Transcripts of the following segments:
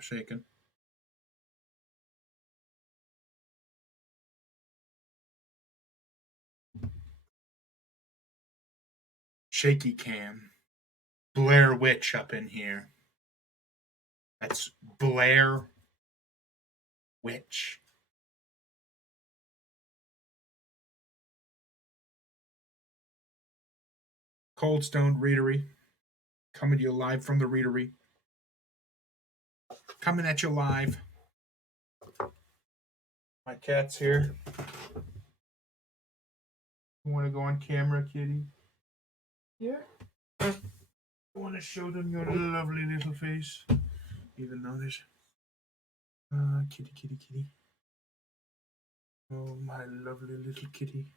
Stop shaking. Shaky cam. Blair Witch up in here. That's Blair Witch. Cold Stone Readery. Coming to you live from the Readery. Coming at you live. My cat's here. You want to go on camera, kitty? Yeah. I want to show them your lovely little face. Even though there's. Kitty, kitty, kitty. Oh, my lovely little kitty.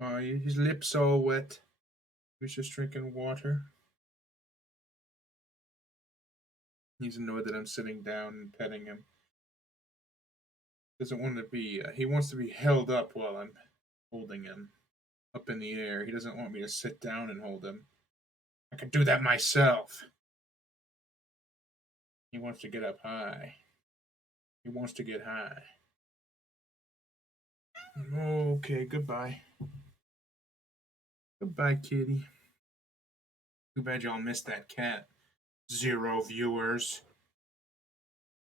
Oh, his lips all wet. He's just drinking water. He's annoyed that I'm sitting down and petting him. Doesn't want to be. He wants to be held up while I'm holding him up in the air. He doesn't want me to sit down and hold him. I can do that myself. He wants to get up high. He wants to get high. Okay, goodbye. Goodbye, kitty. Too bad y'all missed that cat. 0 viewers.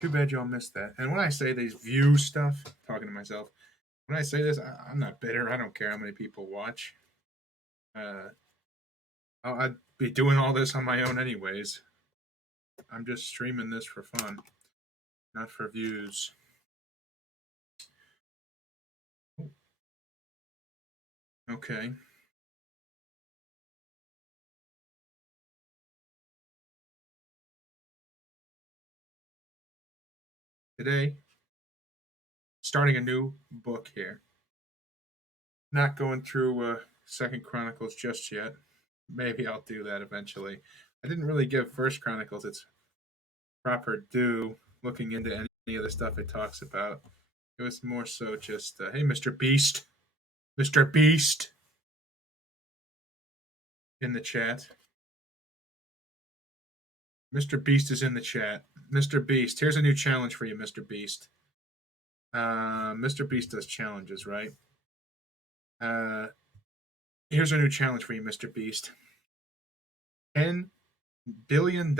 Too bad y'all missed that. And when I say these view stuff, talking to myself, when I say this, I'm not bitter. I don't care how many people watch. I'd be doing all this on my own anyways. I'm just streaming this for fun, not for views. Okay. Today, starting a new book here. Not going through Second Chronicles just yet. Maybe I'll do that eventually. I didn't really give First Chronicles its proper due, looking into any of the stuff it talks about. It was more so just, hey, Mr. Beast. Mr. Beast. In the chat. Mr. Beast is in the chat. Mr. Beast, here's a new challenge for you, Mr. Beast. Mr. Beast does challenges, right? Here's a new challenge for you, Mr. Beast. $10 billion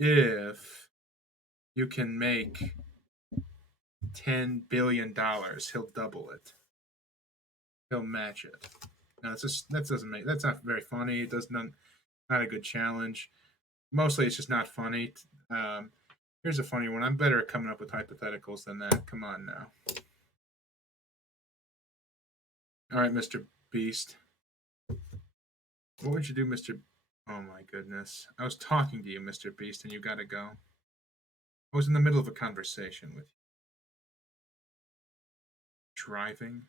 if you can make $10 billion. He'll double it. He'll match it. Now, that's not very funny. It does not a good challenge. Mostly, it's just not funny. Here's a funny one. I'm better at coming up with hypotheticals than that. Come on now. All right, Mr. Beast. What would you do, Mr. Oh my goodness. I was talking to you, Mr. Beast, and you gotta go. I was in the middle of a conversation with you. Driving?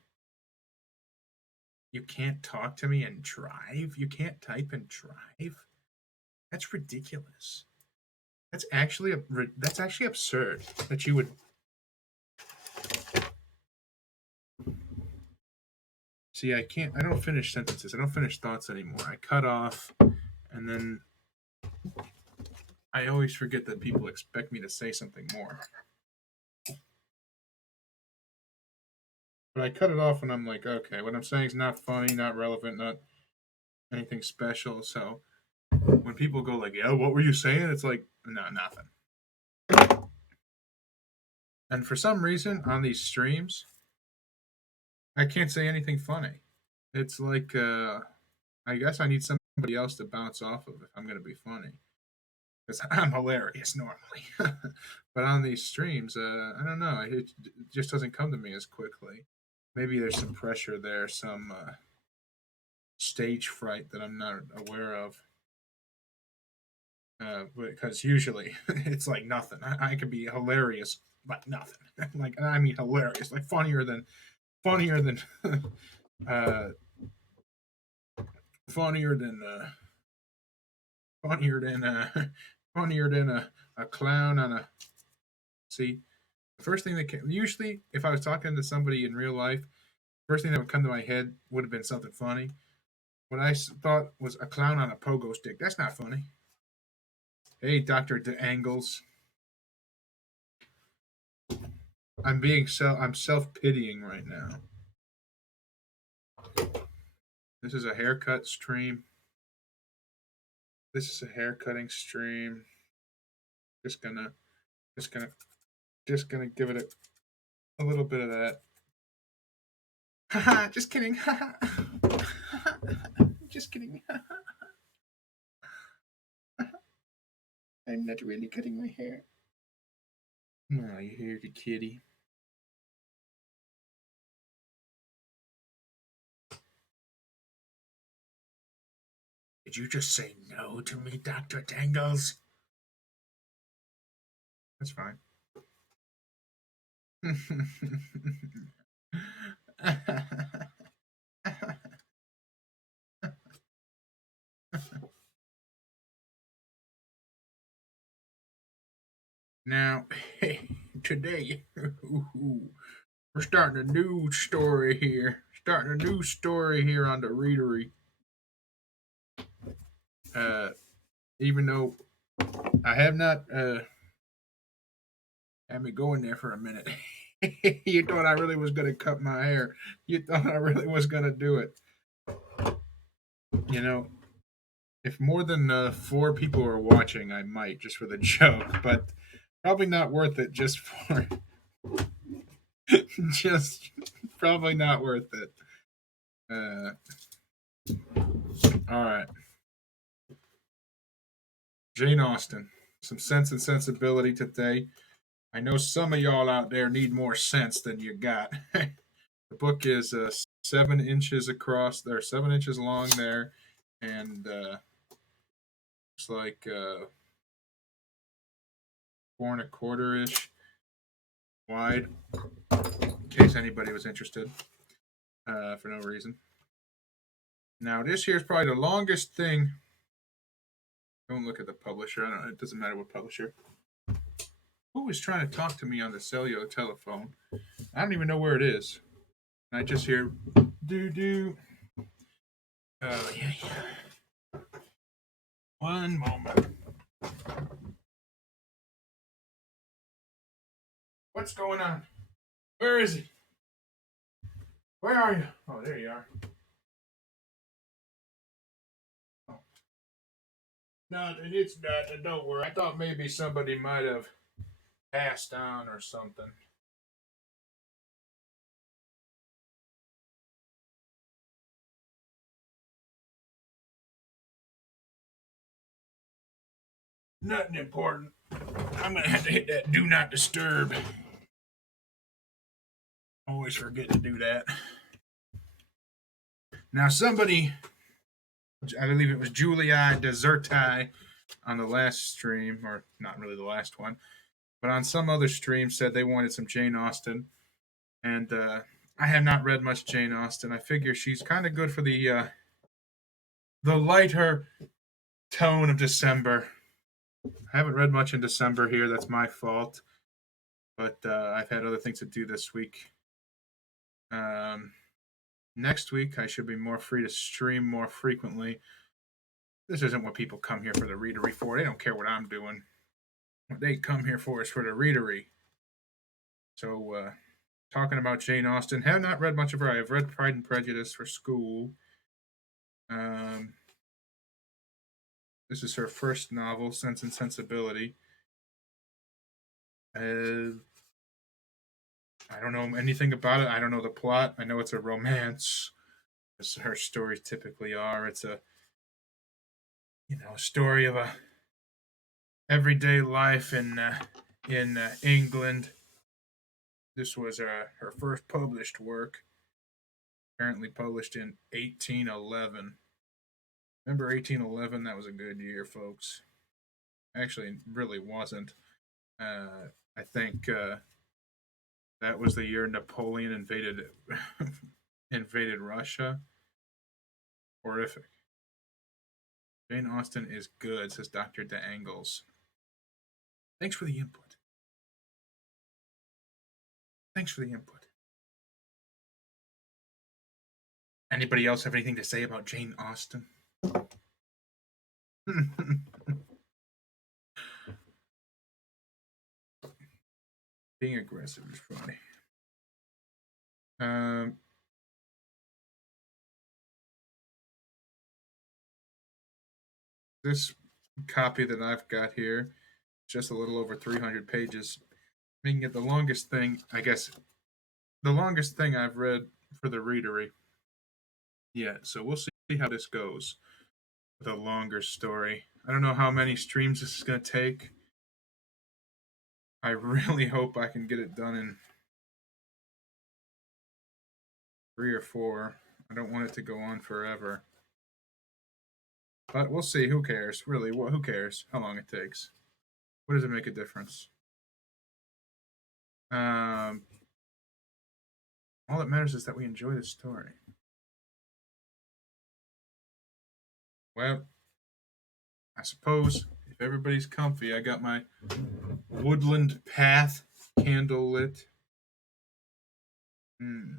You can't talk to me and drive? You can't type and drive? That's ridiculous. That's actually absurd that you would. See, I don't finish sentences. I don't finish thoughts anymore. I cut off, and then I always forget that people expect me to say something more. But I cut it off when I'm like, okay, what I'm saying is not funny, not relevant, not anything special. So when people go like, yeah, what were you saying? It's like, no, nothing. And for some reason on these streams, I can't say anything funny. It's like, I guess I need somebody else to bounce off of if I'm going to be funny. Because I'm hilarious normally. But on these streams, I don't know. It just doesn't come to me as quickly. Maybe there's some pressure there, some stage fright that I'm not aware of. Because usually it's like nothing. I can be hilarious like nothing. Like, I mean hilarious, like funnier than funnier than funnier than funnier than funnier than a clown on a. See, the first thing that came, usually if I was talking to somebody in real life, first thing that would come to my head would have been something funny. what I thought was a clown on a pogo stick. That's not funny. Hey, Doctor DeAngles. I'm self pitying right now. This is a haircut stream. This is a haircutting stream. Just gonna, just gonna, just gonna give it a little bit of that. Haha, just kidding. Haha. Just kidding. I'm not really cutting my hair. Oh, you hear the kitty. Did you just say no to me, Dr. Dangles? That's fine. Now, today, we're starting a new story here. Starting a new story here on the Readery. Uh, even though I have not had me going there for a minute. You thought I really was gonna cut my hair. You thought I really was gonna do it. You know, if more than four people are watching, I might just for the joke, but probably not worth it. Just for, just probably not worth it. Uh, all right, Jane Austen. Some Sense and Sensibility today. I know some of y'all out there need more sense than you got. The book is 7 inches across. They're 7 inches long there, and it's like 4 and a quarter ish wide. In case anybody was interested, for no reason. Now this here is probably the longest thing. Don't look at the publisher. I don't know. It doesn't matter what publisher. Who is trying to talk to me on the cellular telephone? I don't even know where it is. I just hear doo doo. Oh yeah, yeah. One moment. What's going on? Where is he? Where are you? Oh, there you are. Oh. No, it's not. Don't worry. I thought maybe somebody might have passed on or something. Nothing important. I'm gonna have to hit that do not disturb. Always forget to do that. Now somebody, I believe it was Julia Deserti on the last stream, or not really the last one, but on some other stream said they wanted some Jane Austen, and I have not read much Jane Austen. I figure she's kind of good for the lighter tone of December. I haven't read much in December here. That's my fault, but I've had other things to do this week. Um, Next week I should be more free to stream more frequently. This isn't what people come here for the readery for. They don't care what I'm doing. What they come here for is for the readery. So, talking about Jane Austen, have not read much of her. I have read Pride and Prejudice for school. Um, this is her first novel, Sense and Sensibility. I don't know anything about it. I don't know the plot. I know it's a romance, as her stories typically are. It's a story of a everyday life in England. This was her first published work, apparently published in 1811. Remember 1811? That was a good year, folks. Actually, it really wasn't. I think that was the year Napoleon invaded Russia. Horrific. Jane Austen is good, says Dr. DeAngles. Thanks for the input. Thanks for the input. Anybody else have anything to say about Jane Austen? Being aggressive is funny. Um, this copy that I've got here, just a little over 300 pages, making it the longest thing, I guess, the longest thing I've read for the readery yet. So we'll see how this goes with a longer story. I don't know how many streams this is going to take. I really hope I can get it done in 3 or 4. I don't want it to go on forever. But we'll see. Who cares? Really, who cares how long it takes? What does it make a difference? Um, all that matters is that we enjoy the story. Well, I suppose if everybody's comfy, I got my woodland path candle lit. Hmm.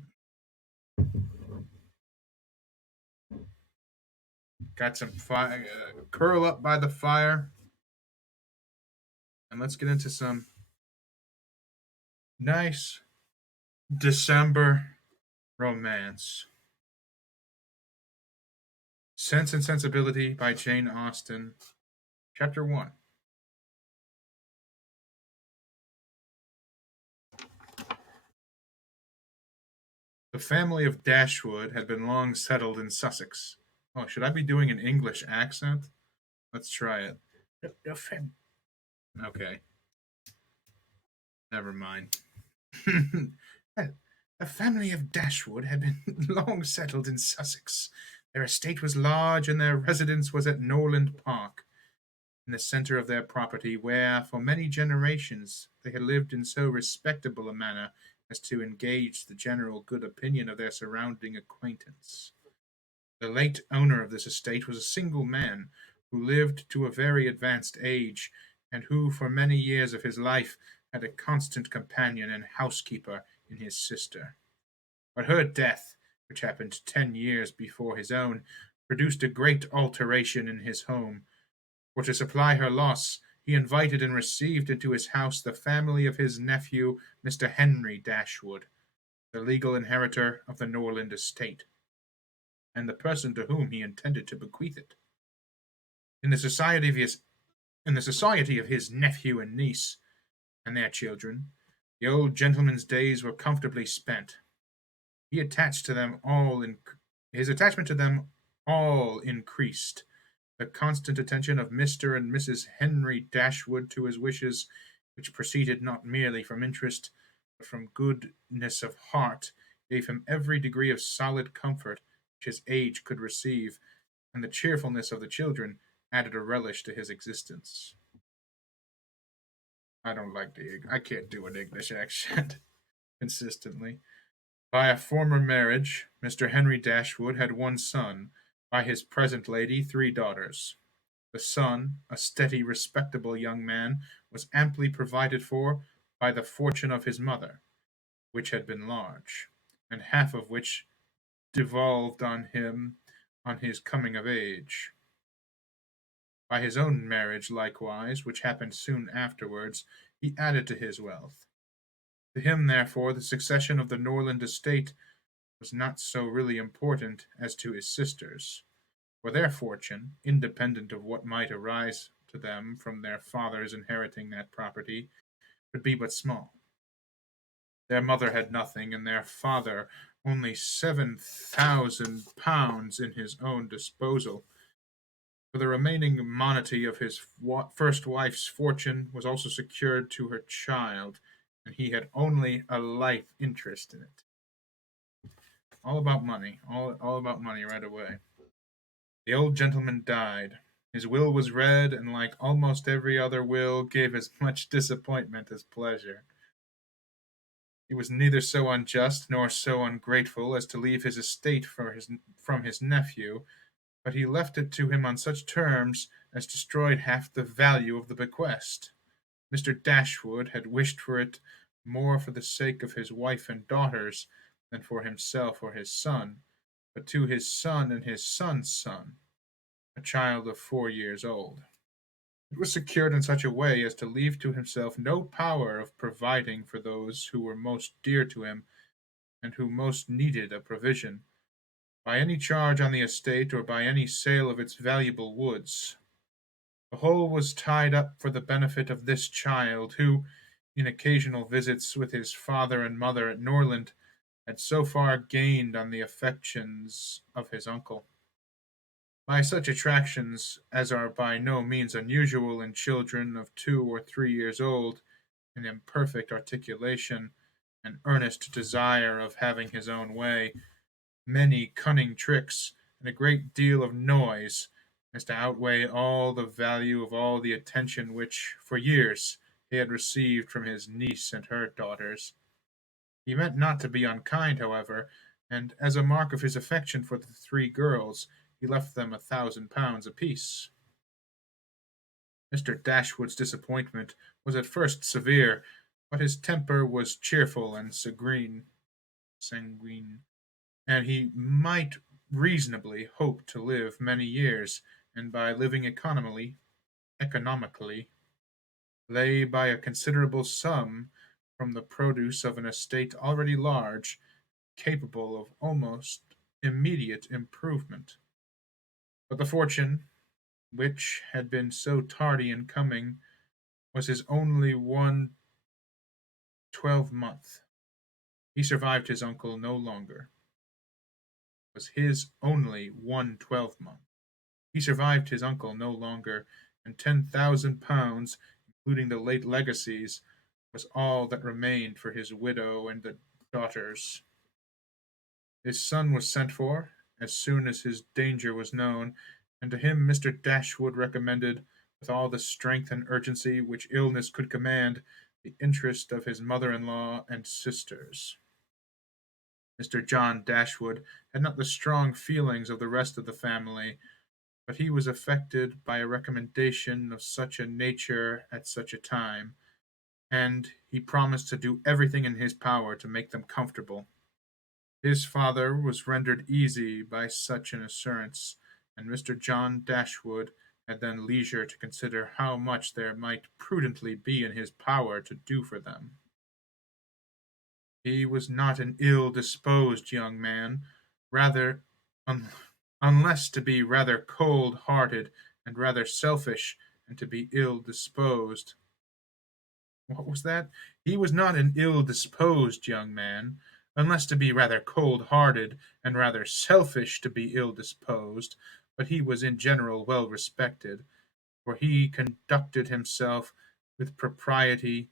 Got some fire. Curl up by the fire, and let's get into some nice December romance. Sense and Sensibility by Jane Austen, Chapter 1. The family of Dashwood had been long settled in Sussex. Oh, should I be doing an English accent? Let's try it. Okay, never mind. The family of Dashwood had been long settled in Sussex. Their estate was large, and their residence was at Norland Park, in the centre of their property, where, for many generations, they had lived in so respectable a manner as to engage the general good opinion of their surrounding acquaintance. The late owner of this estate was a single man, who lived to a very advanced age, and who for many years of his life had a constant companion and housekeeper in his sister. But her death, which happened 10 years before his own, produced a great alteration in his home, for to supply her loss, he invited and received into his house the family of his nephew, Mr. Henry Dashwood, the legal inheritor of the Norland estate, and the person to whom he intended to bequeath it. In the society of his nephew and niece, and their children, the old gentleman's days were comfortably spent. He attached to them all in his attachment to them all increased. The constant attention of Mr. and Mrs. Henry Dashwood to his wishes, which proceeded not merely from interest, but from goodness of heart, gave him every degree of solid comfort which his age could receive, and the cheerfulness of the children added a relish to his existence. I don't like I can't do an English accent consistently. By a former marriage, Mr. Henry Dashwood had one son, by his present lady 3 daughters. The son, a steady, respectable young man, was amply provided for by the fortune of his mother, which had been large, and half of which devolved on him on his coming of age. By his own marriage, likewise, which happened soon afterwards, he added to his wealth. To him, therefore, the succession of the Norland estate was not so really important as to his sisters, for their fortune, independent of what might arise to them from their fathers inheriting that property, would be but small. Their mother had nothing, and their father only £7,000 in his own disposal. For the remaining monety of his first wife's fortune was also secured to her child, and he had only a life interest in it. All about money, all about money right away. The old gentleman died. His will was read, and like almost every other will, gave as much disappointment as pleasure. He was neither so unjust nor so ungrateful as to leave his estate from his nephew, but he left it to him on such terms as destroyed half the value of the bequest. Mr. Dashwood had wished for it more for the sake of his wife and daughters than for himself or his son, but to his son and his son's son, a child of 4 years old. It was secured in such a way as to leave to himself no power of providing for those who were most dear to him and who most needed a provision, by any charge on the estate or by any sale of its valuable woods. The whole was tied up for the benefit of this child, who, in occasional visits with his father and mother at Norland, had so far gained on the affections of his uncle. By such attractions as are by no means unusual in children of 2 or 3 years old, in imperfect articulation, an earnest desire of having his own way, many cunning tricks, and a great deal of noise, as to outweigh all the value of all the attention which, for years, he had received from his niece and her daughters. He meant not to be unkind, however, and as a mark of his affection for the three girls, he left them £1,000 apiece. Mr. Dashwood's disappointment was at first severe, but his temper was cheerful and sanguine, and he might reasonably hope to live many years, and by living economically, lay by a considerable sum from the produce of an estate already large, capable of almost immediate improvement. But the fortune, which had been so tardy in coming, was his only one 12-month. He survived his uncle no longer. Was his only one 12-month. He survived his uncle no longer, and £10,000, including the late legacies, was all that remained for his widow and the daughters. His son was sent for, as soon as his danger was known, and to him Mr. Dashwood recommended, with all the strength and urgency which illness could command, the interest of his mother-in-law and sisters. Mr. John Dashwood had not the strong feelings of the rest of the family, but he was affected by a recommendation of such a nature at such a time, and he promised to do everything in his power to make them comfortable. His father was rendered easy by such an assurance, and Mr. John Dashwood had then leisure to consider how much there might prudently be in his power to do for them. He was not an ill-disposed young man, rather, un- unless to be rather cold-hearted and rather selfish, and to be ill-disposed. What was that? He was not an ill-disposed young man, unless to be rather cold-hearted and rather selfish to be ill-disposed, but he was in general well respected, for he conducted himself with propriety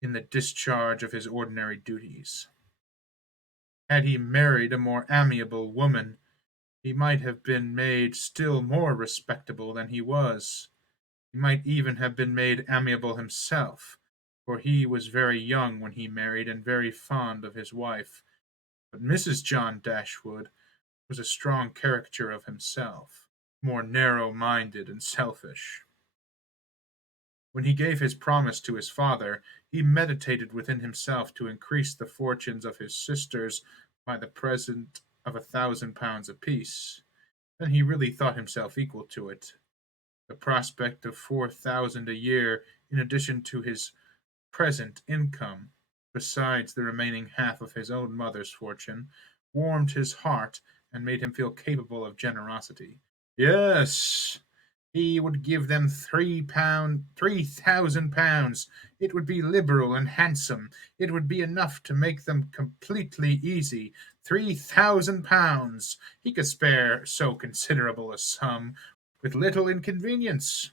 in the discharge of his ordinary duties. Had he married a more amiable woman, he might have been made still more respectable than he was. He might even have been made amiable himself, for he was very young when he married and very fond of his wife. But Mrs. John Dashwood was a strong caricature of himself, more narrow-minded and selfish. When he gave his promise to his father, he meditated within himself to increase the fortunes of his sisters by the present of £1,000 apiece. Then he really thought himself equal to it. The prospect of 4,000 a year, in addition to his present income, besides the remaining half of his own mother's fortune, warmed his heart and made him feel capable of generosity. Yes, he would give them £3,000. It would be liberal and handsome. It would be enough to make them completely easy. £3,000. He could spare so considerable a sum with little inconvenience.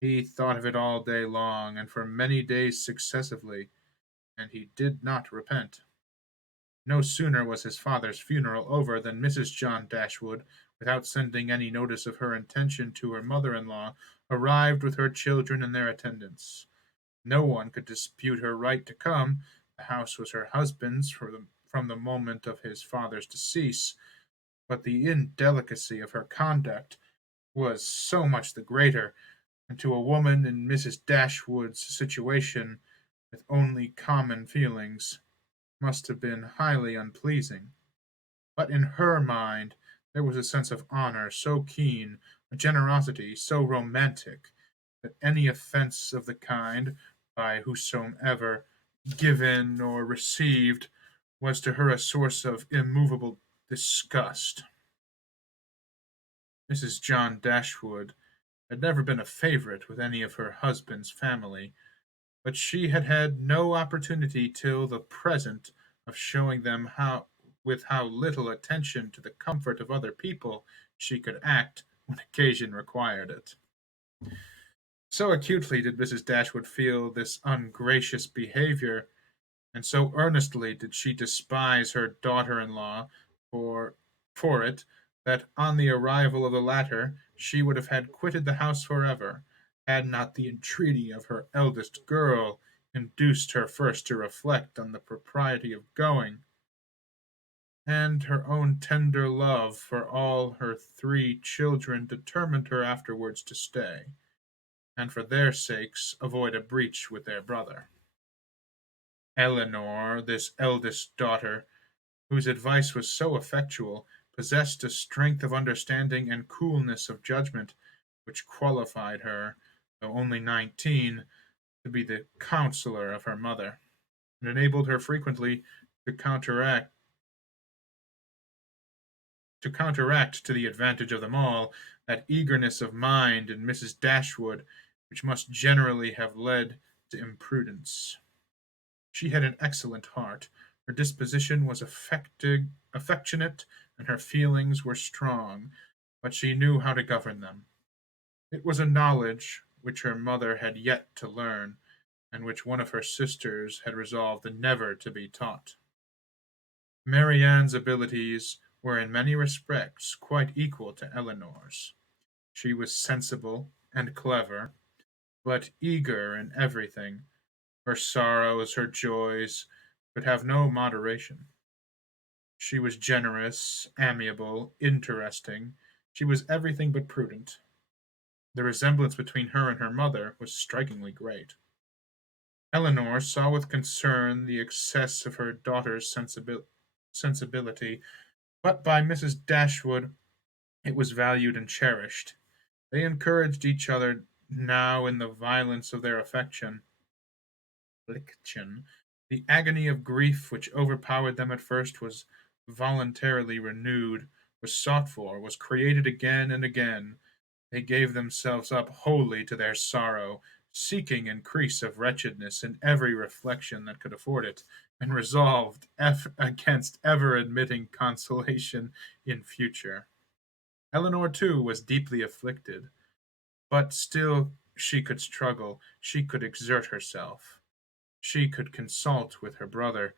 He thought of it all day long, and for many days successively, and he did not repent. No sooner was his father's funeral over than Mrs. John Dashwood, without sending any notice of her intention to her mother-in-law, arrived with her children and their attendants. No one could dispute her right to come. The house was her husband's from the moment of his father's decease, but the indelicacy of her conduct was so much the greater, and to a woman in Mrs. Dashwood's situation, with only common feelings, must have been highly unpleasing. But in her mind there was a sense of honor so keen, a generosity so romantic, that any offence of the kind, by whosoever given or received, was to her a source of immovable disgust. Mrs. John Dashwood had never been a favourite with any of her husband's family, but she had had no opportunity till the present of showing them how with how little attention to the comfort of other people she could act when occasion required it. So acutely did Mrs. Dashwood feel this ungracious behaviour, and so earnestly did she despise her daughter-in-law for for it, that on the arrival of the latter she would have had quitted the house for ever, had not the entreaty of her eldest girl induced her first to reflect on the propriety of going, and her own tender love for all her three children determined her afterwards to stay, and for their sakes avoid a breach with their brother. Eleanor, this eldest daughter, whose advice was so effectual, possessed a strength of understanding and coolness of judgment which qualified her, though only 19, to be the counsellor of her mother, and enabled her frequently to counteract to the advantage of them all that eagerness of mind in Mrs. Dashwood which must generally have led to imprudence. She had an excellent heart, her disposition was affectionate, and her feelings were strong, but she knew how to govern them. It was a knowledge which her mother had yet to learn, and which one of her sisters had resolved never to be taught. Marianne's abilities were in many respects quite equal to Eleanor's. She was sensible and clever, but eager in everything. Her sorrows, her joys, could have no moderation. She was generous, amiable, interesting. She was everything but prudent. The resemblance between her and her mother was strikingly great. Eleanor saw with concern the excess of her daughter's sensibility, but by Mrs. Dashwood it was valued and cherished. They encouraged each other now in the violence of their affliction. The agony of grief which overpowered them at first was voluntarily renewed, was sought for, was created again and again. They gave themselves up wholly to their sorrow, seeking increase of wretchedness in every reflection that could afford it, and resolved against ever admitting consolation in future. Eleanor, too, was deeply afflicted, but still she could struggle, she could exert herself. She could consult with her brother,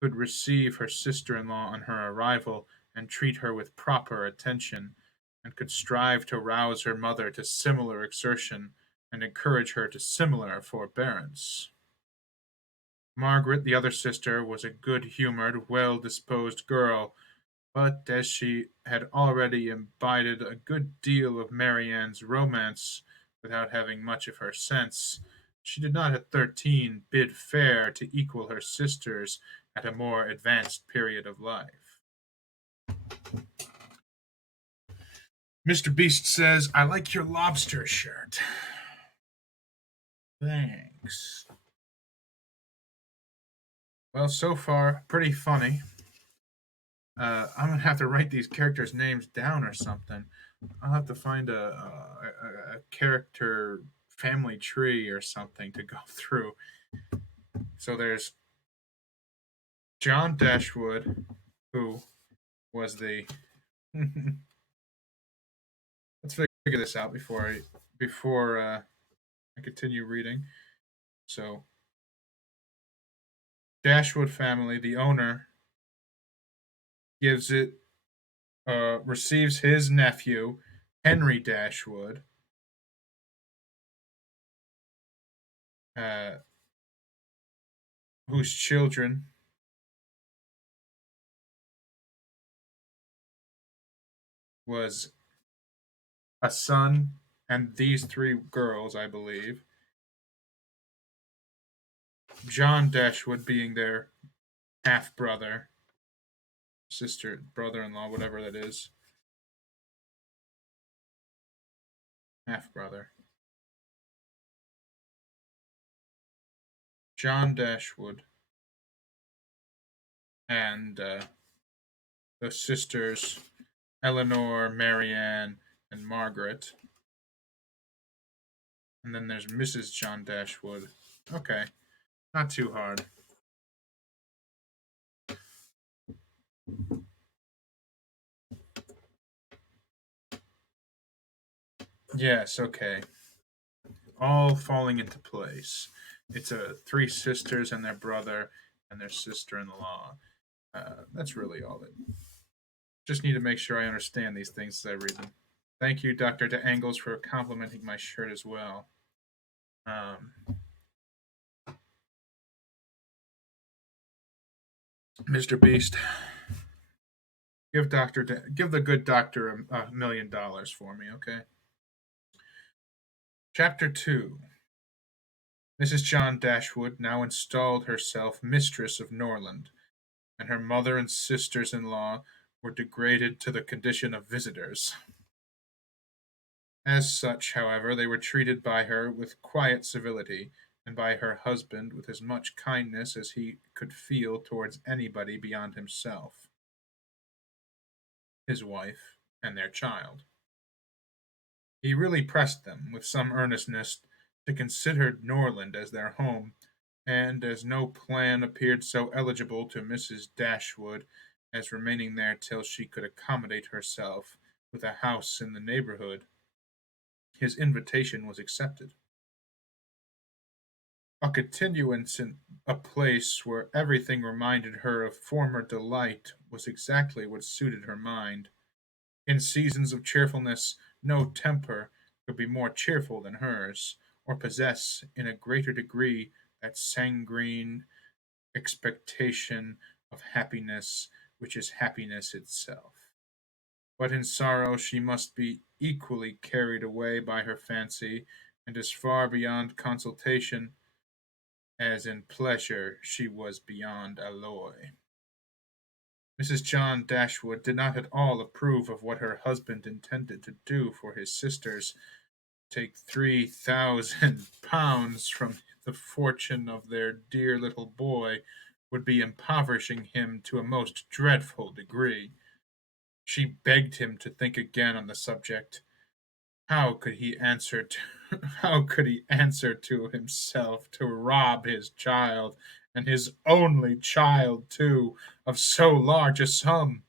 could receive her sister-in-law on her arrival, and treat her with proper attention, and could strive to rouse her mother to similar exertion, and encourage her to similar forbearance. Margaret, the other sister, was a good-humoured, well-disposed girl, but as she had already imbibed a good deal of Marianne's romance without having much of her sense, she did not at 13 bid fair to equal her sisters at a more advanced period of life. Mr. Beast says, I like your lobster shirt. Thanks. Well, so far, pretty funny. I'm gonna have to write these characters' names down or something. I'll have to find a character family tree or something to go through. So there's John Dashwood, who was the. Let's figure this out before I continue reading. So Dashwood family, the owner, gives it receives his nephew Henry Dashwood, uh, whose children was a son and these three girls, I believe. John Dashwood being their half brother, sister, brother-in-law, whatever that is, half brother, John Dashwood, and the sisters Eleanor, Marianne, and Margaret. And then there's Mrs. John Dashwood. Okay, not too hard. Yes, okay. All falling into place. It's three sisters and their brother and their sister-in-law. That's really all it. Just need to make sure I understand these things as I read them. Thank you, Dr. De Angles, for complimenting my shirt as well. Mr. Beast, give the good doctor $1 million for me, okay? Chapter 2. Mrs. John Dashwood now installed herself mistress of Norland, and her mother and sisters-in-law were degraded to the condition of visitors. As such, however, they were treated by her with quiet civility, and by her husband with as much kindness as he could feel towards anybody beyond himself, his wife, and their child. He really pressed them, with some earnestness, to consider Norland as their home, and as no plan appeared so eligible to Mrs. Dashwood as remaining there till she could accommodate herself with a house in the neighbourhood, his invitation was accepted. A continuance in a place where everything reminded her of former delight was exactly what suited her mind. In seasons of cheerfulness, no temper could be more cheerful than hers, or possess in a greater degree that sanguine expectation of happiness which is happiness itself. But in sorrow she must be equally carried away by her fancy, and as far beyond consultation as in pleasure she was beyond alloy. Mrs. John Dashwood did not at all approve of what her husband intended to do for his sisters. Take £3,000 from the fortune of their dear little boy would be impoverishing him to a most dreadful degree. She begged him to think again on the subject. How could he answer to how could he answer to himself to rob his child, and his only child too, of so large a sum?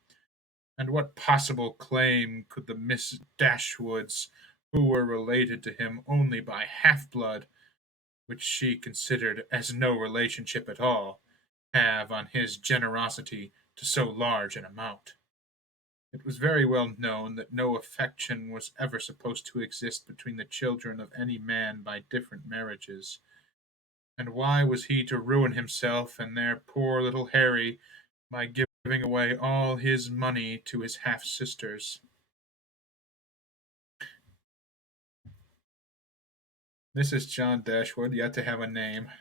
And what possible claim could the Miss Dashwoods, who were related to him only by half blood, which she considered as no relationship at all, have on his generosity to so large an amount? It was very well known that no affection was ever supposed to exist between the children of any man by different marriages. And why was he to ruin himself and their poor little Harry by giving away all his money to his half sisters? Mrs. John Dashwood yet to have a name.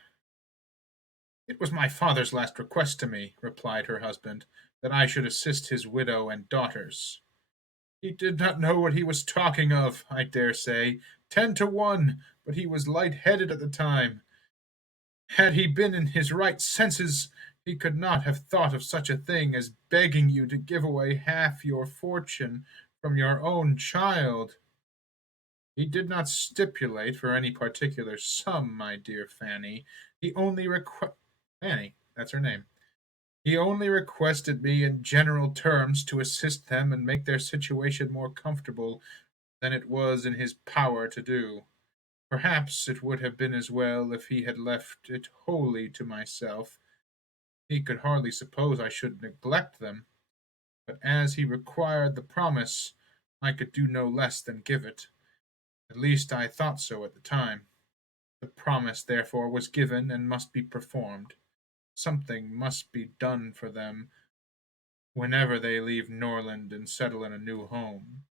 It was my father's last request to me, replied her husband, that I should assist his widow and daughters. He did not know what he was talking of, I dare say, 10 to 1, but he was light-headed at the time. Had he been in his right senses, he could not have thought of such a thing as begging you to give away half your fortune from your own child. He did not stipulate for any particular sum, my dear Fanny. He only Fanny, that's her name. He only requested me in general terms to assist them and make their situation more comfortable than it was in his power to do. Perhaps it would have been as well if he had left it wholly to myself. He could hardly suppose I should neglect them, but as he required the promise, I could do no less than give it. At least I thought so at the time. The promise, therefore, was given and must be performed. Something must be done for them whenever they leave Norland and settle in a new home.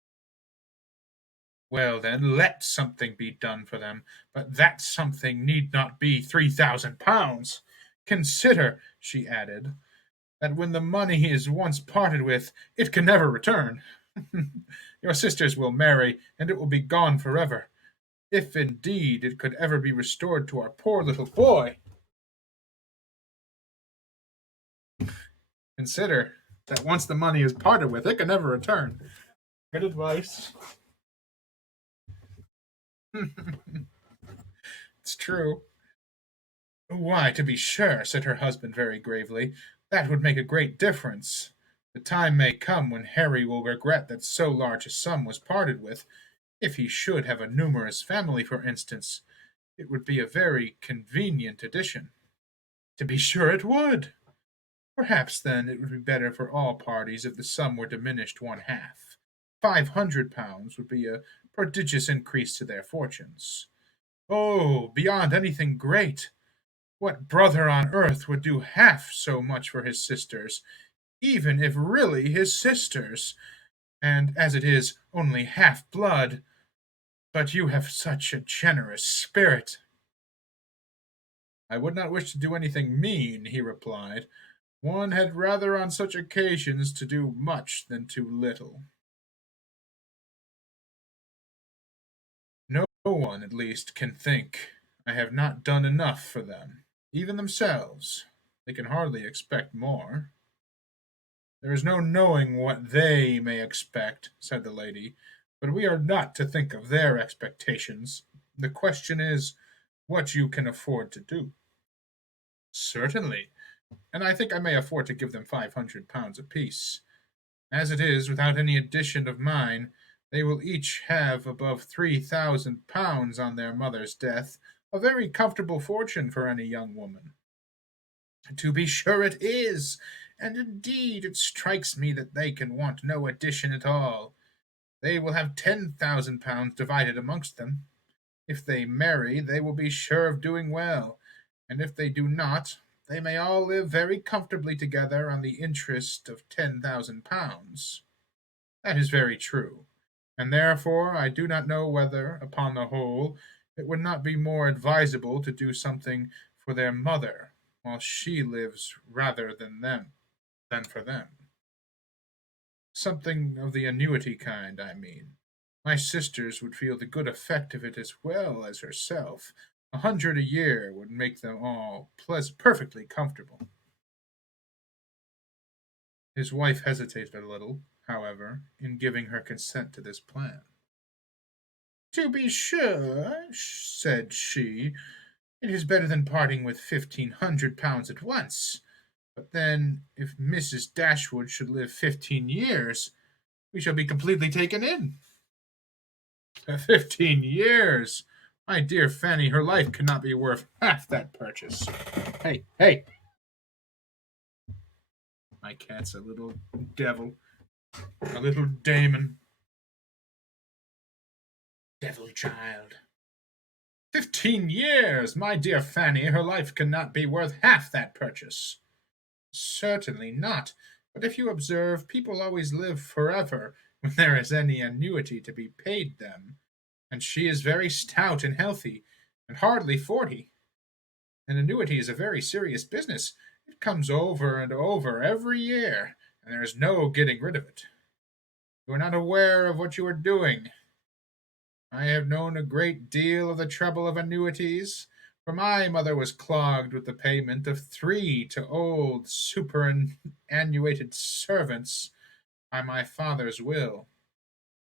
Well, then, let something be done for them, but that something need not be £3,000. Consider, she added, that when the money is once parted with, it can never return. Your sisters will marry, and it will be gone forever, if indeed it could ever be restored to our poor little boy. Consider that once the money is parted with, it can never return. Good advice. It's true. Why, to be sure, said her husband very gravely, that would make a great difference. The time may come when Harry will regret that so large a sum was parted with. If he should have a numerous family, for instance, it would be a very convenient addition. To be sure it would. Perhaps, then, it would be better for all parties if the sum were diminished one half. £500 would be a prodigious increase to their fortunes. Oh, beyond anything great! What brother on earth would do half so much for his sisters, even if really his sisters, and as it is only half blood? But you have such a generous spirit. I would not wish to do anything mean, he replied. One had rather on such occasions to do much than too little. No one, at least, can think I have not done enough for them. Even themselves. They can hardly expect more. There is no knowing what they may expect, said the lady, but we are not to think of their expectations. The question is, what you can afford to do. Certainly, and I think I may afford to give them £500 apiece. As it is, without any addition of mine, they will each have above £3,000 on their mother's death, a very comfortable fortune for any young woman. To be sure it is, and indeed it strikes me that they can want no addition at all. They will have £10,000 divided amongst them. If they marry, they will be sure of doing well, and if they do not, they may all live very comfortably together on the interest of £10,000. That is very true, and therefore I do not know whether, upon the whole, it would not be more advisable to do something for their mother while she lives rather than for them. Something of the annuity kind, I mean. My sisters would feel the good effect of it as well as herself. 100 a year would make them all perfectly comfortable. His wife hesitated a little, however, in giving her consent to this plan. To be sure, said she, it is better than parting with £1,500 at once. But then, if Mrs. Dashwood should live 15 years, we shall be completely taken in. 15 years! My dear Fanny, her life cannot be worth half that purchase. Hey, hey! My cat's a little devil, a little Damon. Devil child. 15 years! My dear Fanny, her life cannot be worth half that purchase. Certainly not. But if you observe, people always live forever when there is any annuity to be paid them. And she is very stout and healthy, and hardly 40. An annuity is a very serious business. It comes over and over every year, and there is no getting rid of it. You are not aware of what you are doing. I have known a great deal of the trouble of annuities, for my mother was clogged with the payment of three to old superannuated servants by my father's will,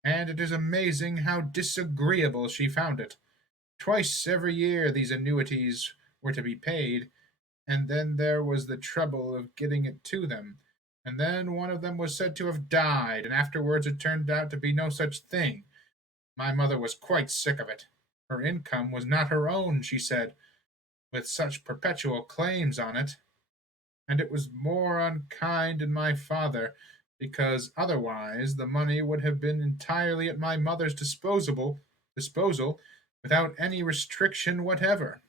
and it is amazing how disagreeable she found it. Twice every year these annuities were to be paid, and then there was the trouble of getting it to them, and then one of them was said to have died, and afterwards it turned out to be no such thing. My mother was quite sick of it. Her income was not her own, she said, with such perpetual claims on it, and it was more unkind in my father, because otherwise the money would have been entirely at my mother's disposal without any restriction whatever.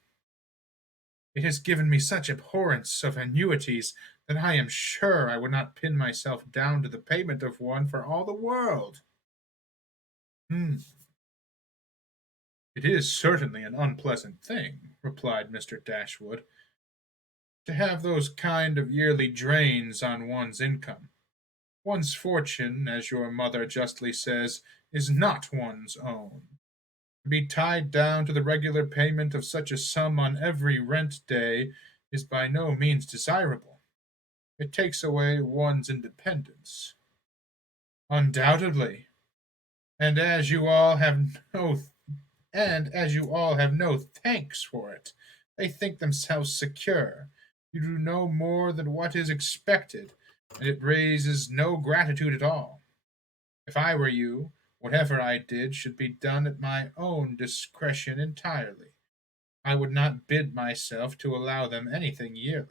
It has given me such abhorrence of annuities that I am sure I would not pin myself down to the payment of one for all the world. Hmm. It is certainly an unpleasant thing, replied Mr. Dashwood. to have those kind of yearly drains on one's income. One's fortune, as your mother justly says, is not one's own. To be tied down to the regular payment of such a sum on every rent day is by no means desirable. It takes away one's independence. Undoubtedly. And as you all have no and as you all have no thanks for it, they think themselves secure. You do no more than what is expected, and it raises no gratitude at all. If I were you, whatever I did should be done at my own discretion entirely. I would not bid myself to allow them anything yearly.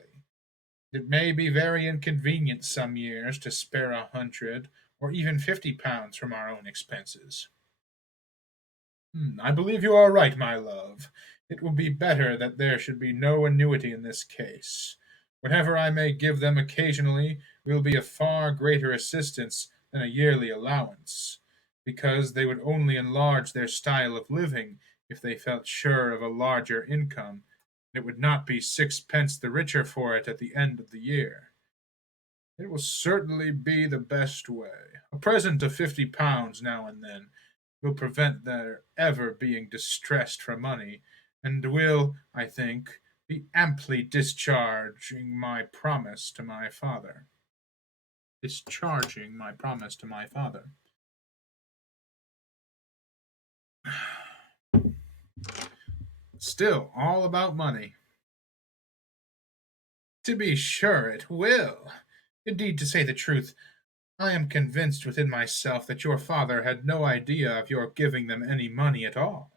It may be very inconvenient some years to spare 100 or even £50 from our own expenses. I believe you are right, my love. It will be better that there should be no annuity in this case. Whatever I may give them occasionally will be of far greater assistance than a yearly allowance, because they would only enlarge their style of living if they felt sure of a larger income, and it would not be sixpence the richer for it at the end of the year. It will certainly be the best way. A present of £50 now and then will prevent their ever being distressed for money, and will, I think, be amply discharging my promise to my father. Discharging my promise to my father. Still, all about money. To be sure it will. Indeed, to say the truth, I am convinced within myself that your father had no idea of your giving them any money at all.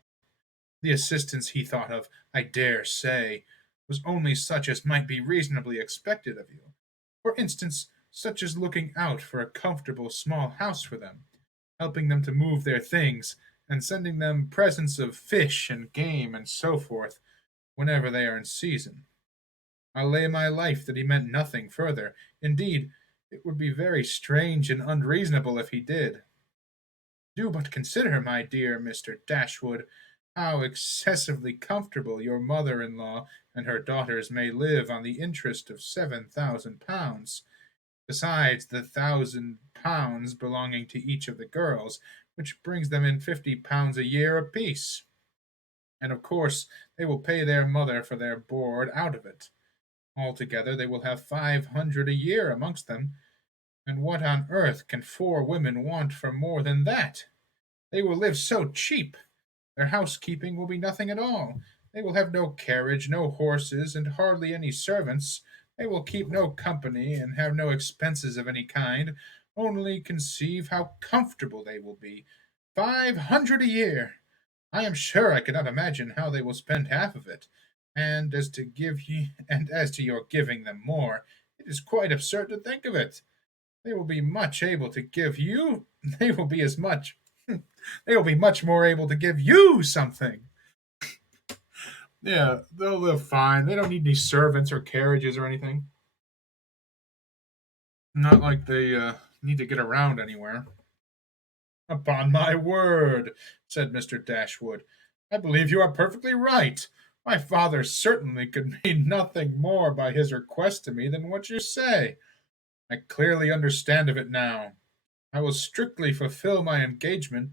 The assistance he thought of, I dare say, was only such as might be reasonably expected of you. For instance, such as looking out for a comfortable small house for them, helping them to move their things, and sending them presents of fish and game and so forth whenever they are in season. I'll lay my life that he meant nothing further. Indeed, it would be very strange and unreasonable if he did. Do but consider, my dear Mr. Dashwood, how excessively comfortable your mother-in-law and her daughters may live on the interest of £7,000, besides the £1,000 belonging to each of the girls, which brings them in £50 a year apiece. And of course they will pay their mother for their board out of it. Altogether they will have 500 a year amongst them, and what on earth can four women want for more than that? They will live so cheap. Their housekeeping will be nothing at all. They will have no carriage, no horses, and hardly any servants. They will keep no company, and have no expenses of any kind. Only conceive how comfortable they will be. 500 a year! I am sure I cannot imagine how they will spend half of it. And as to your giving them more, it is quite absurd to think of it. They will be much able to give you. They will be as much. They will be much more able to give you something. Yeah, they'll live fine. They don't need any servants or carriages or anything. Not like they need to get around anywhere. Upon my word, said Mr. Dashwood, I believe you are perfectly right. My father certainly could mean nothing more by his request to me than what you say. I clearly understand of it now. I will strictly fulfill my engagement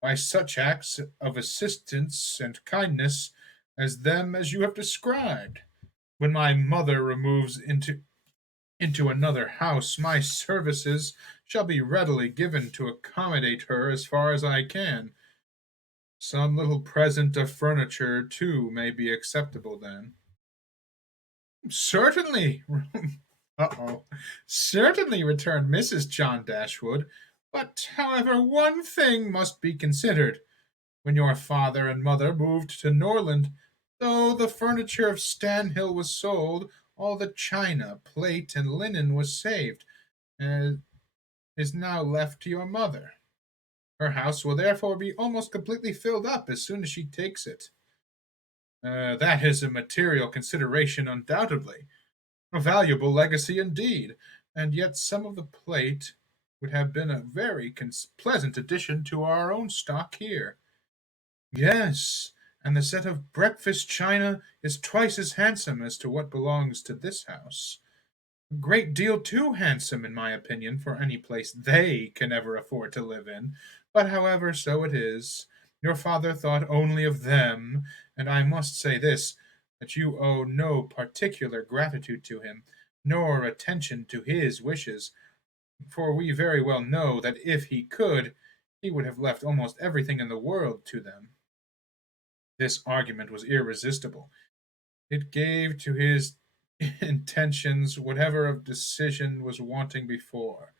by such acts of assistance and kindness as you have described. When my mother removes into another house, my services shall be readily given to accommodate her as far as I can. Some little present of furniture, too, may be acceptable then. Certainly. Uh-oh. Certainly, returned Mrs. John Dashwood. But, however, one thing must be considered. When your father and mother moved to Norland, though the furniture of Stanhill was sold, all the china, plate, and linen was saved, and is now left to your mother. Her house will therefore be almost completely filled up as soon as she takes it. That is a material consideration, undoubtedly. A valuable legacy indeed, and yet some of the plate would have been a very pleasant addition to our own stock here. Yes, and the set of breakfast china is twice as handsome as to what belongs to this house. A great deal too handsome, in my opinion, for any place they can ever afford to live in. But however, so it is. Your father thought only of them, and I must say this, that you owe no particular gratitude to him, nor attention to his wishes, for we very well know that if he could, he would have left almost everything in the world to them. This argument was irresistible. It gave to his intentions whatever of decision was wanting before,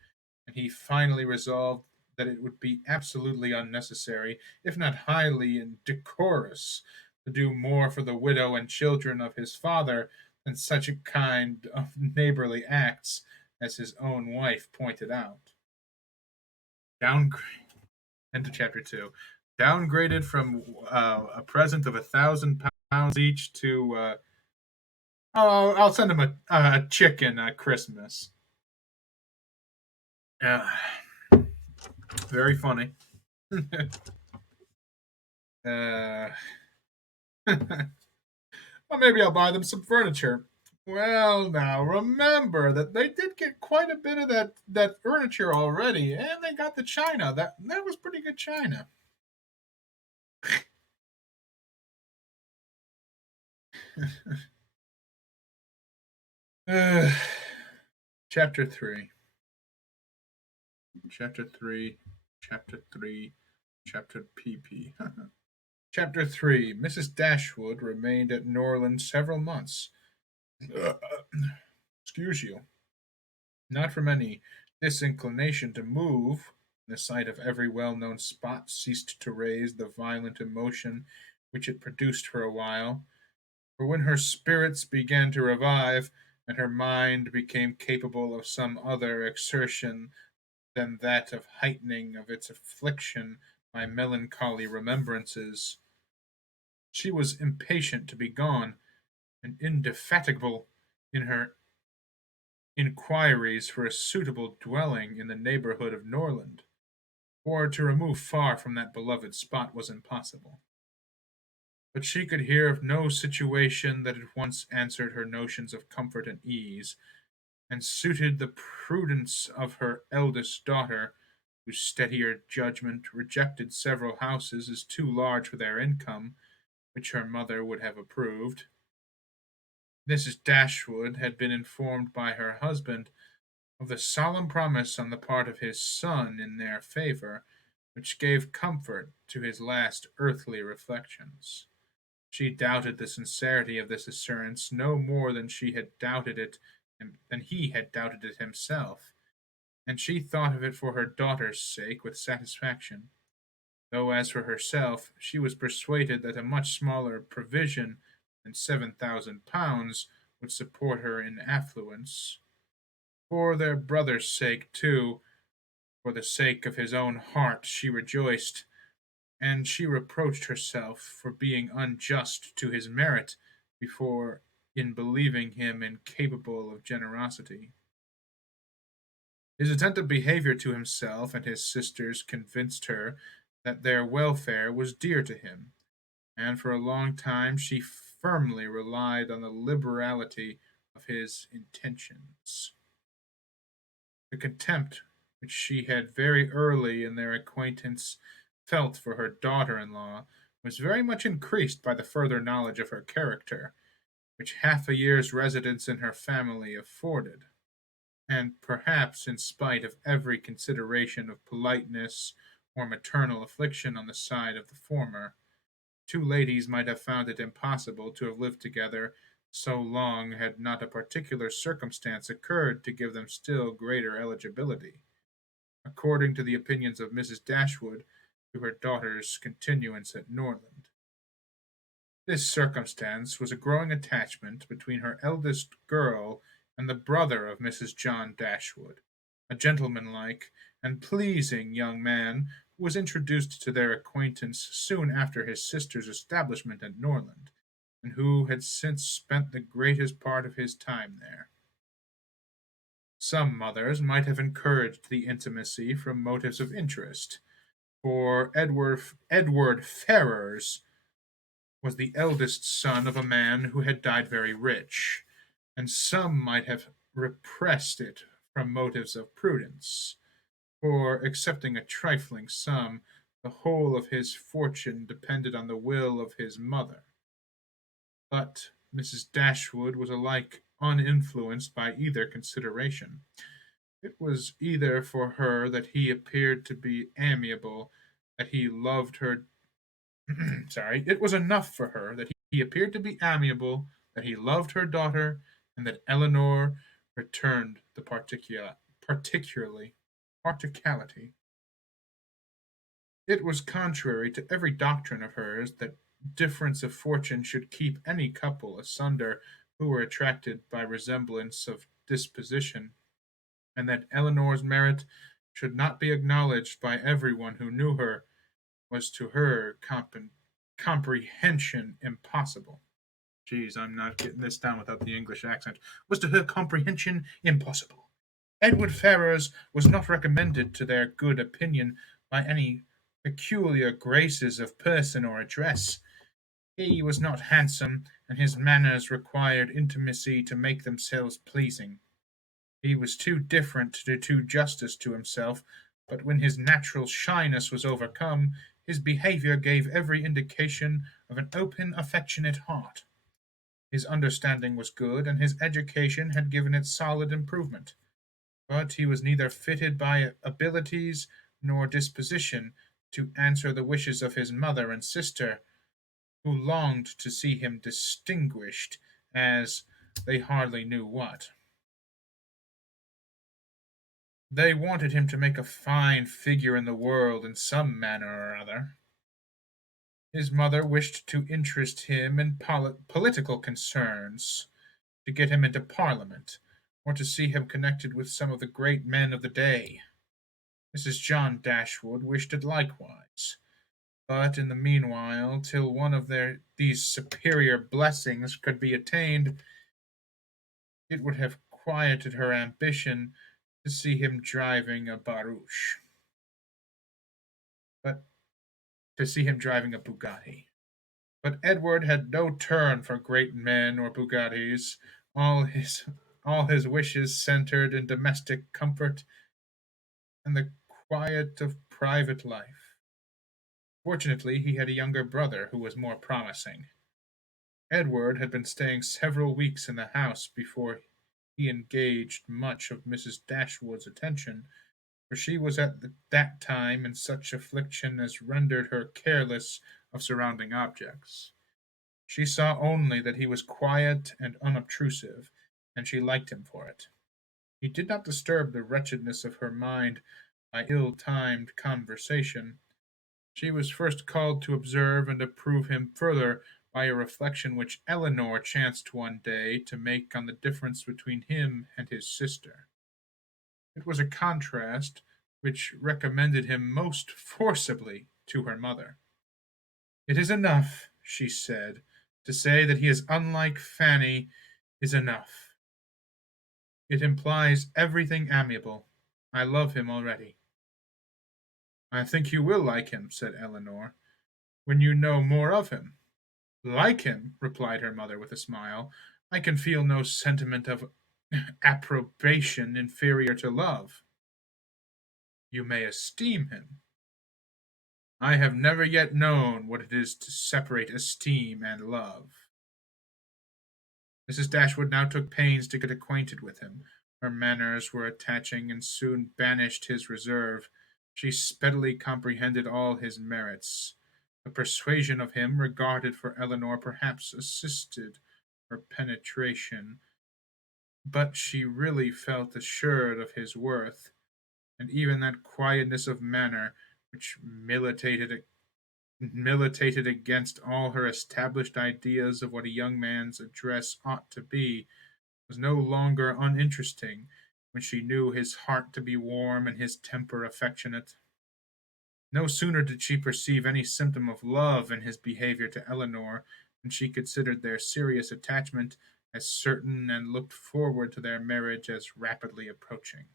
and he finally resolved that it would be absolutely unnecessary, if not highly indecorous, to do more for the widow and children of his father than such a kind of neighborly acts as his own wife pointed out. Downgrade into chapter two. Downgraded from a present of £1,000 each to oh, I'll send him a chicken at Christmas. Yeah, very funny. uh, well, maybe I'll buy them some furniture. Well, now remember that they did get quite a bit of that furniture already, and they got the china. That was pretty good china. Uh, chapter three. Chapter three. Chapter three. Chapter PP. Chapter 3. Mrs. Dashwood remained at Norland several months. Excuse you. Not from any disinclination to move. The sight of every well known spot ceased to raise the violent emotion which it produced for a while. For when her spirits began to revive, and her mind became capable of some other exertion than that of heightening of its affliction by melancholy remembrances, she was impatient to be gone, and indefatigable in her inquiries for a suitable dwelling in the neighborhood of Norland, for to remove far from that beloved spot was impossible. But she could hear of no situation that at once answered her notions of comfort and ease, and suited the prudence of her eldest daughter, whose steadier judgment rejected several houses as too large for their income, which her mother would have approved. Mrs. Dashwood had been informed by her husband of the solemn promise on the part of his son in their favor, which gave comfort to his last earthly reflections. She doubted the sincerity of this assurance no more than she had doubted it than he had doubted it himself, and she thought of it for her daughter's sake with satisfaction, though as for herself, she was persuaded that a much smaller provision than £7,000 would support her in affluence. For their brother's sake, too, for the sake of his own heart, she rejoiced, and she reproached herself for being unjust to his merit before in believing him incapable of generosity. His attentive behavior to himself and his sisters convinced her that their welfare was dear to him, and for a long time she firmly relied on the liberality of his intentions. The contempt which she had very early in their acquaintance felt for her daughter in law was very much increased by the further knowledge of her character, which half a year's residence in her family afforded, and perhaps in spite of every consideration of politeness or maternal affliction on the side of the former, two ladies might have found it impossible to have lived together so long had not a particular circumstance occurred to give them still greater eligibility, according to the opinions of Mrs. Dashwood, to her daughter's continuance at Norland. This circumstance was a growing attachment between her eldest girl and the brother of Mrs. John Dashwood, a gentlemanlike and pleasing young man who was introduced to their acquaintance soon after his sister's establishment at Norland, and who had since spent the greatest part of his time there. Some mothers might have encouraged the intimacy from motives of interest, for Edward Ferrars was the eldest son of a man who had died very rich, and some might have repressed it from motives of prudence, for, accepting a trifling sum, the whole of his fortune depended on the will of his mother. But Mrs. Dashwood was alike uninfluenced by either consideration. It was either for her that he appeared to be amiable, that he loved her sorry, it was enough for her that he appeared to be amiable, that he loved her daughter, and that Eleanor returned the particularly partiality. It was contrary to every doctrine of hers that difference of fortune should keep any couple asunder who were attracted by resemblance of disposition, and that Eleanor's merit should not be acknowledged by every one who knew her was to her comprehension impossible. Geez, I'm not getting this down without the English accent. Was to her comprehension impossible. Edward Ferrars was not recommended to their good opinion by any peculiar graces of person or address. He was not handsome, and his manners required intimacy to make themselves pleasing. He was too different to do justice to himself, but when his natural shyness was overcome, his behaviour gave every indication of an open, affectionate heart. His understanding was good, and his education had given it solid improvement. But he was neither fitted by abilities nor disposition to answer the wishes of his mother and sister, who longed to see him distinguished as they hardly knew what. They wanted him to make a fine figure in the world in some manner or other. His mother wished to interest him in political concerns, to get him into Parliament, or to see him connected with some of the great men of the day. Mrs. John Dashwood wished it likewise, but in the meanwhile, till one of these superior blessings could be attained, it would have quieted her ambition to see him driving a barouche, but to see him driving a Bugatti. But Edward had no turn for great men or Bugattis. All his all his wishes centered in domestic comfort and the quiet of private life. Fortunately, he had a younger brother who was more promising. Edward had been staying several weeks in the house before he engaged much of Mrs. Dashwood's attention, for she was at that time in such affliction as rendered her careless of surrounding objects. She saw only that he was quiet and unobtrusive, and she liked him for it. He did not disturb the wretchedness of her mind by ill-timed conversation. She was first called to observe and approve him further by a reflection which Eleanor chanced one day to make on the difference between him and his sister. It was a contrast which recommended him most forcibly to her mother. "It is enough," she said, "to say that he is unlike Fanny is enough. It implies everything amiable. I love him already." "I think you will like him," said Eleanor, "when you know more of him." "Like him," replied her mother with a smile, "I can feel no sentiment of approbation inferior to love." "You may esteem him." "I have never yet known what it is to separate esteem and love." Mrs. Dashwood now took pains to get acquainted with him. Her manners were attaching, and soon banished his reserve. She speedily comprehended all his merits. The persuasion of him regarded for Eleanor perhaps assisted her penetration, but she really felt assured of his worth, and even that quietness of manner which militated against all her established ideas of what a young man's address ought to be, was no longer uninteresting when she knew his heart to be warm and his temper affectionate. No sooner did she perceive any symptom of love in his behaviour to Eleanor than she considered their serious attachment as certain and looked forward to their marriage as rapidly approaching.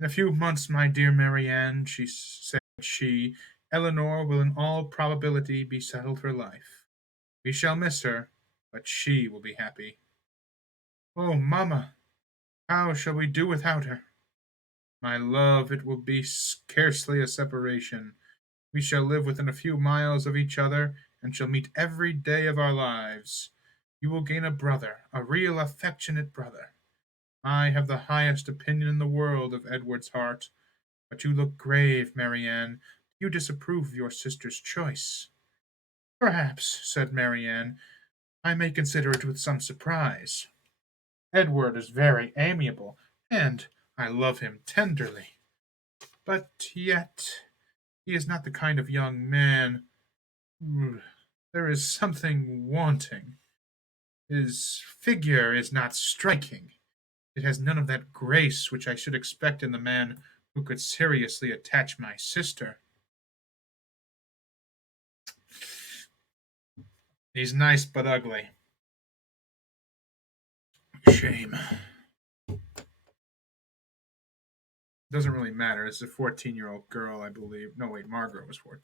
"In a few months, my dear Marianne," said she, Eleanor will in all probability be settled for life. We shall miss her, but she will be happy. Oh, mamma, how shall we do without her? My love, it will be scarcely a separation. We shall live within a few miles of each other, and shall meet every day of our lives. You will gain a brother, a real affectionate brother. I have the highest opinion in the world of Edward's heart. But you look grave, Marianne. You disapprove of your sister's choice. Perhaps, said Marianne, I may consider it with some surprise. Edward is very amiable, and I love him tenderly. But yet he is not the kind of young man. There is something wanting. His figure is not striking. It has none of that grace which I should expect in the man who could seriously attach my sister. He's nice but ugly. Shame. Doesn't really matter. It's a 14-year-old girl, I believe. No, wait, Margaret was 14.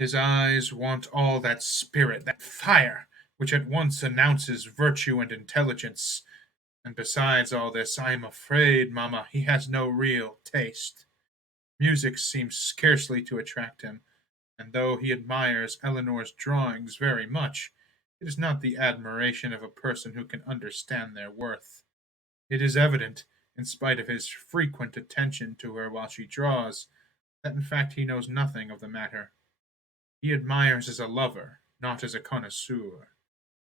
His eyes want all that spirit, that fire, which at once announces virtue and intelligence. And besides all this, I am afraid, mamma, he has no real taste. Music seems scarcely to attract him, and though he admires Eleanor's drawings very much, it is not the admiration of a person who can understand their worth. It is evident, in spite of his frequent attention to her while she draws, that in fact he knows nothing of the matter. He admires as a lover, not as a connoisseur.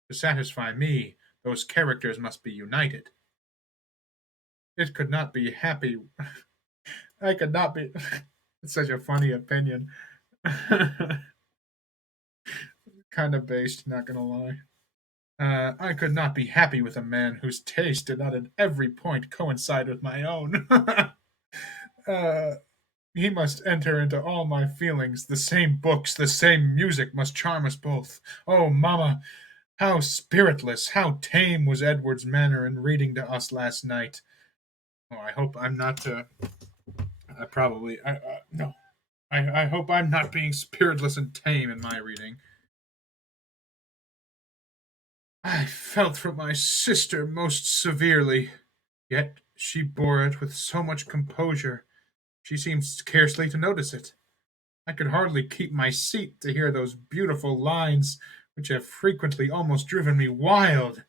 To satisfy me, those characters must be united. It could not be happy. I could not be. It's such a funny opinion. Kind of based, not gonna lie. I could not be happy with a man whose taste did not at every point coincide with my own. uh, he must enter into all my feelings. The same books, the same music must charm us both. Oh, mamma, how spiritless, how tame was Edward's manner in reading to us last night. Oh, I hope I'm not. I probably. No. I hope I'm not being spiritless and tame in my reading. I felt for my sister most severely, yet she bore it with so much composure, she seemed scarcely to notice it. I could hardly keep my seat to hear those beautiful lines, which have frequently almost driven me wild,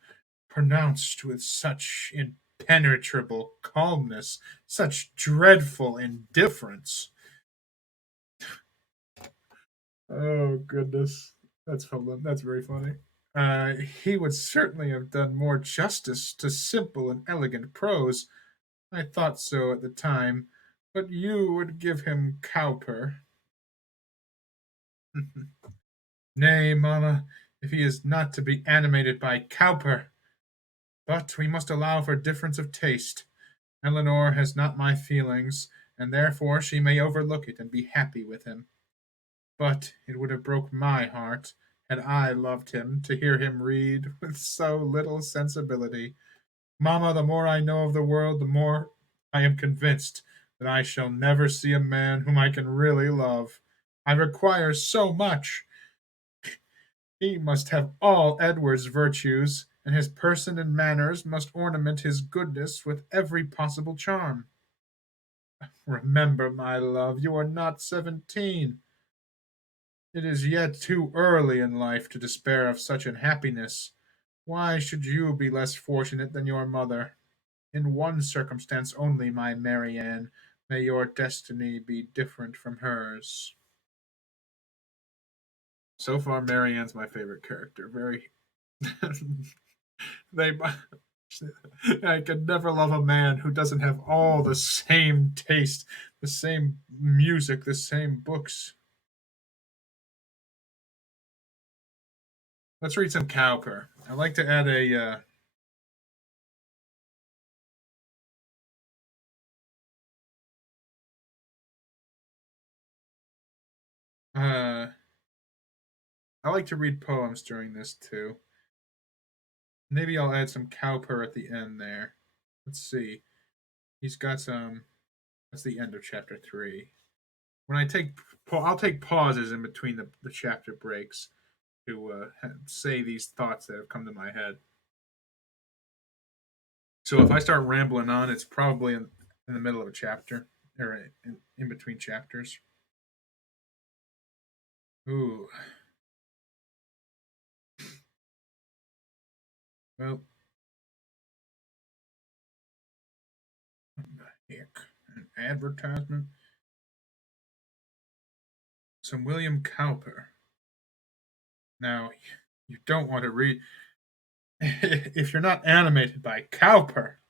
pronounced with such impenetrable calmness, such dreadful indifference. Oh goodness, that's very funny. He would certainly have done more justice to simple and elegant prose. I thought so at the time, but you would give him Cowper. Nay, mamma, if he is not to be animated by Cowper. But we must allow for difference of taste. Eleanor has not my feelings, and therefore she may overlook it and be happy with him. But it would have broke my heart, had I loved him, to hear him read with so little sensibility. Mamma, the more I know of the world, the more I am convinced that I shall never see a man whom I can really love. I require so much. He must have all Edward's virtues, and his person and manners must ornament his goodness with every possible charm. Remember, my love, you are not 17. It is yet too early in life to despair of such unhappiness. Why should you be less fortunate than your mother? In one circumstance only, my Marianne, may your destiny be different from hers. So far, Marianne's my favorite character. Very. they. I could never love a man who doesn't have all the same taste, the same music, the same books. Let's read some Cowper. I like to add a. I like to read poems during this too. Maybe I'll add some Cowper at the end there. Let's see. He's got some. That's the end of chapter 3. when I take I'll take pauses in between the chapter breaks to say these thoughts that have come to my head. So if I start rambling on, it's probably in the middle of a chapter or in between chapters. Ooh, well, heck, an advertisement. Some William Cowper. Now, you don't want to read if you're not animated by Cowper.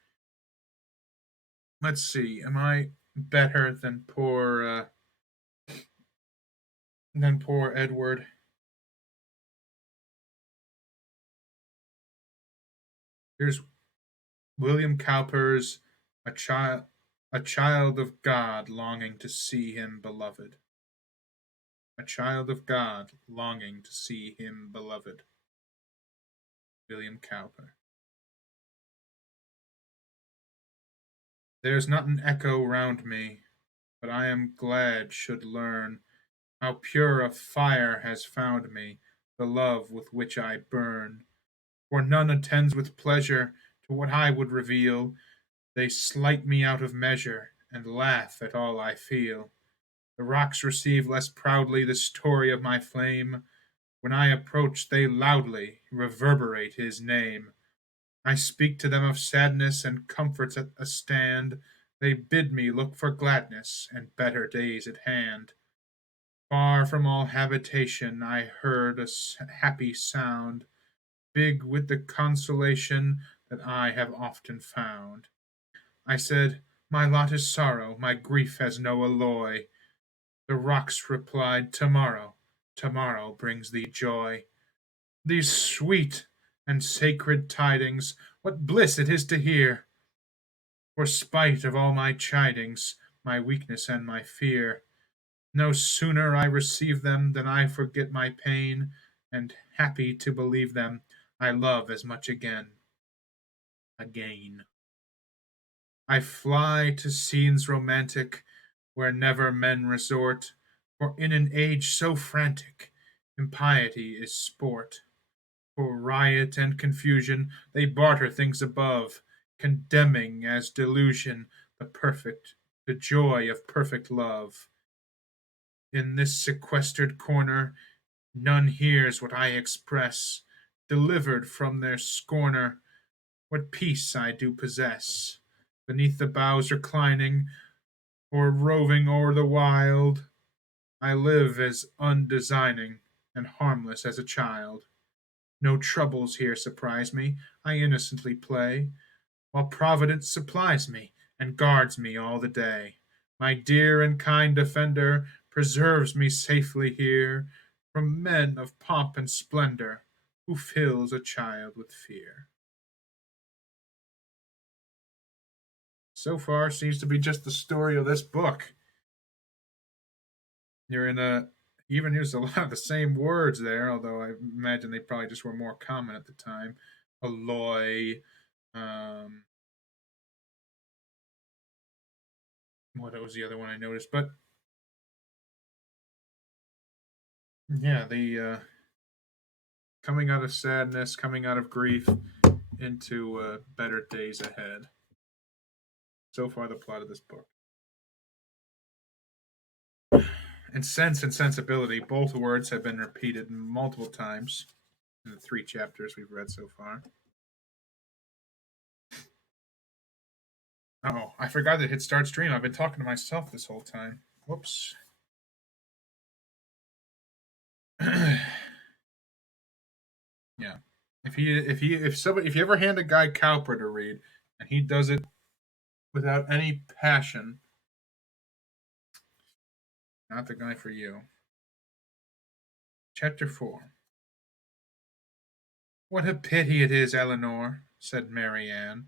Let's see. Am I better than poor Edward? Here's William Cowper's a child of God longing to see him beloved. A child of God longing to see him beloved. William Cowper. There's not an echo round me, but I am glad should learn how pure a fire has found me, the love with which I burn. For none attends with pleasure to what I would reveal. They slight me out of measure, and laugh at all I feel. The rocks receive less proudly the story of my flame. When I approach, they loudly reverberate his name. I speak to them of sadness and comforts at a stand. They bid me look for gladness and better days at hand. Far from all habitation, I heard a happy sound, big with the consolation that I have often found. I said, my lot is sorrow, my grief has no alloy. The rocks replied, tomorrow, tomorrow brings thee joy. These sweet and sacred tidings, what bliss it is to hear! For spite of all my chidings, my weakness and my fear, no sooner I receive them than I forget my pain, and happy to believe them, I love as much again. I fly to scenes romantic, where never men resort, for in an age so frantic, impiety is sport. For riot and confusion, they barter things above, condemning as delusion the joy of perfect love. In this sequestered corner, none hears what I express, delivered from their scorner, what peace I do possess. Beneath the boughs reclining, or roving o'er the wild, I live as undesigning and harmless as a child. No troubles here surprise me, I innocently play, while Providence supplies me and guards me all the day. My dear and kind defender preserves me safely here from men of pomp and splendor, who fills a child with fear. So far seems to be just the story of this book. You're in a even used a lot of the same words there, although I imagine they probably just were more common at the time. Alloy, um, what was the other one I noticed? But yeah, the coming out of sadness, coming out of grief into better days ahead. So far, the plot of this book. And sense and sensibility, both words have been repeated multiple times in the 3 chapters we've read so far. Oh, I forgot to hit start stream. I've been talking to myself this whole time. Whoops. Yeah. If you ever hand a guy Cowper to read and he does it without any passion, not the guy for you. Chapter 4. What a pity it is, Eleanor, said Marianne,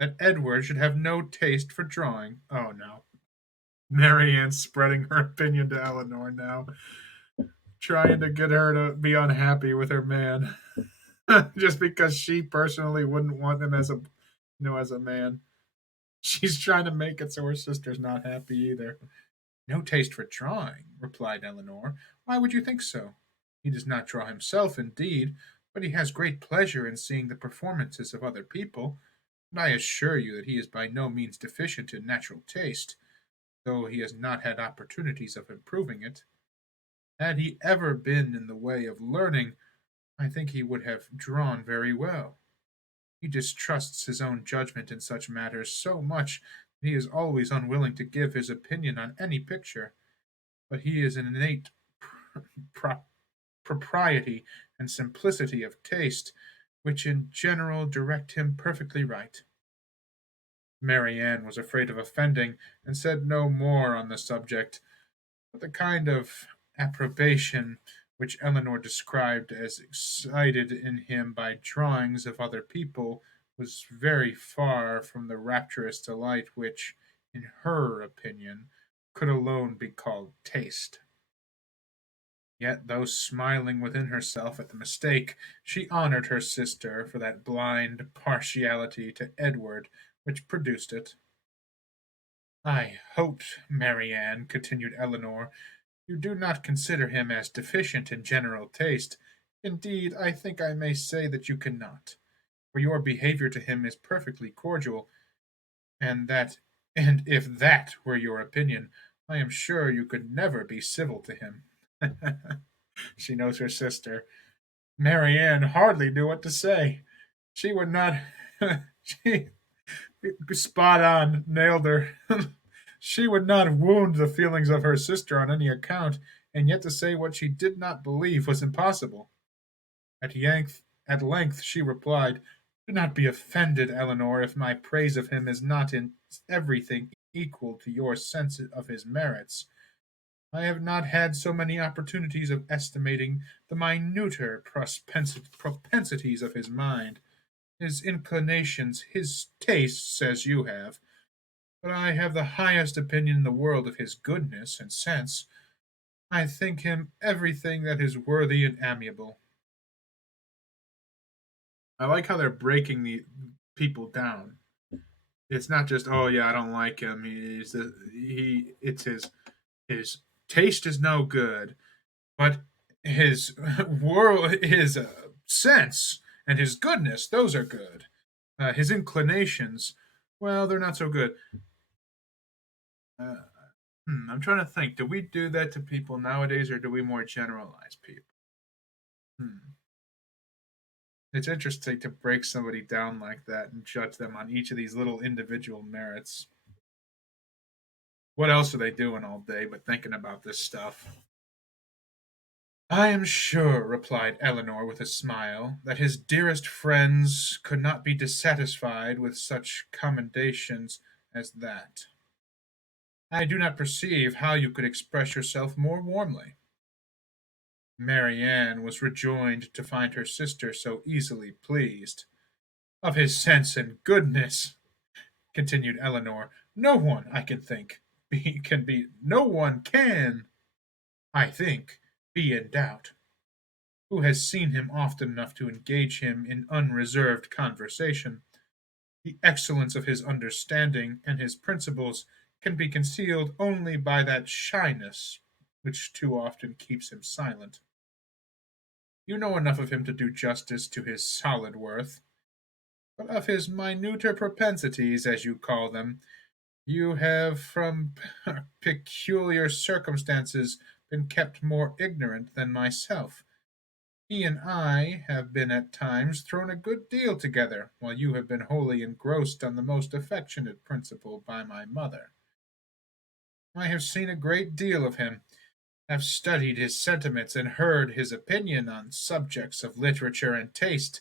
that Edward should have no taste for drawing. Oh no. Marianne spreading her opinion to Eleanor now, trying to get her to be unhappy with her man. Just because she personally wouldn't want him as a man. She's trying to make it so her sister's not happy either. No taste for drawing, replied Eleanor. Why would you think so? He does not draw himself, indeed, but he has great pleasure in seeing the performances of other people, and I assure you that he is by no means deficient in natural taste, though he has not had opportunities of improving it. Had he ever been in the way of learning, I think he would have drawn very well. He distrusts his own judgment in such matters so much that he is always unwilling to give his opinion on any picture, but he is an innate pro- propriety and simplicity of taste, which in general direct him perfectly right. Marianne was afraid of offending, and said no more on the subject, but the kind of approbation which Eleanor described as excited in him by drawings of other people was very far from the rapturous delight which, in her opinion, could alone be called taste. Yet, though smiling within herself at the mistake, she honored her sister for that blind partiality to Edward which produced it. I hope, Marianne, continued Eleanor, you do not consider him as deficient in general taste. Indeed, I think I may say that you cannot, for your behavior to him is perfectly cordial, and that and if that were your opinion, I am sure you could never be civil to him. She knows her sister. Marianne hardly knew what to say. She would not. She spot on, nailed her. She would not wound the feelings of her sister on any account, and yet to say what she did not believe was impossible. At length she replied, "Do not be offended, Eleanor, if my praise of him is not in everything equal to your sense of his merits. I have not had so many opportunities of estimating the minuter propensities of his mind, his inclinations, his tastes, as you have, but I have the highest opinion in the world of his goodness and sense. I think him everything that is worthy and amiable." I like how they're breaking the people down. It's not just, oh yeah, I don't like him. It's his taste is no good, but his his sense and his goodness, those are good. His inclinations, well, they're not so good. Uh, I'm trying to think. Do we do that to people nowadays, or do we more generalize people? Hmm. It's interesting to break somebody down like that and judge them on each of these little individual merits. What else are they doing all day but thinking about this stuff? I am sure, replied Eleanor with a smile, that his dearest friends could not be dissatisfied with such commendations as that. I do not perceive how you could express yourself more warmly. Marianne was rejoiced to find her sister so easily pleased. Of his sense and goodness, continued Eleanor, no one, I can think, no one can, I think, be in doubt, who has seen him often enough to engage him in unreserved conversation. The excellence of his understanding and his principles can be concealed only by that shyness which too often keeps him silent. You know enough of him to do justice to his solid worth, but of his minuter propensities, as you call them, you have from peculiar circumstances been kept more ignorant than myself. He and I have been at times thrown a good deal together, while you have been wholly engrossed on the most affectionate principle by my mother. I have seen a great deal of him, have studied his sentiments, and heard his opinion on subjects of literature and taste,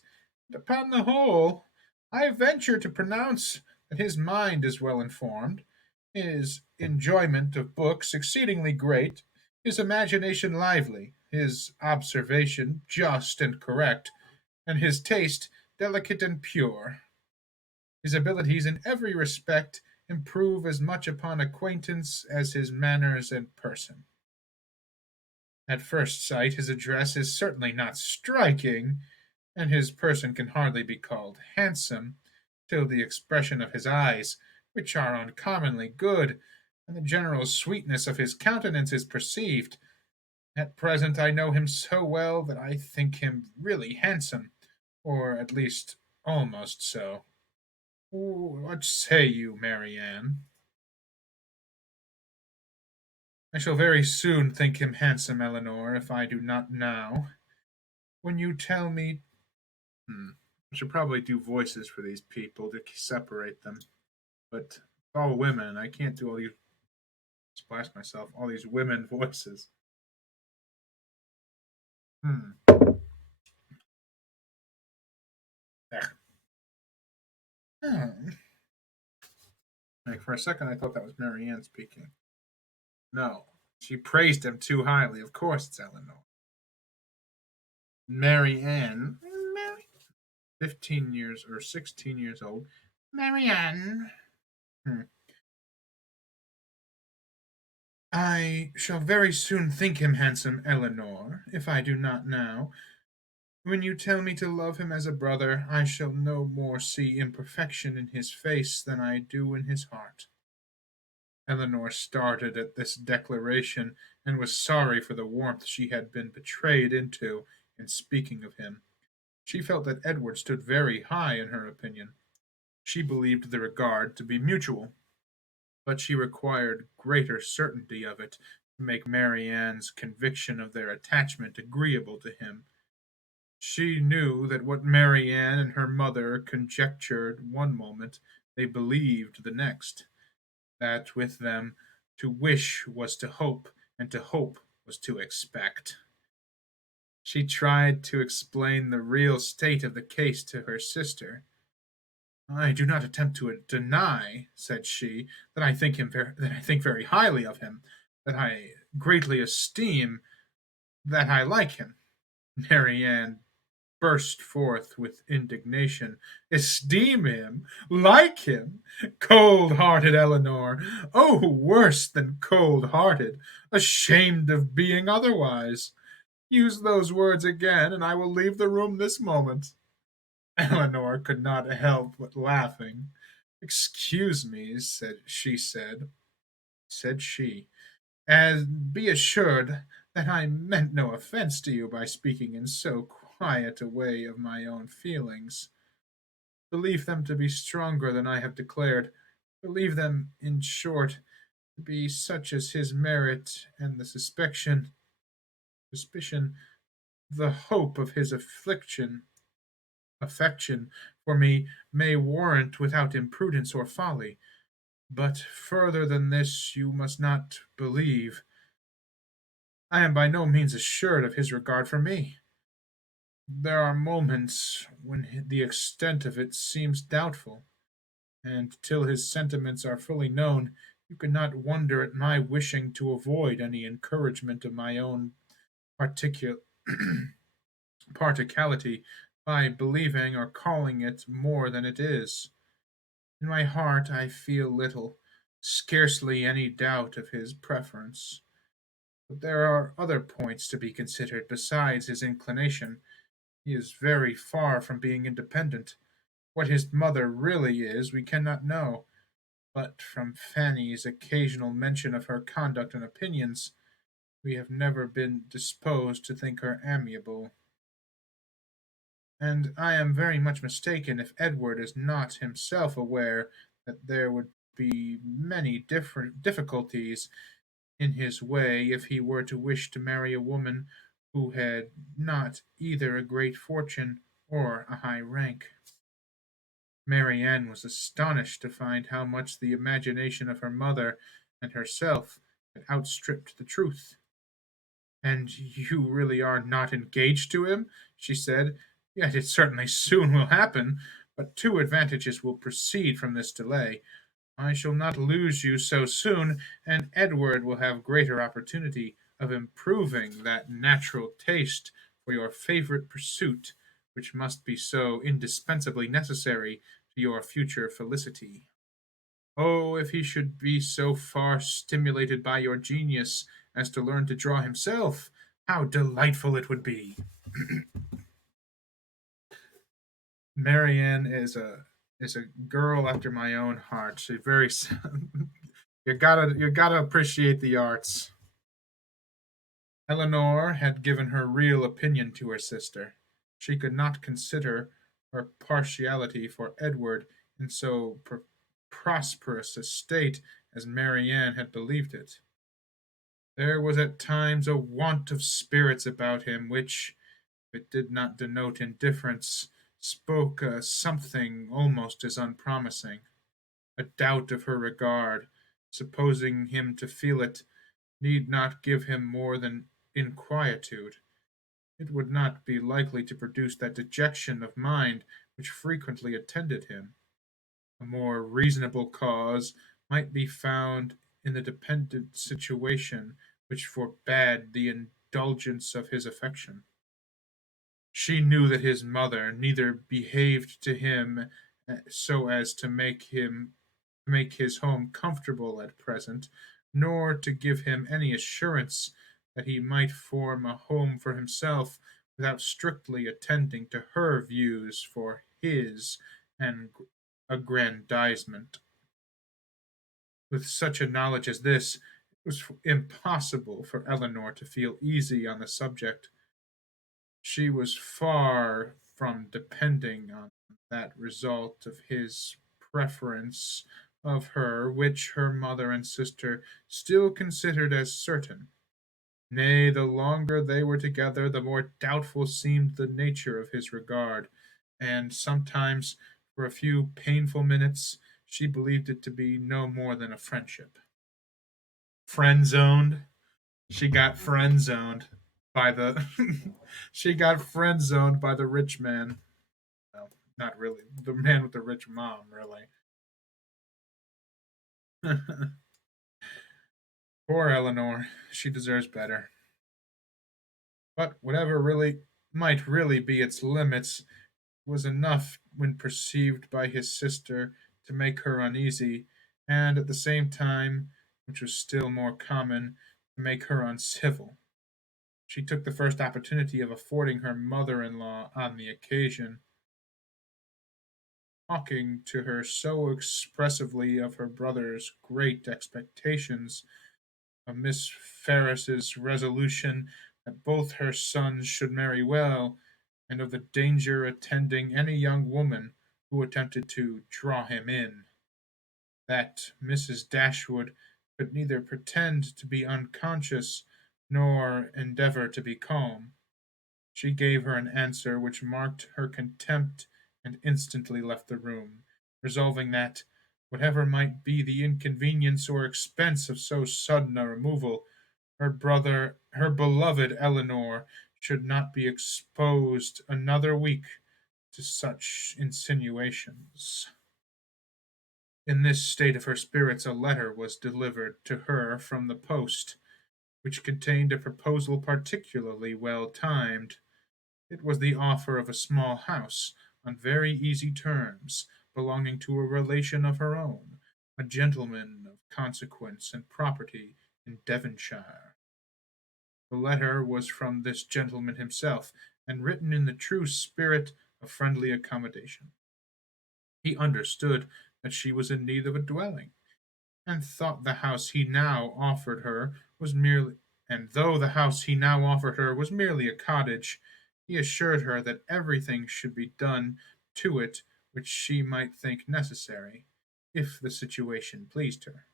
and upon the whole, I venture to pronounce that his mind is well informed, his enjoyment of books exceedingly great, his imagination lively, his observation just and correct, and his taste delicate and pure. His abilities in every respect improve as much upon acquaintance as his manners and person. At first sight, his address is certainly not striking, and his person can hardly be called handsome, till the expression of his eyes, which are uncommonly good, and the general sweetness of his countenance is perceived. At present I know him so well that I think him really handsome, or at least almost so. What say you, Marianne? I shall very soon think him handsome, Eleanor, if I do not now. When you tell me, I should probably do voices for these people to separate them, but it's all women. I can't do all these splash myself all these women voices. Hmm. Hmm. Like for a second, I thought that was Marianne speaking. No, she praised him too highly. Of course, it's Eleanor. Marianne, 15 years or 16 years old. Marianne. Hmm. I shall very soon think him handsome, Eleanor, if I do not now. When you tell me to love him as a brother, I shall no more see imperfection in his face than I do in his heart. Eleanor started at this declaration, and was sorry for the warmth she had been betrayed into in speaking of him. She felt that Edward stood very high in her opinion. She believed the regard to be mutual, but she required greater certainty of it to make Marianne's conviction of their attachment agreeable to him. She knew that what Marianne and her mother conjectured one moment, they believed the next, that with them to wish was to hope, and to hope was to expect. She tried to explain the real state of the case to her sister. I do not attempt to deny, said she, that I think very highly of him, that I greatly esteem, that I like him. Marianne burst forth with indignation. Esteem him? Like him? Cold hearted Eleanor! Oh, worse than cold hearted! Ashamed of being otherwise! Use those words again, and I will leave the room this moment. Eleanor could not help but laughing. Excuse me, said she, as be assured that I meant no offence to you by speaking in so quiet a way of my own feelings. Believe them to be stronger than I have declared. Believe them, in short, to be such as his merit and the suspicion, the hope of his affection for me may warrant without imprudence or folly. But further than this you must not believe. I am by no means assured of his regard for me. There are moments when the extent of it seems doubtful, and till his sentiments are fully known, you cannot wonder at my wishing to avoid any encouragement of my own particular partiality by believing or calling it more than it is. In my heart I feel little, scarcely any doubt of his preference. But there are other points to be considered besides his inclination. He is very far from being independent. What his mother really is, we cannot know, but from Fanny's occasional mention of her conduct and opinions, we have never been disposed to think her amiable. And I am very much mistaken if Edward is not himself aware that there would be many different difficulties in his way if he were to wish to marry a woman who had not either a great fortune or a high rank. Marianne was astonished to find how much the imagination of her mother and herself had outstripped the truth. "And you really are not engaged to him?" she said. "Yet it certainly soon will happen. But two advantages will proceed from this delay. I shall not lose you so soon, and Edward will have greater opportunity of improving that natural taste for your favorite pursuit, which must be so indispensably necessary to your future felicity. Oh, if he should be so far stimulated by your genius as to learn to draw himself, how delightful it would be!" Marianne is a girl after my own heart. She's very You gotta appreciate the arts. Eleanor had given her real opinion to her sister. She could not consider her partiality for Edward in so prosperous a state as Marianne had believed it. There was at times a want of spirits about him which, if it did not denote indifference, spoke something almost as unpromising. A doubt of her regard, supposing him to feel it, need not give him more than inquietude. It would not be likely to produce that dejection of mind which frequently attended him. A more reasonable cause might be found in the dependent situation which forbade the indulgence of his affection. She knew that his mother neither behaved to him so as to make his home comfortable at present, nor to give him any assurance that he might form a home for himself without strictly attending to her views for his and aggrandizement. With such a knowledge as this, it was impossible for Eleanor to feel easy on the subject. She was far from depending on that result of his preference of her which her mother and sister still considered as certain. Nay, the longer they were together, the more doubtful seemed the nature of his regard, and sometimes, for a few painful minutes, she believed it to be no more than a friendship. Friend zoned. She got friend zoned by the she got friend zoned by the rich man. Well, not really. The man with the rich mom, really. Poor Eleanor. She deserves better. But whatever really be its limits was enough when perceived by his sister to make her uneasy, and at the same time, which was still more common, to make her uncivil. She took the first opportunity of affording her mother in law on the occasion, talking to her so expressively of her brother's great expectations, of Miss Ferris's resolution that both her sons should marry well, and of the danger attending any young woman who attempted to draw him in, that Mrs. Dashwood could neither pretend to be unconscious nor endeavour to be calm. She gave her an answer which marked her contempt and instantly left the room, resolving that, whatever might be the inconvenience or expense of so sudden a removal, her beloved Eleanor, should not be exposed another week to such insinuations. In this state of her spirits a letter was delivered to her from the post, which contained a proposal particularly well timed. It was the offer of a small house, on very easy terms, belonging to a relation of her own, a gentleman of consequence and property in Devonshire. The letter was from this gentleman himself, and written in the true spirit of friendly accommodation. He understood that she was in need of a dwelling, and thought the house he now offered her was merely and though the house he now offered her was merely a cottage, he assured her that everything should be done to it which she might think necessary, if the situation pleased her.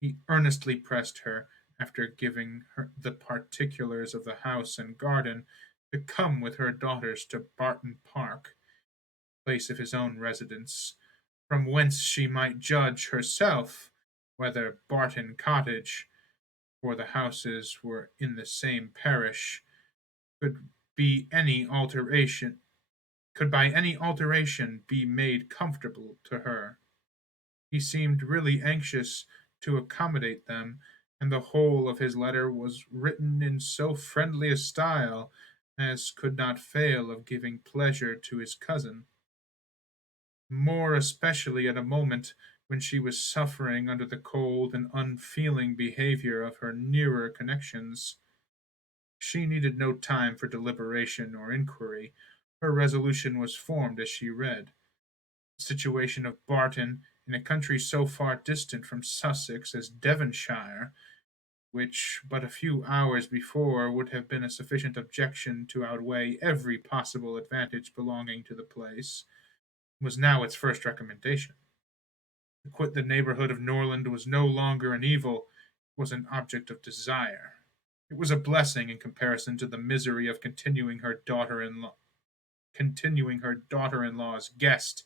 He earnestly pressed her, after giving her the particulars of the house and garden, to come with her daughters to Barton Park, place of his own residence, from whence she might judge herself whether Barton Cottage, for the houses were in the same parish, could be any alteration could by any alteration be made comfortable to her. He seemed really anxious to accommodate them, and the whole of his letter was written in so friendly a style as could not fail of giving pleasure to his cousin, more especially at a moment when she was suffering under the cold and unfeeling behavior of her nearer connections. She needed no time for deliberation or inquiry. Her resolution was formed as she read. The situation of Barton, in a country so far distant from Sussex as Devonshire, which but a few hours before would have been a sufficient objection to outweigh every possible advantage belonging to the place, was now its first recommendation. To quit the neighborhood of Norland was no longer an evil, it was an object of desire. It was a blessing in comparison to the misery of continuing her daughter in law's guest,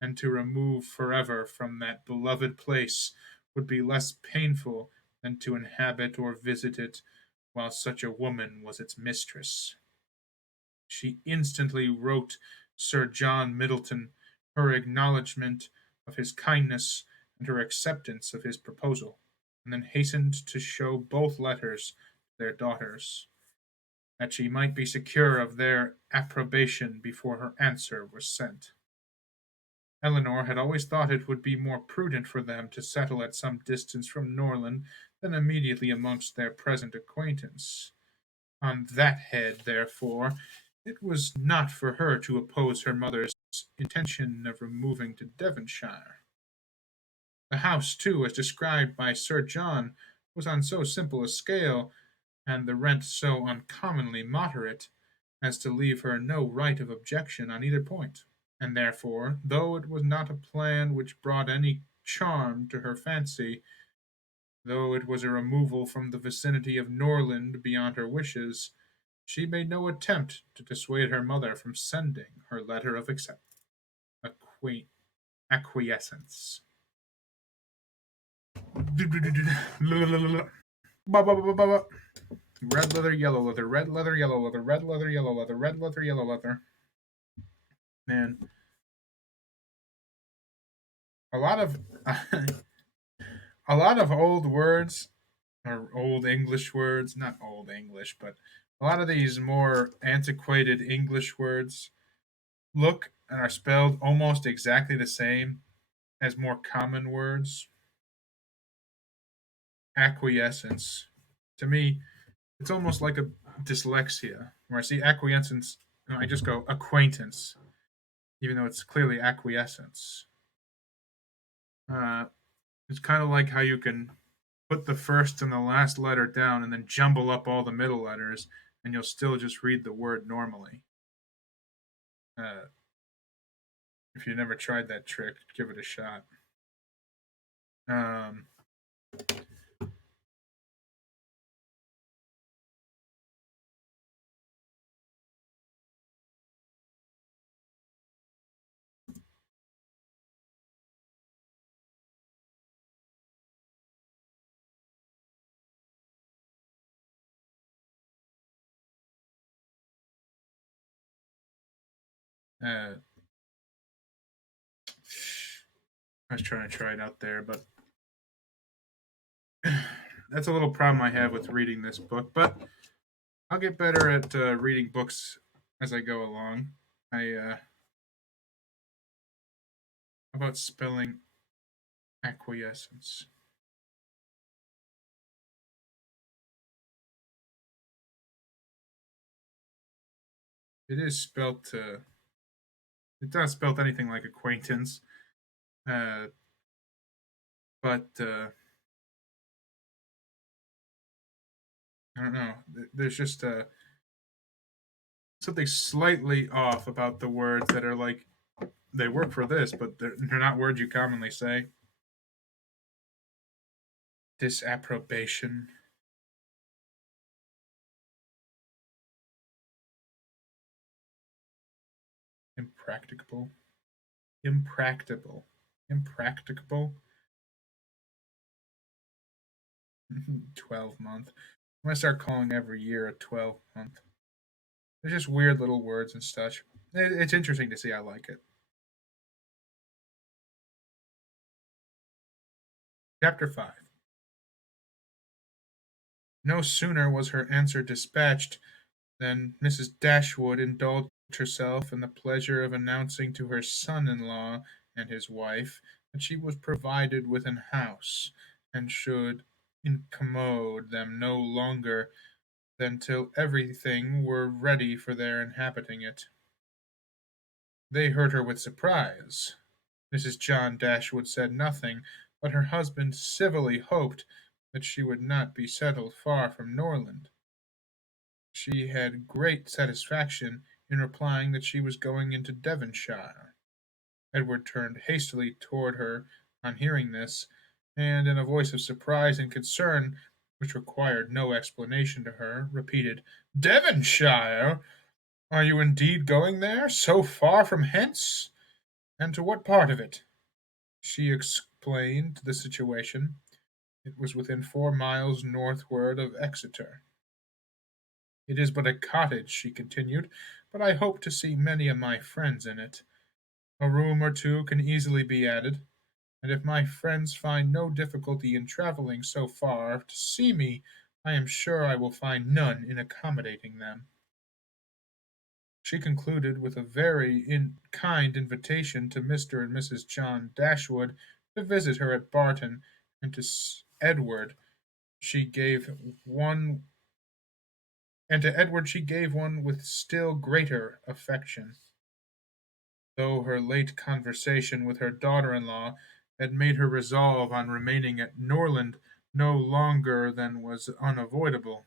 and to remove forever from that beloved place would be less painful than to inhabit or visit it while such a woman was its mistress. She instantly wrote Sir John Middleton her acknowledgment of his kindness and her acceptance of his proposal, and then hastened to show both letters to their daughters, that she might be secure of their approbation before her answer was sent. Eleanor had always thought it would be more prudent for them to settle at some distance from Norland than immediately amongst their present acquaintance. On that head, therefore, it was not for her to oppose her mother's intention of removing to Devonshire. The house, too, as described by Sir John, was on so simple a scale, and the rent so uncommonly moderate, as to leave her no right of objection on either point. And therefore, though it was not a plan which brought any charm to her fancy, though it was a removal from the vicinity of Norland beyond her wishes, she made no attempt to dissuade her mother from sending her letter of acquiescence. Red leather, yellow leather, red leather, yellow leather, red leather, yellow leather, red leather, yellow leather. Man, a lot of a lot of old words, or old English words, not old English, but a lot of these more antiquated English words look and are spelled almost exactly the same as more common words. Acquiescence. To me, it's almost like a dyslexia, where I see acquiescence and I just go acquaintance, even though it's clearly acquiescence. Uh, it's kind of like how you can put the first and the last letter down and then jumble up all the middle letters, and you'll still just read the word normally. Uh, if you never tried that trick, give it a shot. Um, uh, I was trying to try it out there, but that's a little problem I have with reading this book. But I'll get better at reading books as I go along. How about spelling acquiescence? It is spelt. It's not spelt anything like acquaintance, uh, but I don't know. There's just something slightly off about the words that are like they work for this, but they're not words you commonly say. Disapprobation, impracticable, impracticable, impracticable. 12 month. I'm gonna start calling every year a 12 month. They're just weird little words and such. It's interesting to see. I like it. Chapter 5. No sooner was her answer dispatched than Mrs. Dashwood indulged herself in the pleasure of announcing to her son-in-law and his wife that she was provided with an house, and should incommode them no longer than till everything were ready for their inhabiting it. They heard her with surprise. Mrs. John Dashwood said nothing, but her husband civilly hoped that she would not be settled far from Norland. She had great satisfaction in replying that she was going into Devonshire. Edward turned hastily toward her on hearing this, and in a voice of surprise and concern, which required no explanation to her, repeated, "Devonshire! Are you indeed going there, so far from hence? And to what part of it?" She explained the situation. It was within 4 miles northward of Exeter. "It is but a cottage," she continued, "but I hope to see many of my friends in it. A room or two can easily be added, and if my friends find no difficulty in travelling so far to see me, I am sure I will find none in accommodating them." She concluded with a very kind invitation to Mr. and Mrs. John Dashwood to visit her at Barton, and to Edward she gave one and to Edward she gave one with still greater affection, though her late conversation with her daughter-in-law had made her resolve on remaining at Norland no longer than was unavoidable.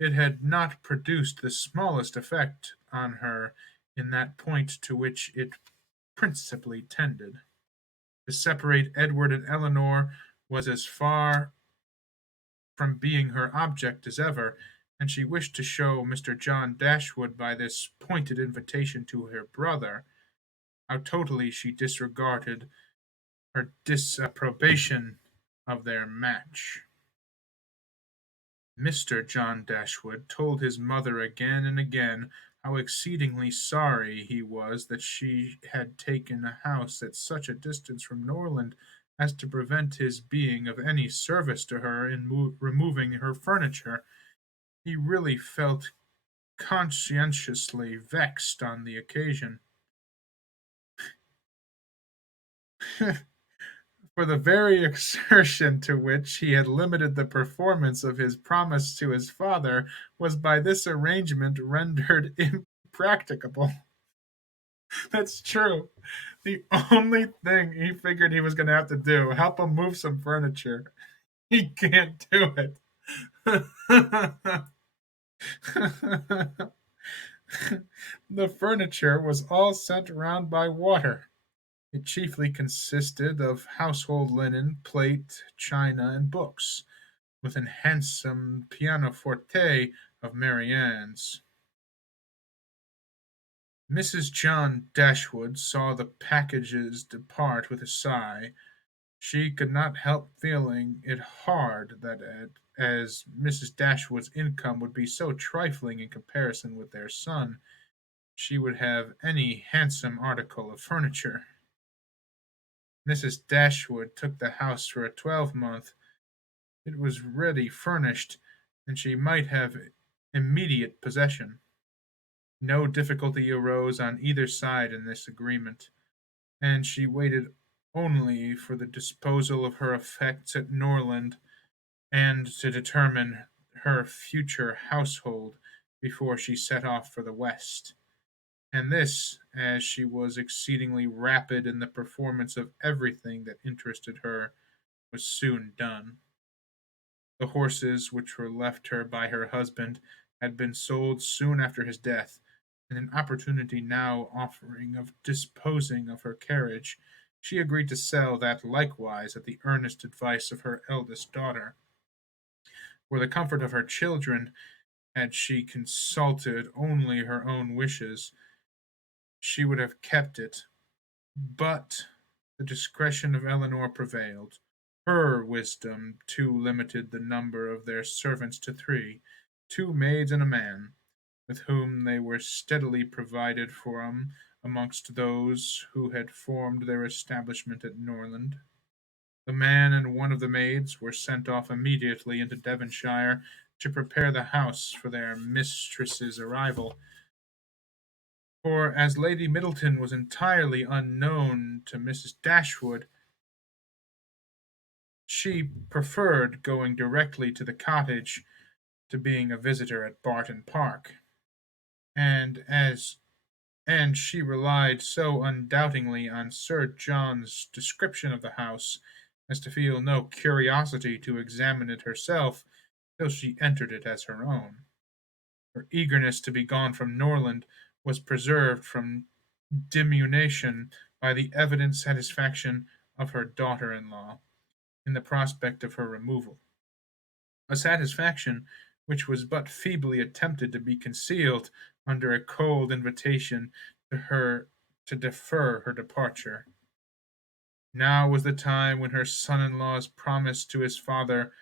It had not produced the smallest effect on her in that point to which it principally tended. To separate Edward and Eleanor was as far from being her object as ever, and she wished to show Mr. John Dashwood by this pointed invitation to her brother how totally she disregarded her disapprobation of their match. Mr. John Dashwood told his mother again and again how exceedingly sorry he was that she had taken a house at such a distance from Norland as to prevent his being of any service to her in removing her furniture. He really felt conscientiously vexed on the occasion. For the very exertion to which he had limited the performance of his promise to his father was by this arrangement rendered impracticable. That's true. The only thing he figured he was going to have to do, help him move some furniture. He can't do it. The furniture was all sent round by water. It chiefly consisted of household linen, plate, china, and books, with an handsome pianoforte of Marianne's. Mrs. John Dashwood saw the packages depart with a sigh. She could not help feeling it hard that as Mrs. Dashwood's income would be so trifling in comparison with their son, she would have any handsome article of furniture. Mrs. Dashwood took the house for a twelvemonth. It was ready furnished, and she might have immediate possession. No difficulty arose on either side in this agreement, and she waited only for the disposal of her effects at Norland, and to determine her future household before she set off for the West. And this, as she was exceedingly rapid in the performance of everything that interested her, was soon done. The horses which were left her by her husband had been sold soon after his death, and an opportunity now offering of disposing of her carriage, she agreed to sell that likewise at the earnest advice of her eldest daughter. For the comfort of her children, had she consulted only her own wishes, she would have kept it, but the discretion of Eleanor prevailed. Her wisdom too limited the number of their servants to 3, 2 maids and a man, with whom they were steadily provided for amongst those who had formed their establishment at Norland. The man and one of the maids were sent off immediately into Devonshire to prepare the house for their mistress's arrival, for as Lady Middleton was entirely unknown to Mrs. Dashwood, she preferred going directly to the cottage to being a visitor at Barton Park, and as and she relied so undoubtingly on Sir John's description of the house as to feel no curiosity to examine it herself till she entered it as her own. Her eagerness to be gone from Norland was preserved from diminution by the evident satisfaction of her daughter-in-law in the prospect of her removal, a satisfaction which was but feebly attempted to be concealed under a cold invitation to her to defer her departure. Now was the time when her son-in-law's promise to his father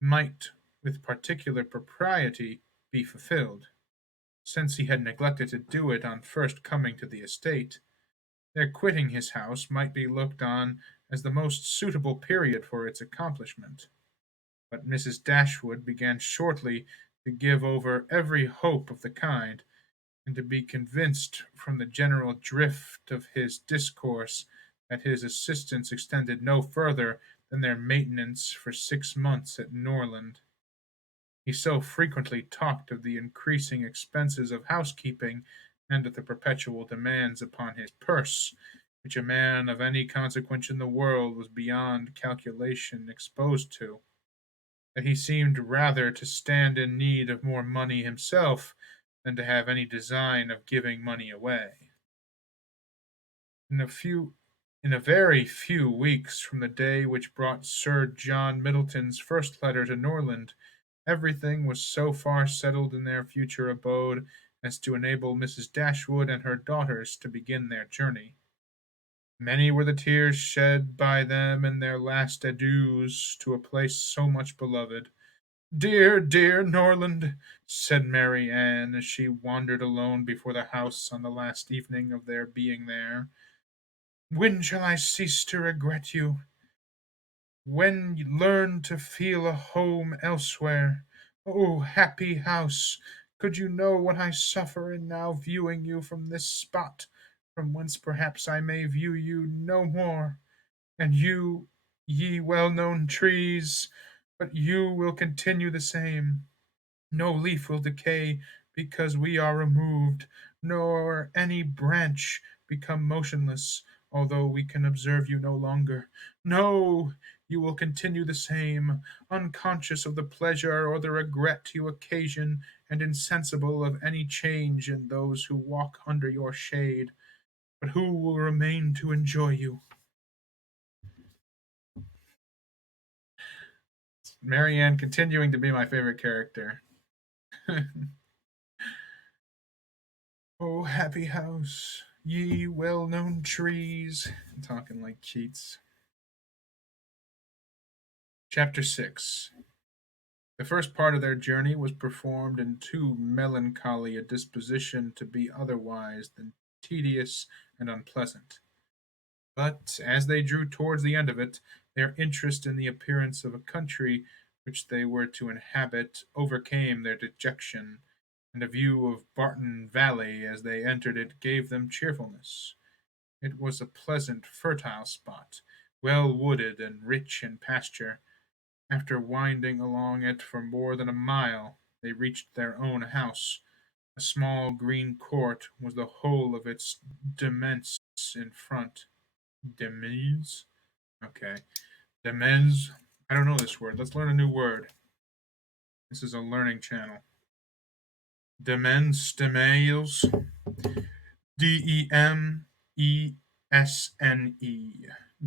might, with particular propriety, be fulfilled, since he had neglected to do it on first coming to the estate. Their quitting his house might be looked on as the most suitable period for its accomplishment. But Mrs. Dashwood began shortly to give over every hope of the kind, and to be convinced from the general drift of his discourse that his assistance extended no further than their maintenance for 6 months at Norland. He so frequently talked of the increasing expenses of housekeeping and of the perpetual demands upon his purse, which a man of any consequence in the world was beyond calculation exposed to, that he seemed rather to stand in need of more money himself than to have any design of giving money away. In a few in a very few weeks from the day which brought Sir John Middleton's first letter to Norland, everything was so far settled in their future abode as to enable Mrs. Dashwood and her daughters to begin their journey. Many were the tears shed by them in their last adieus to a place so much beloved. "Dear, dear Norland," said Mary Ann, as she wandered alone before the house on the last evening of their being there, "when shall I cease to regret you? When you learn to feel a home elsewhere? Oh, happy house! Could you know what I suffer in now viewing you from this spot, from whence perhaps I may view you no more, and you, ye well-known trees, but you will continue the same. No leaf will decay because we are removed, nor any branch become motionless, although we can observe you no longer. No, you will continue the same, unconscious of the pleasure or the regret you occasion, and insensible of any change in those who walk under your shade. But who will remain to enjoy you?" Marianne continuing to be my favorite character. Oh, happy house, ye well known trees. Talking like Keats. Chapter 6. The first part of their journey was performed in too melancholy a disposition to be otherwise than tedious and unpleasant. But as they drew towards the end of it, their interest in the appearance of a country which they were to inhabit overcame their dejection, and a view of Barton Valley as they entered it gave them cheerfulness. It was a pleasant, fertile spot, well wooded and rich in pasture. After winding along it for more than a mile, they reached their own house. A small green court was the whole of its demesne in front. Demesne? Okay. Demesne. I don't know this word. Let's learn a new word. This is a learning channel. Demesne, Demesne, Demesne.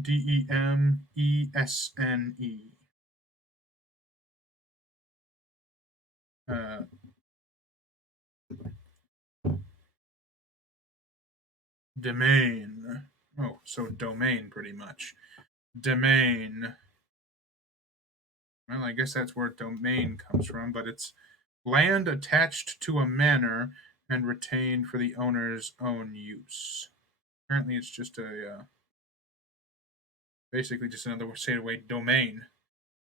Demesne. Uh, Domain. Oh, so domain, pretty much. Domain. Well, I guess that's where domain comes from, but it's land attached to a manor and retained for the owner's own use. Apparently, it's just basically just another say away domain.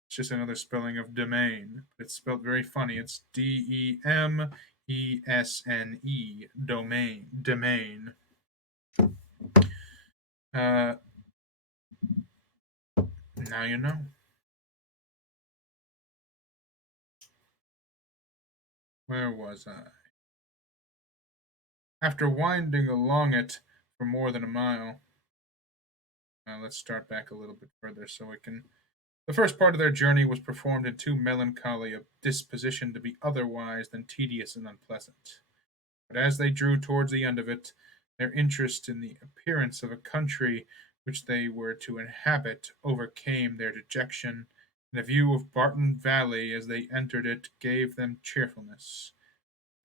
It's just another spelling of domain. It's spelled very funny. It's Demesne, domain, domain. Uh, Now you know. Where was I? After winding along it for more than a mile, let's start back a little bit further so we can. The first part of their journey was performed in too melancholy a disposition to be otherwise than tedious and unpleasant. But as they drew towards the end of it, their interest in the appearance of a country which they were to inhabit overcame their dejection, and a view of Barton Valley as they entered it gave them cheerfulness.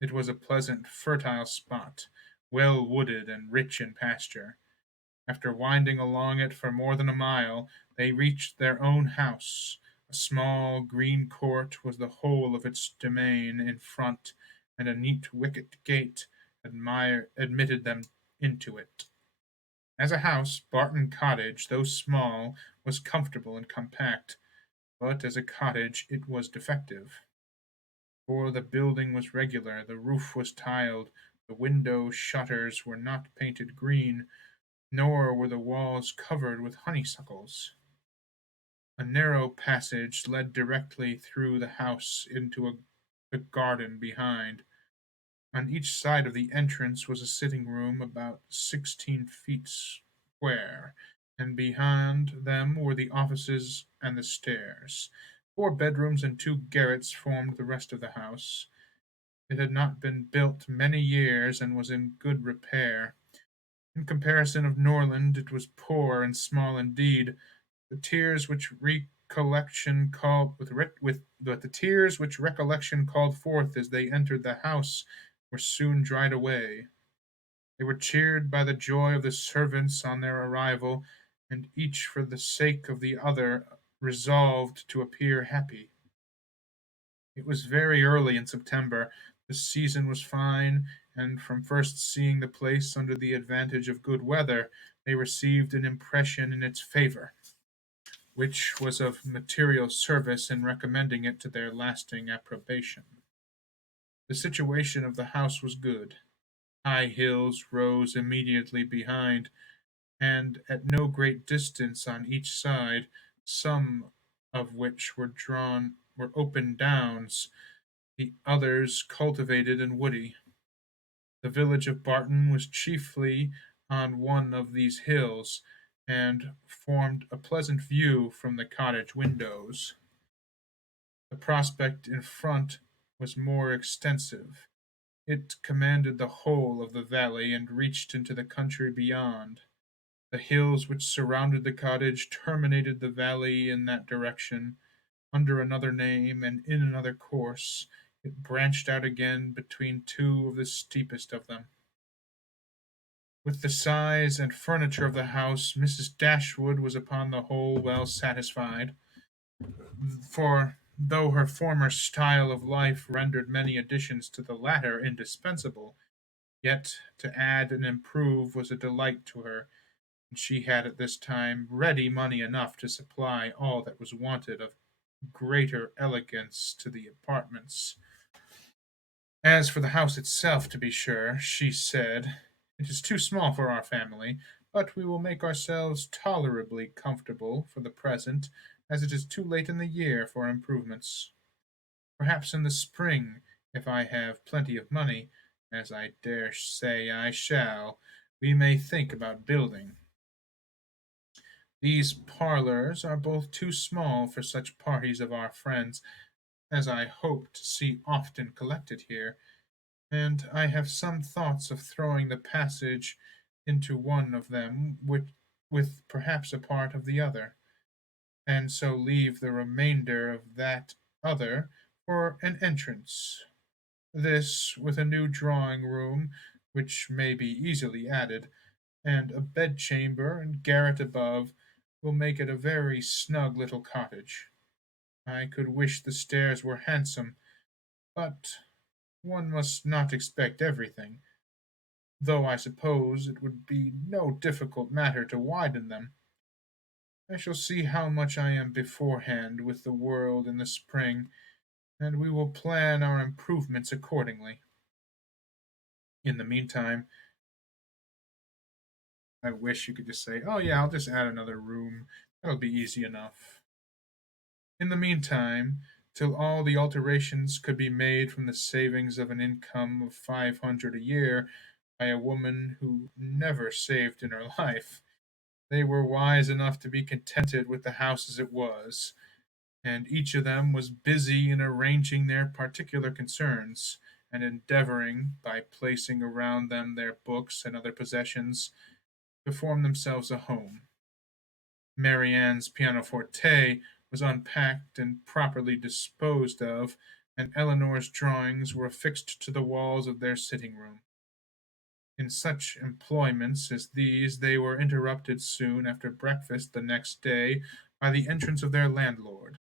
It was a pleasant, fertile spot, well wooded and rich in pasture. After winding along it for more than a mile, they reached their own house. A small green court was the whole of its domain in front, and a neat wicket gate admitted them into it. As a house, Barton Cottage, though small, was comfortable and compact, but as a cottage it was defective. For the building was regular, the roof was tiled, the window shutters were not painted green, nor were the walls covered with honeysuckles. A narrow passage led directly through the house into the garden behind. On each side of the entrance was a sitting room about 16 feet square, and behind them were the offices and the stairs. 4 bedrooms and 2 garrets formed the rest of the house. It had not been built many years and was in good repair. In comparison of Norland, it was poor and small indeed. The tears which recollection called with but the tears which recollection called forth as they entered the house were soon dried away. They were cheered by the joy of the servants on their arrival, and each for the sake of the other resolved to appear happy. It was very early in September. The season was fine, and from first seeing the place under the advantage of good weather, they received an impression in its favor, which was of material service in recommending it to their lasting approbation. The situation of the house was good. High hills rose immediately behind, and at no great distance on each side, some of which were open downs, the others cultivated and woody. The village of Barton was chiefly on one of these hills, and formed a pleasant view from the cottage windows. The prospect in front was more extensive. It commanded the whole of the valley and reached into the country beyond. The hills which surrounded the cottage terminated the valley in that direction. Under another name and in another course, it branched out again between two of the steepest of them. With the size and furniture of the house, Mrs. Dashwood was upon the whole well satisfied, for though her former style of life rendered many additions to the latter indispensable, yet to add and improve was a delight to her, and she had at this time ready money enough to supply all that was wanted of greater elegance to the apartments. As for the house itself, to be sure, she said, it is too small for our family, but we will make ourselves tolerably comfortable for the present, as it is too late in the year for improvements. Perhaps in the spring, if I have plenty of money, as I dare say I shall, we may think about building. These parlors are both too small for such parties of our friends as I hope to see often collected here, and I have some thoughts of throwing the passage into one of them with perhaps a part of the other, and so leave the remainder of that other for an entrance. This, with a new drawing room, which may be easily added, and a bedchamber and garret above, will make it a very snug little cottage. I could wish the stairs were handsome, but one must not expect everything, though I suppose it would be no difficult matter to widen them. I shall see how much I am beforehand with the world in the spring, and we will plan our improvements accordingly. In the meantime, I wish you could just say, oh, yeah, I'll just add another room. That'll be easy enough. In the meantime, till all the alterations could be made from the savings of an income of 500 a year, by a woman who never saved in her life. They were wise enough to be contented with the house as it was, and each of them was busy in arranging their particular concerns, and endeavoring, by placing around them their books and other possessions, to form themselves a home. Mary Ann's pianoforte was unpacked and properly disposed of, and Eleanor's drawings were affixed to the walls of their sitting room. In such employments as these they were interrupted soon after breakfast the next day by the entrance of their landlord,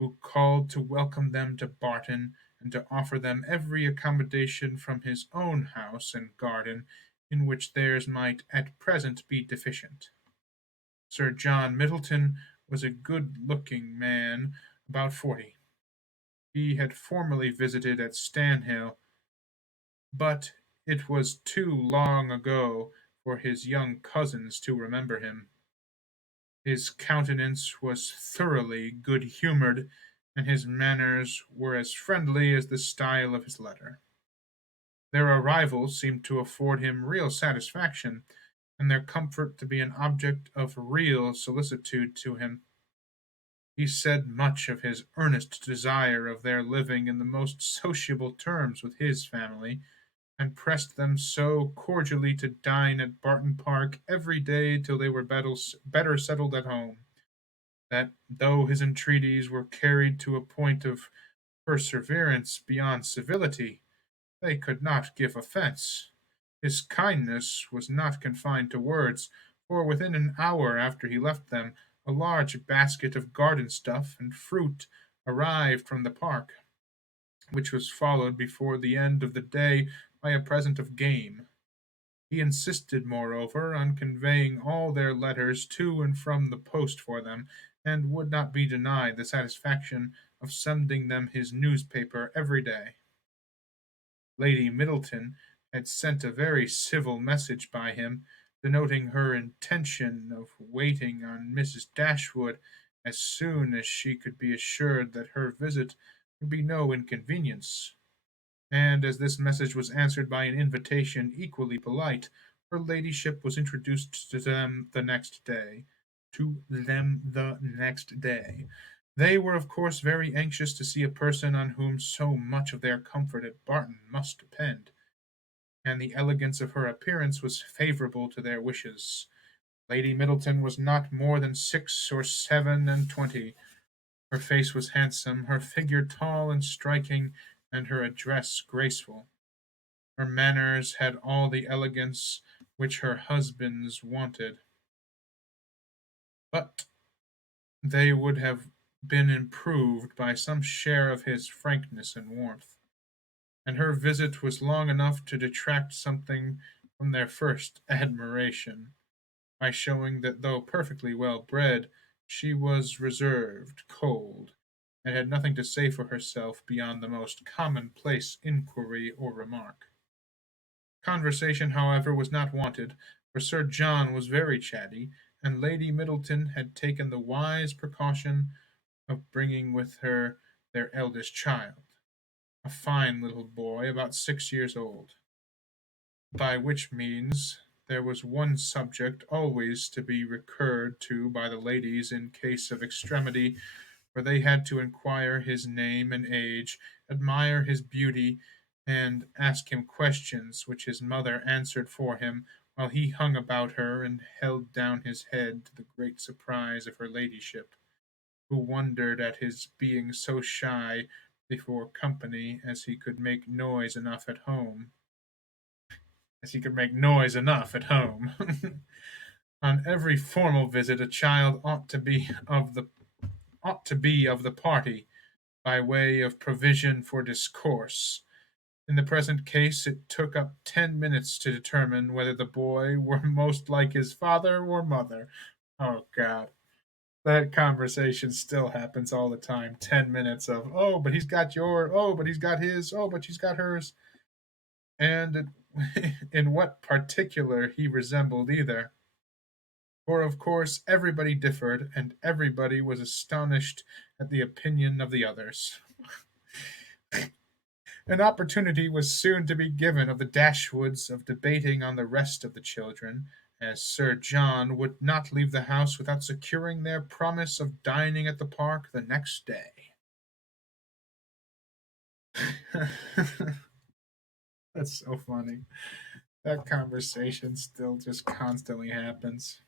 who called to welcome them to Barton, and to offer them every accommodation from his own house and garden in which theirs might at present be deficient. Sir John Middleton was a good-looking man about 40. He had formerly visited at Stanhill, but it was too long ago for his young cousins to remember him. His countenance was thoroughly good-humoured, and his manners were as friendly as the style of his letter. Their arrival seemed to afford him real satisfaction, and their comfort to be an object of real solicitude to him. He said much of his earnest desire of their living in the most sociable terms with his family, and pressed them so cordially to dine at Barton Park every day till they were better settled at home, that though his entreaties were carried to a point of perseverance beyond civility, they could not give offence. His kindness was not confined to words, for within an hour after he left them, a large basket of garden stuff and fruit arrived from the park, which was followed before the end of the day by a present of game. He insisted, moreover, on conveying all their letters to and from the post for them, and would not be denied the satisfaction of sending them his newspaper every day. Lady Middleton had sent a very civil message by him, denoting her intention of waiting on Mrs. Dashwood as soon as she could be assured that her visit would be no inconvenience; and as this message was answered by an invitation equally polite, her ladyship was introduced to them the next day. They were of course very anxious to see a person on whom so much of their comfort at Barton must depend, and the elegance of her appearance was favourable to their wishes. Lady Middleton was not more than 6 or 7 and 20. Her face was handsome, her figure tall and striking, and her address graceful. Her manners had all the elegance which her husband's wanted, but they would have been improved by some share of his frankness and warmth, and her visit was long enough to detract something from their first admiration, by showing that though perfectly well bred, she was reserved, cold, and had nothing to say for herself beyond the most commonplace inquiry or remark. Conversation, however, was not wanted, for Sir John was very chatty, and Lady Middleton had taken the wise precaution of bringing with her their eldest child, a fine little boy about 6 years old, by which means there was one subject always to be recurred to by the ladies in case of extremity, for they had to inquire his name and age, admire his beauty, and ask him questions which his mother answered for him, while he hung about her and held down his head, to the great surprise of her ladyship, who wondered at his being so shy before company as he could make noise enough at home. On every formal visit a child ought to be of the party, by way of provision for discourse. In the present case it took up 10 minutes to determine whether the boy were most like his father or mother. Oh God. That conversation still happens all the time. 10 minutes of, oh, but he's got your, oh, but he's got his, oh, but she's got hers. And in what particular he resembled either. For of course everybody differed, and everybody was astonished at the opinion of the others. An opportunity was soon to be given of the Dashwoods of debating on the rest of the children, as Sir John would not leave the house without securing their promise of dining at the park the next day. That's so funny. That conversation still just constantly happens.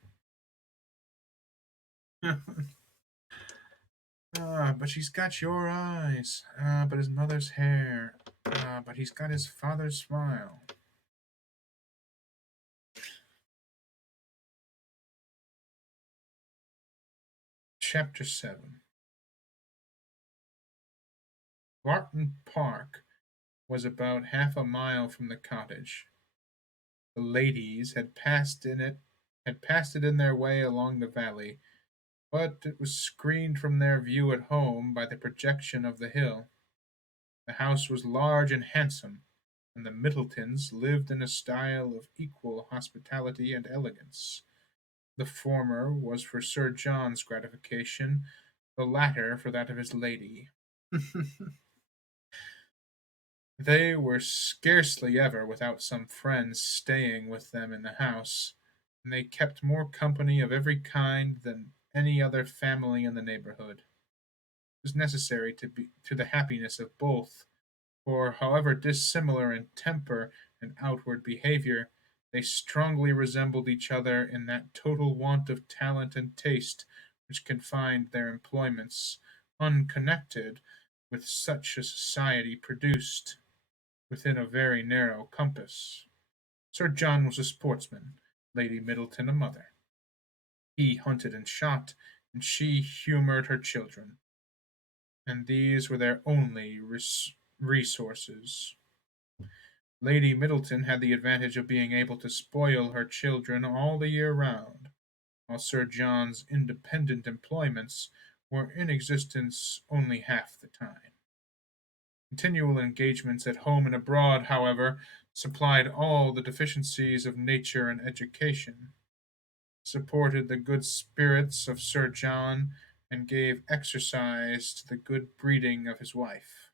But she's got your eyes. But his mother's hair. But he's got his father's smile. Chapter 7. Barton Park was about half a mile from the cottage. The ladies had passed it in their way along the valley, but it was screened from their view at home by the projection of the hill. The house was large and handsome, and the Middletons lived in a style of equal hospitality and elegance. The former was for Sir John's gratification, the latter for that of his lady. They were scarcely ever without some friends staying with them in the house, and they kept more company of every kind than any other family in the neighborhood. It was necessary to the happiness of both, for however dissimilar in temper and outward behavior, they strongly resembled each other in that total want of talent and taste which confined their employments, unconnected with such a society produced within a very narrow compass. Sir John was a sportsman, Lady Middleton a mother. He hunted and shot, and she humoured her children, and these were their only resources. Lady Middleton had the advantage of being able to spoil her children all the year round, while Sir John's independent employments were in existence only half the time. Continual engagements at home and abroad, however, supplied all the deficiencies of nature and education, supported the good spirits of Sir John, and gave exercise to the good breeding of his wife.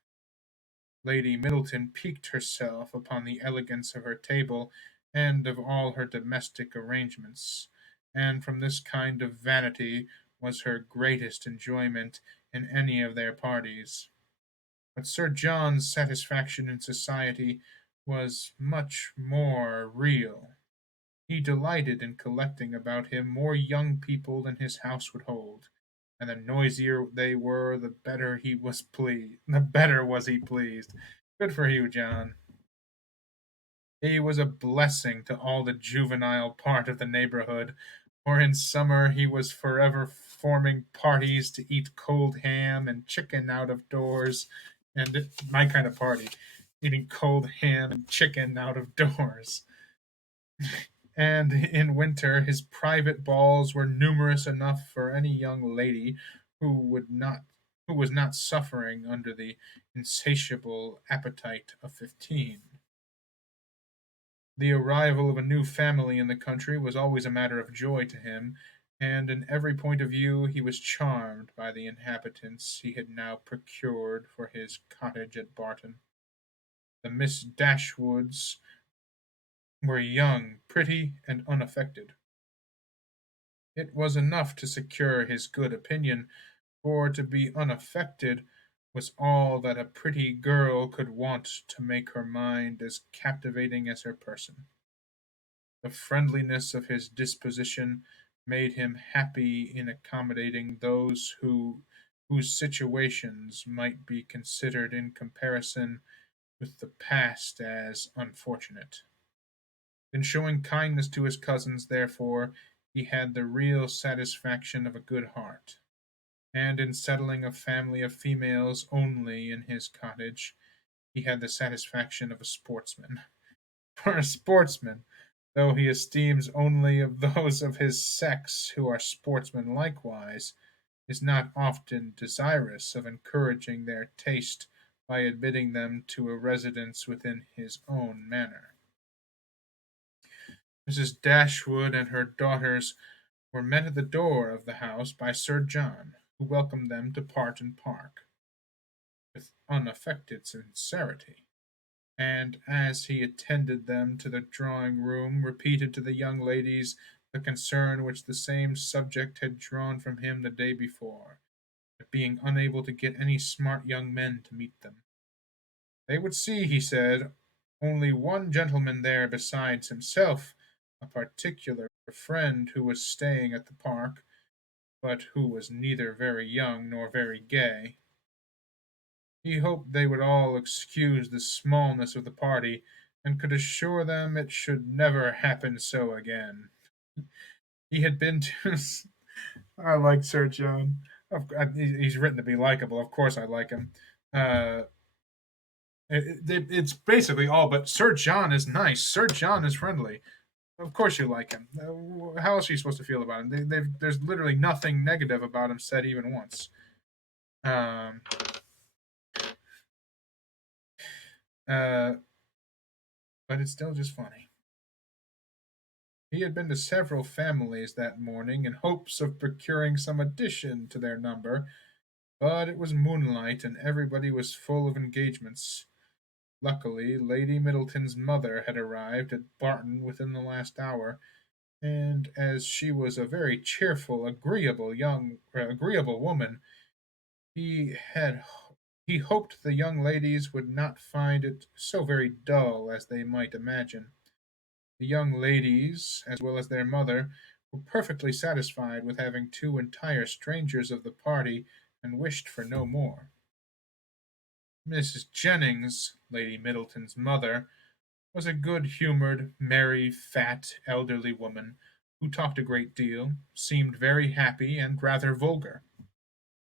Lady Middleton piqued herself upon the elegance of her table and of all her domestic arrangements, and from this kind of vanity was her greatest enjoyment in any of their parties. But Sir John's satisfaction in society was much more real. He delighted in collecting about him more young people than his house would hold, and the noisier they were, the better was he pleased. Good for you, John. He was a blessing to all the juvenile part of the neighborhood, for in summer he was forever forming parties to eat cold ham and chicken out of doors, and my kind of party, eating cold ham and chicken out of doors. And in winter his private balls were numerous enough for any young lady who would not who was not suffering under the insatiable appetite of 15. The arrival of a new family in the country was always a matter of joy to him, and in every point of view he was charmed by the inhabitants he had now procured for his cottage at Barton. The Miss Dashwoods were young, pretty, and unaffected. It was enough to secure his good opinion, for to be unaffected was all that a pretty girl could want to make her mind as captivating as her person. The friendliness of his disposition made him happy in accommodating those whose situations might be considered in comparison with the past as unfortunate. In showing kindness to his cousins, therefore, he had the real satisfaction of a good heart, and in settling a family of females only in his cottage, he had the satisfaction of a sportsman. For a sportsman, though he esteems only of those of his sex who are sportsmen likewise, is not often desirous of encouraging their taste by admitting them to a residence within his own manor. Mrs. Dashwood and her daughters were met at the door of the house by Sir John, who welcomed them to Barton Park with unaffected sincerity. and as he attended them to the drawing room, repeated to the young ladies the concern which the same subject had drawn from him the day before, at being unable to get any smart young men to meet them. They would see, he said, only one gentleman there besides himself, a particular friend who was staying at the park, but who was neither very young nor very gay. He hoped they would all excuse the smallness of the party, and could assure them it should never happen so again. He had been to. I like Sir John. He's written to be likable. Of course, I like him. Uh, it's basically all, but Sir John is nice. Sir John is friendly. Of course, you like him. How else are you supposed to feel about him? There's literally nothing negative about him said even once. Um, uh, but it's still just funny. He had been to several families that morning in hopes of procuring some addition to their number, but it was moonlight and everybody was full of engagements. Luckily, Lady Middleton's mother had arrived at Barton within the last hour, and as she was a very cheerful, agreeable woman, he had he hoped the young ladies would not find it so very dull as they might imagine. The young ladies, as well as their mother, were perfectly satisfied with having two entire strangers of the party, and wished for no more. Mrs. Jennings, Lady Middleton's mother, was a good-humored, merry, fat, elderly woman, who talked a great deal, seemed very happy, and rather vulgar.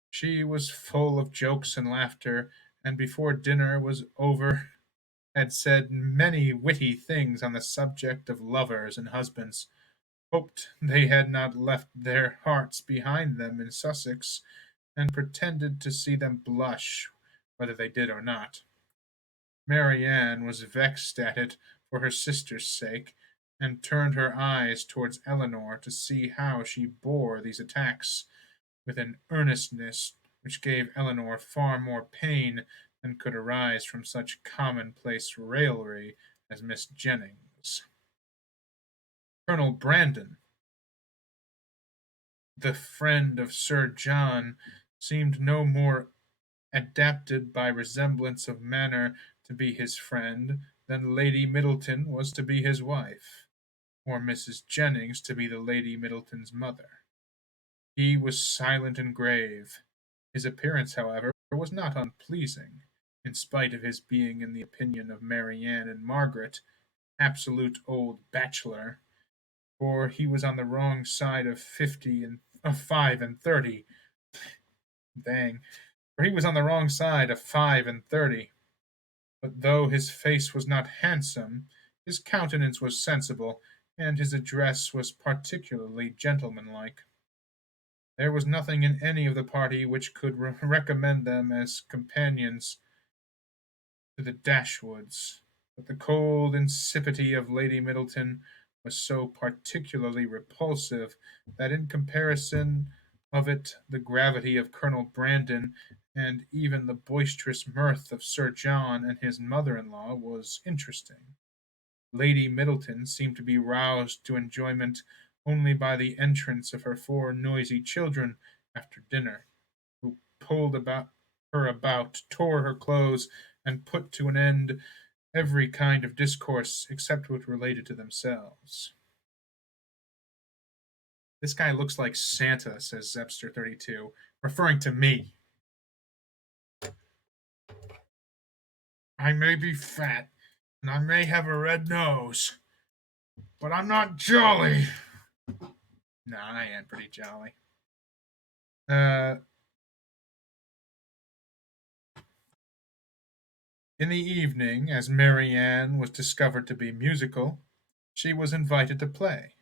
She was full of jokes and laughter, and before dinner was over had said many witty things on the subject of lovers and husbands, hoped they had not left their hearts behind them in Sussex, and pretended to see them blush, whether they did or not. Marianne was vexed at it for her sister's sake, and turned her eyes towards Eleanor to see how she bore these attacks, with an earnestness which gave Eleanor far more pain than could arise from such commonplace raillery as Miss Jennings. Colonel Brandon, the friend of Sir John, seemed no more adapted by resemblance of manner to be his friend than Lady Middleton was to be his wife, or Mrs. Jennings to be the Lady Middleton's mother. He was silent and grave. His appearance, however, was not unpleasing, in spite of his being, in the opinion of Marianne and Margaret, absolute old bachelor, for he was on the wrong side of 50 and of 5 and 30. Dang, for he was on the wrong side of 5 and 30. But though his face was not handsome, his countenance was sensible, and his address was particularly gentlemanlike. There was nothing in any of the party which could recommend them as companions to the Dashwoods, but the cold insipidity of Lady Middleton was so particularly repulsive that in comparison of it the gravity of Colonel Brandon and even the boisterous mirth of Sir John and his mother-in-law was interesting. Lady Middleton seemed to be roused to enjoyment only by the entrance of her four noisy children after dinner, who pulled about, tore her clothes, and put to an end every kind of discourse except what related to themselves. This guy looks like Santa, says Zepster32, referring to me. I may be fat, and I may have a red nose, but I'm not jolly. No, I am pretty jolly. Uh, in the evening, as Marianne was discovered to be musical, she was invited to play.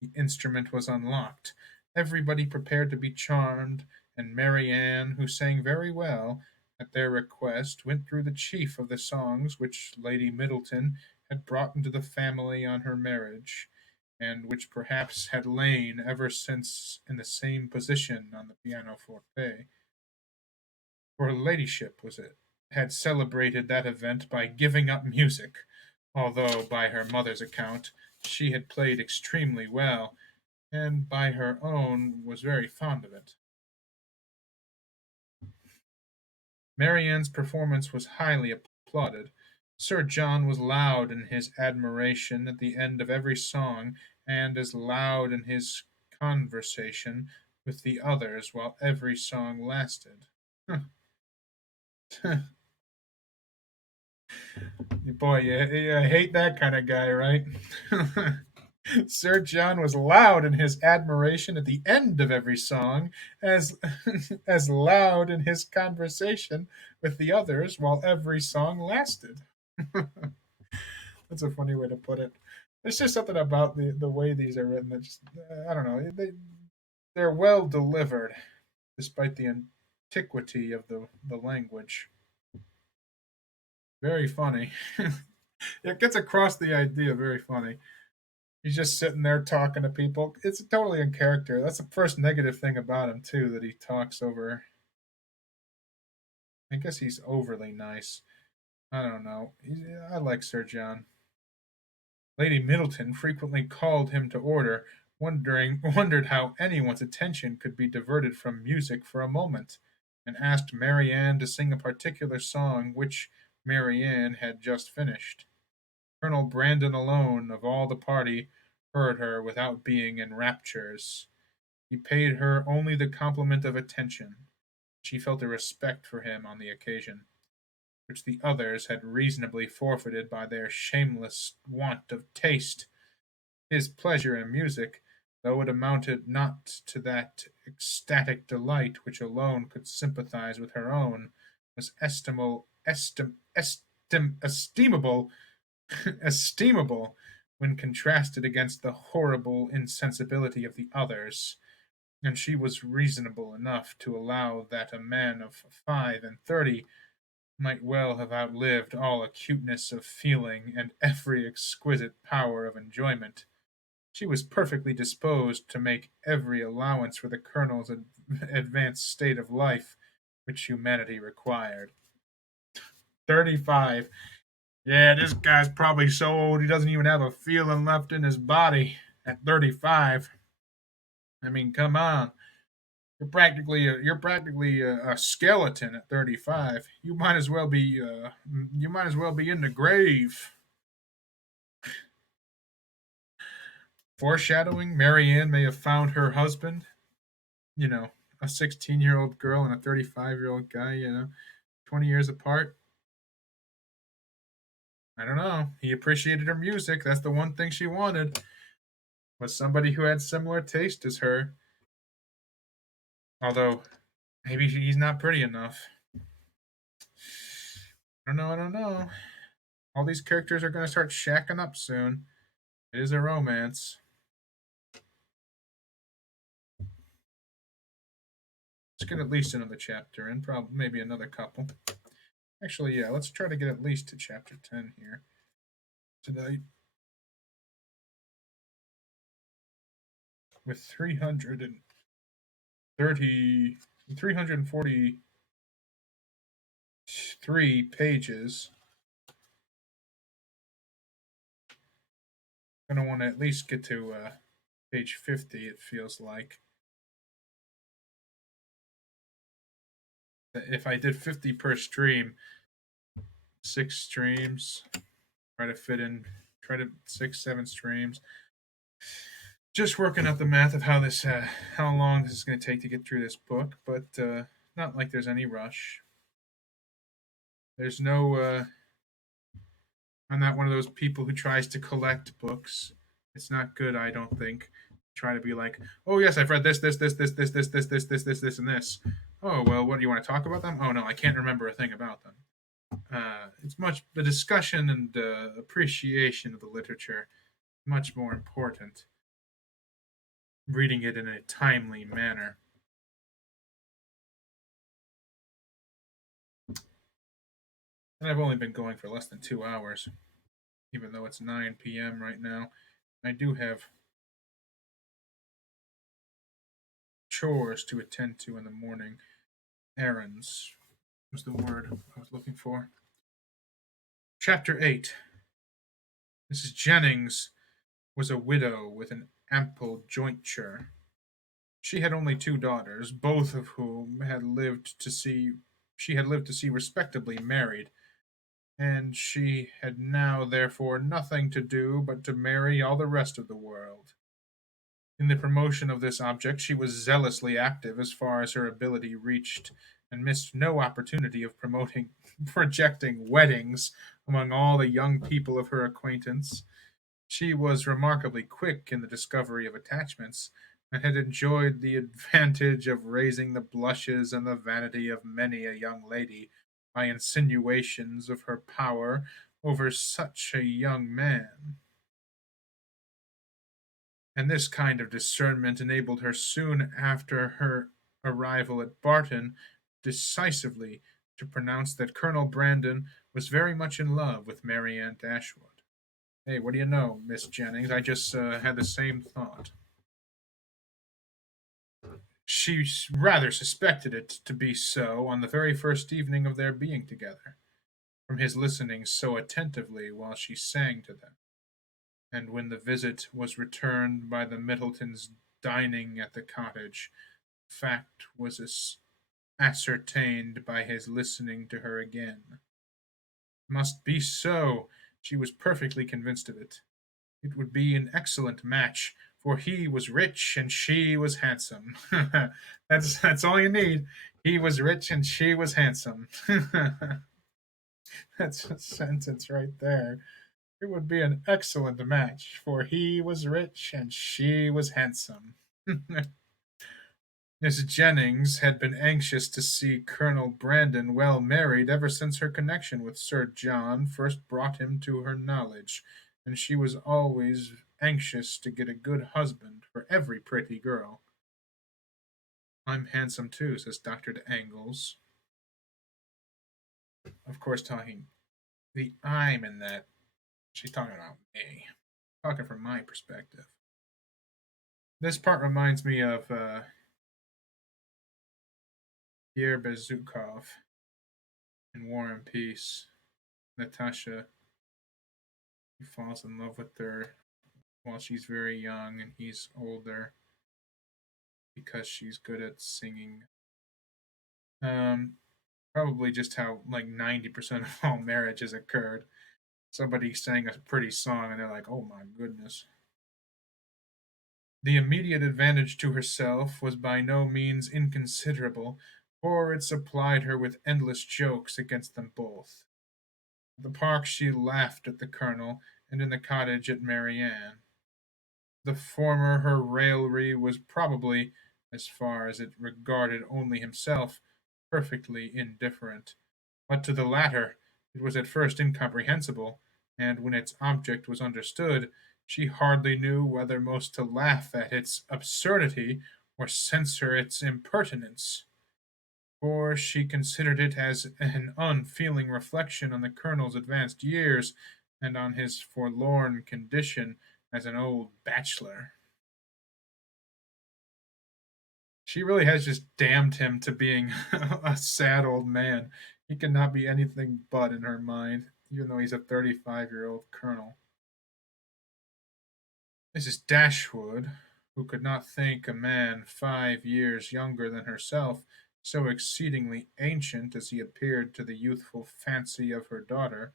The instrument was unlocked. Everybody prepared to be charmed, and Marianne, who sang very well, at their request, went through the chief of the songs which Lady Middleton had brought into the family on her marriage, and which perhaps had lain ever since in the same position on the pianoforte. For her ladyship was it? had celebrated that event by giving up music, although, by her mother's account, she had played extremely well, and by her own was very fond of it. Marianne's performance was highly applauded. Sir John was loud in his admiration at the end of every song, and as loud in his conversation with the others while every song lasted. Boy, you hate that kind of guy, right? Sir John was loud in his admiration at the end of every song, as as loud in his conversation with the others while every song lasted. That's a funny way to put it. There's just something about the way these are written that just I don't know. They're well delivered despite the antiquity of the language. Very funny. It gets across the idea. Very funny. He's just sitting there talking to people. It's totally in character. That's the first negative thing about him too, that he talks over. I guess he's overly nice. I don't know. I like Sir John. Lady Middleton frequently called him to order, wondered how anyone's attention could be diverted from music for a moment, and asked Marianne to sing a particular song which Marianne had just finished. Colonel Brandon alone, of all the party, heard her without being in raptures. He paid her only the compliment of attention. She felt a respect for him on the occasion, which the others had reasonably forfeited by their shameless want of taste. His pleasure in music, though it amounted not to that ecstatic delight which alone could sympathize with her own, was estimable estimable when contrasted against the horrible insensibility of the others, and she was reasonable enough to allow that a man of 5 and 30 might well have outlived all acuteness of feeling and every exquisite power of enjoyment. She was perfectly disposed to make every allowance for the colonel's advanced state of life which humanity required. 35. Yeah, this guy's probably so old he doesn't even have a feeling left in his body at 35. I mean, come on. You're practically a skeleton at 35. You might as well be in the grave. Foreshadowing, Marianne may have found her husband, you know, a 16-year-old girl and a 35-year-old guy, 20 years apart. I don't know. He appreciated her music. That's the one thing she wanted, was somebody who had similar taste as her. Although maybe he's not pretty enough. I don't know. I don't know. All these characters are going to start shacking up soon. It is a romance. Let's get at least another chapter in, probably maybe another couple. Actually, yeah, let's try to get at least to chapter 10 here tonight. With 343 pages. I'm going to want to at least get to page 50, it feels like. If I did 50 per stream, 6 streams, try to 6, 7 streams. Just working out the math of how long this is going to take to get through this book, but not like there's any rush. There's no. I'm not one of those people who tries to collect books. It's not good, I don't think. Try to be like, oh yes, I've read this, and this. Oh well, what do you want to talk about them? Oh no, I can't remember a thing about them. It's much the discussion and appreciation of the literature much more important. Reading it in a timely manner. And I've only been going for less than 2 hours, even though it's 9 p.m. right now. I do have chores to attend to in the morning, errands, Was the word I was looking for. Chapter 8. Mrs. Jennings was a widow with an ample jointure. She had only two daughters, both of whom had lived to see respectably married, and she had now therefore nothing to do but to marry all the rest of the world. In the promotion of this object she was zealously active as far as her ability reached, and missed no opportunity of promoting projecting weddings among all the young people of her acquaintance. She was remarkably quick in the discovery of attachments, and had enjoyed the advantage of raising the blushes and the vanity of many a young lady by insinuations of her power over such a young man. And this kind of discernment enabled her soon after her arrival at Barton decisively to pronounce that Colonel Brandon was very much in love with Mary Ann Dashwood. Hey, what do you know, Miss Jennings? I just had the same thought. She rather suspected it to be so on the very first evening of their being together, from his listening so attentively while she sang to them, and when the visit was returned by the Middletons dining at the cottage, the fact was ascertained by his listening to her again. Must be so. She was perfectly convinced of it. It would be an excellent match, for he was rich and she was handsome. That's all you need. He was rich and she was handsome. That's a sentence right there. It would be an excellent match, for he was rich and she was handsome. Miss Jennings had been anxious to see Colonel Brandon well married ever since her connection with Sir John first brought him to her knowledge, and she was always anxious to get a good husband for every pretty girl. I'm handsome too, says Dr. De Angles. Of course, talking the I'm in that. She's talking about me. Talking from my perspective. This part reminds me of Pierre Bezukov in War and Peace. Natasha, he falls in love with her while she's very young and he's older because she's good at singing. Um, Probably just how like 90% of all marriages occurred. Somebody sang a pretty song and they're like, oh my goodness. The immediate advantage to herself was by no means inconsiderable, for it supplied her with endless jokes against them both. At the park she laughed at the colonel, and in the cottage at Mary Ann. The former her raillery was probably, as far as it regarded only himself, perfectly indifferent, but to the latter it was at first incomprehensible, and when its object was understood, she hardly knew whether most to laugh at its absurdity or censure its impertinence, for she considered it as an unfeeling reflection on the colonel's advanced years and on his forlorn condition as an old bachelor. She really has just damned him to being a sad old man. He cannot be anything but in her mind, even though he's a 35-year-old colonel. Mrs. Dashwood, who could not think a man 5 years younger than herself so exceedingly ancient as he appeared to the youthful fancy of her daughter,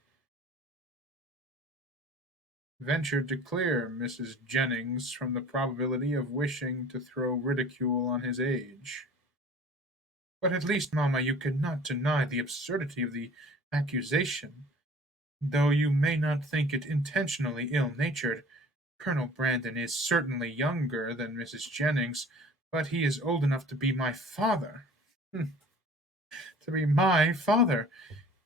ventured to clear Mrs. Jennings from the probability of wishing to throw ridicule on his age. But at least, mamma, you cannot deny the absurdity of the accusation, though you may not think it intentionally ill-natured. Colonel Brandon is certainly younger than Mrs. Jennings, but he is old enough to be my father. To be my father,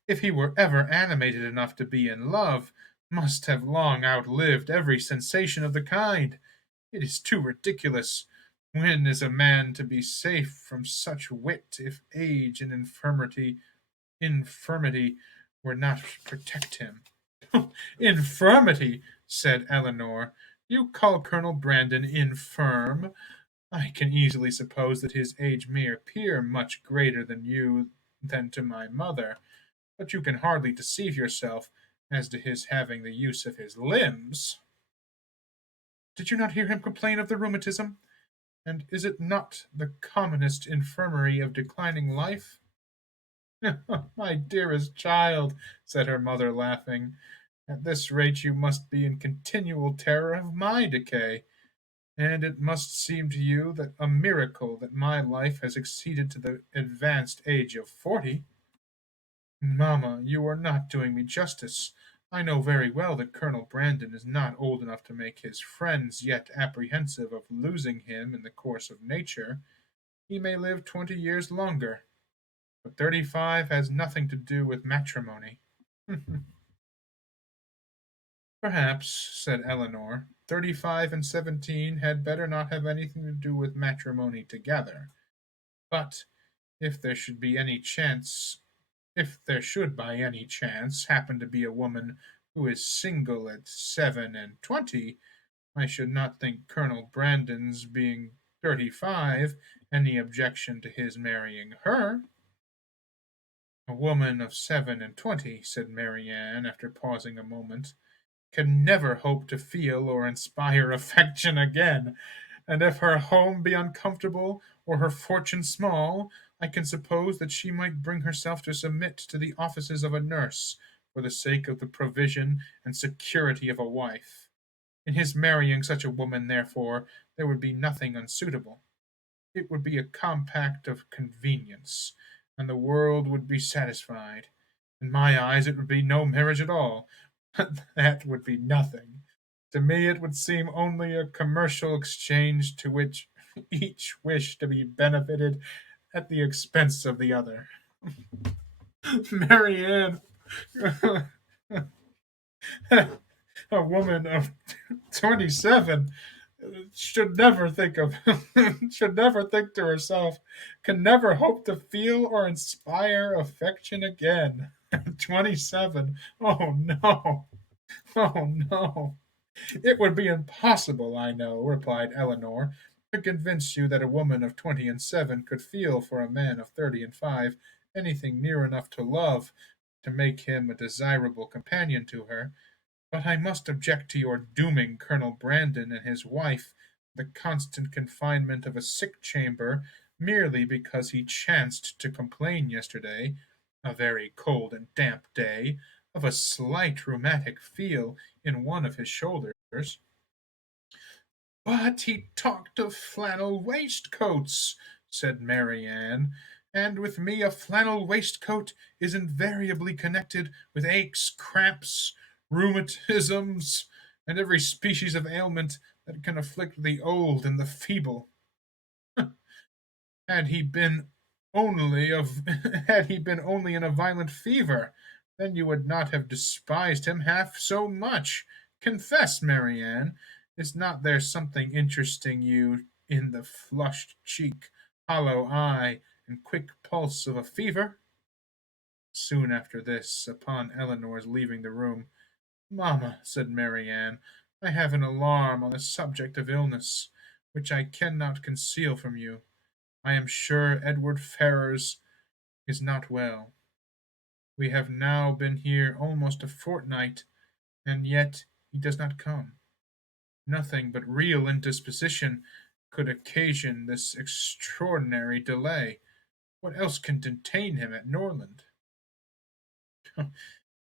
if he were ever animated enough to be in love, must have long outlived every sensation of the kind. It is too ridiculous. When is a man to be safe from such wit if age and infirmity were not to protect him? Infirmity, said Eleanor. You call Colonel Brandon infirm? I can easily suppose that his age may appear much greater than to my mother, but you can hardly deceive yourself as to his having the use of his limbs. Did you not hear him complain of the rheumatism? And is it not the commonest infirmary of declining life? My dearest child, said her mother, laughing, at this rate you must be in continual terror of my decay, and it must seem to you that a miracle that my life has exceeded to the advanced age of 40. Mamma, you are not doing me justice. I know very well that Colonel Brandon is not old enough to make his friends yet apprehensive of losing him in the course of nature. He may live 20 years longer, but 35 has nothing to do with matrimony. Perhaps, said Eleanor, 35 and 17 had better not have anything to do with matrimony together. But if there should be any chance, if there should by any chance happen to be a woman who is single at 7 and 20, I should not think Colonel Brandon's being 35 any objection to his marrying her. A woman of 7 and 20, said Marianne, after pausing a moment, can never hope to feel or inspire affection again, and if her home be uncomfortable or her fortune small, I can suppose that she might bring herself to submit to the offices of a nurse for the sake of the provision and security of a wife. In his marrying such a woman, therefore, there would be nothing unsuitable. It would be a compact of convenience, and the world would be satisfied. In my eyes, it would be no marriage at all. That would be nothing. To me, it would seem only a commercial exchange to which each wished to be benefited at the expense of the other. Marianne, a woman of 27, should never think of should never think to herself, can never hope to feel or inspire affection again. 27. Oh no. Oh no. It would be impossible, I know, replied Eleanor, to convince you that a woman of 20 and 7 could feel for a man of 30 and 5 anything near enough to love to make him a desirable companion to her. But I must object to your dooming Colonel Brandon and his wife to the constant confinement of a sick chamber merely because he chanced to complain yesterday, a very cold and damp day, of a slight rheumatic feel in one of his shoulders. But he talked of flannel waistcoats, said Marianne, and with me a flannel waistcoat is invariably connected with aches, cramps, rheumatisms, and every species of ailment that can afflict the old and the feeble. Had he been only of had he been only in a violent fever, then you would not have despised him half so much. Confess, Marianne, is not there something interesting you in the flushed cheek, hollow eye, and quick pulse of a fever? Soon after this, upon Eleanor's leaving the room, Mamma, said Marianne, I have an alarm on the subject of illness, which I cannot conceal from you. I am sure Edward Ferrars is not well. We have now been here almost a fortnight, and yet he does not come. Nothing but real indisposition could occasion this extraordinary delay. What else can detain him at Norland?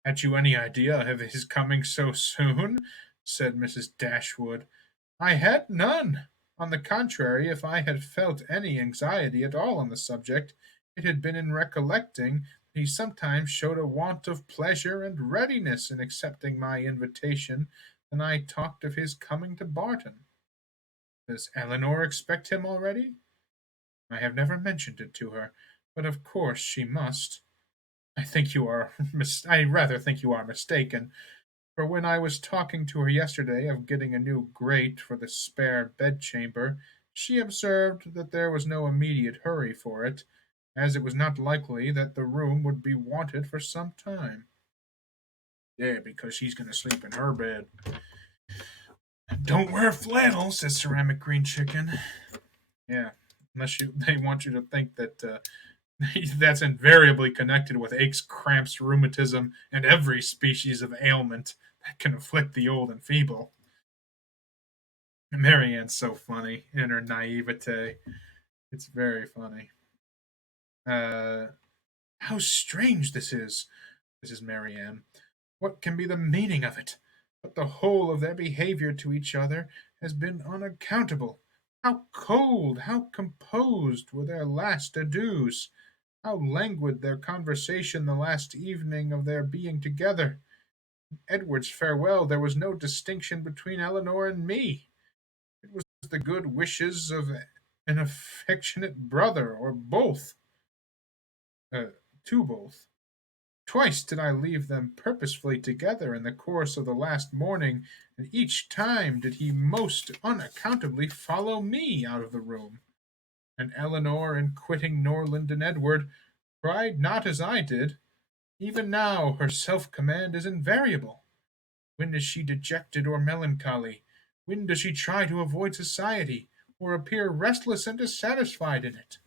Had you any idea of his coming so soon? Said Mrs. Dashwood. I had none. On the contrary, if I had felt any anxiety at all on the subject, it had been in recollecting that he sometimes showed a want of pleasure and readiness in accepting my invitation when I talked of his coming to Barton. Does Eleanor expect him already? I have never mentioned it to her, but of course she must. I rather think you are mistaken, for when I was talking to her yesterday of getting a new grate for the spare bedchamber, she observed that there was no immediate hurry for it, as it was not likely that the room would be wanted for some time. Yeah, because she's going to sleep in her bed. Don't wear flannel, says Ceramic Green Chicken. Yeah, unless they want you to think that That's invariably connected with aches, cramps, rheumatism, and every species of ailment that can afflict the old and feeble. Marianne's so funny in her naivete. It's very funny. Uh, how strange this is. This is Marianne. What can be the meaning of it? But the whole of their behavior to each other has been unaccountable. How cold, how composed were their last adieus! How languid their conversation the last evening of their being together! Edward's farewell there was no distinction between Eleanor and me. It was the good wishes of an affectionate brother, or both, uh, to both. Twice did I leave them purposefully together in the course of the last morning, and each time did he most unaccountably follow me out of the room. And Eleanor, in quitting Norland and Edward, cried not as I did. Even now her self command is invariable. When is she dejected or melancholy? When does she try to avoid society, or appear restless and dissatisfied in it?